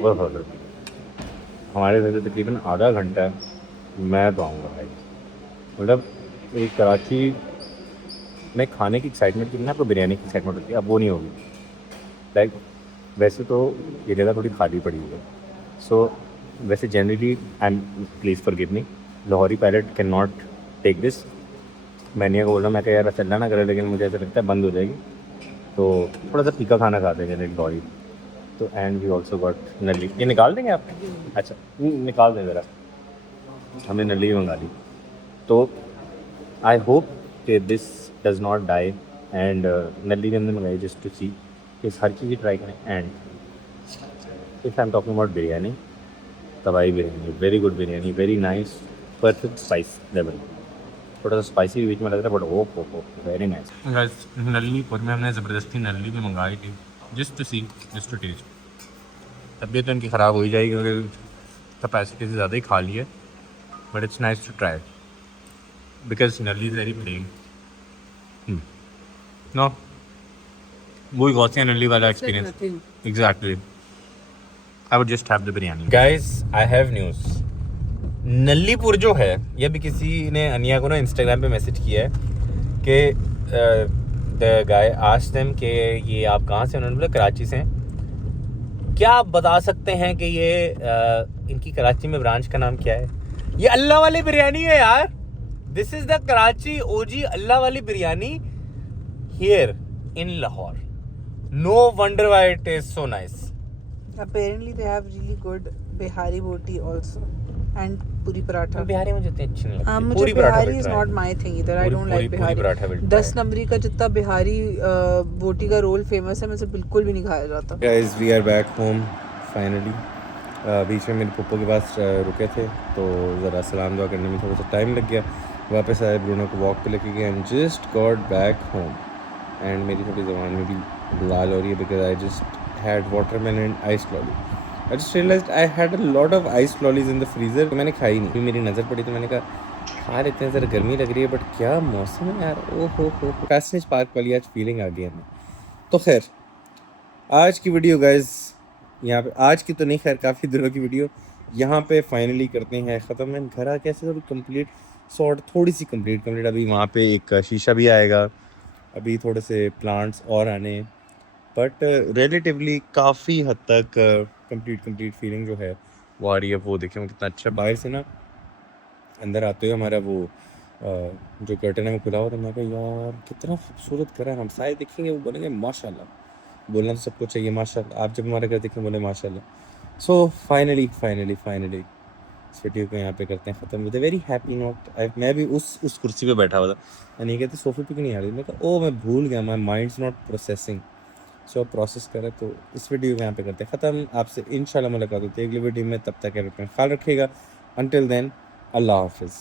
वो हमारे घर से तकरीबन आधा घंटा मैं तो आऊँगा भाई। मतलब एक कराची में खाने की एक्साइटमेंट की ना, आपको बिरयानी की एक्साइटमेंट होती है, अब वो नहीं होगी। लाइक वैसे तो ये जगह थोड़ी खाली पड़ी हुई है, सो वैसे generally I am, please forgive me, Lahori palate can not take this. मैंने बोल रहा, मैं कह यार चलना ना करे, लेकिन मुझे ऐसा लगता है बंद हो जाएगी, तो थोड़ा सा फीका खाना खाते हैं जनरली लाहौरी। तो एंड वी ऑल्सो गॉट नली। ये निकाल देंगे आप? अच्छा निकाल दें ज़रा, हमने नली मंगा ली। तो आई होप कि this does not die, and नली के अंदर मंगाई जस्ट टू सी कि हर चीज़ ट्राई करें। And if I am talking about biryani, तबाही biryani, very good biryani, very nice, perfect spice level. थोड़ा सा स्पाइसी भी बीच में लग रहा है, but oh very nice. Guys नल्लीपुर में हमने ज़बरदस्ती नल्ली भी मंगाई थी just to see, just to taste. तबीयत तो इनकी ख़राब हो ही जाएगी क्योंकि कैपेसिटी से ज़्यादा ही खा ली है, but it's nice to try because नल्ली इज़ वेरी प्लेन। नो, वही गौसिया नल्ली वाला experience exactly. I would just have the biryani. Guys, I have news. नल्लीपुर जो है, ये भी किसी ने अनिया को ना इंस्टाग्राम पे मैसेज किया है कि द गाय आस्क्ड देम कि ये आप कहाँ से? उन्होंने बोला कराची से हैं। क्या आप बता सकते हैं कि ये इनकी कराची में ब्रांच का नाम क्या है? ये अल्लाह वाली बिरयानी है यार। This is the Karachi OG Allah वाली biryani here in Lahore. No wonder why it is so nice. Apparently they have really good Bihari roti also and puri paratha. Bihari मुझे इतनी अच्छी नहीं लगती। मुझे पूरी paratha Bihari is not my thing either. I don't like पूरी पराठा बिहारी। will 10 नंबरी का जितना बिहारी बोटी का रोल फेमस है, मुझे बिल्कुल भी नहीं खाया जाता। Guys, we are back home finally बीच में मेरे पप्पो के पास रुके थे तो ज़रा सलाम दुआ करने में थोड़ा सा टाइम लग गया. वापस आए, ब्रूनो को वॉक पे लेके गए and just got back home. And मेरी थोड़ी ज़बान में भी लाल हो रही है because I just had watermelon and ice lolly. I just realized I had a lot of ice lollies in the freezer. मैंने खाई नहीं, फिर मेरी नज़र पड़ी तो मैंने कहा खा लेते हैं, ज़रा गर्मी लग रही है बट क्या मौसम है यार. ओ हो पैसेज पार्क वाली आज फीलिंग आ गई हमें. तो खैर आज की वीडियो गाइज यहाँ पे, आज की तो नहीं खैर काफ़ी दिनों की वीडियो यहाँ पे फाइनली करते हैं ख़त्म. है घर आके ऐसे थोड़ी कंप्लीट सॉर्ट, थोड़ी सी कंप्लीट. अभी वहाँ पे एक शीशा भी आएगा, अभी थोड़े से प्लांट्स और आने, बट रिलेटिवली काफ़ी हद तक कंप्लीट फीलिंग जो है वो आ रही है. वो देखें कितना अच्छा बाहर से ना अंदर आते हुए हमारा वो जो कर्टन है वो खुला हुआ था. मैं कहा यार कितना खूबसूरत करा है. हम सारे देखेंगे वो बोलेंगे माशाल्लाह. बोलना तो सबको चाहिए माशाल्लाह. आप जब हमारे घर देखें बोले माशाल्लाह. सो फाइनली इस वीडियो को यहाँ पे करते हैं ख़त्म with a very happy note. मैं भी उस कुर्सी पे बैठा हुआ था और नहीं कहते सोफे पे क्यों नहीं आ रही. मैं कहा ओ मैं भूल गया, माई माइंड्स नॉट प्रोसेसिंग. सो अब प्रोसेस करें तो इस वीडियो को यहाँ पे करते हैं ख़त्म. आपसे इंशाल्लाह मुलाकात होती है अगली वीडियो में. तब तक अपना ख्याल रखिएगा. अंटिल देन अल्लाह हाफिज़.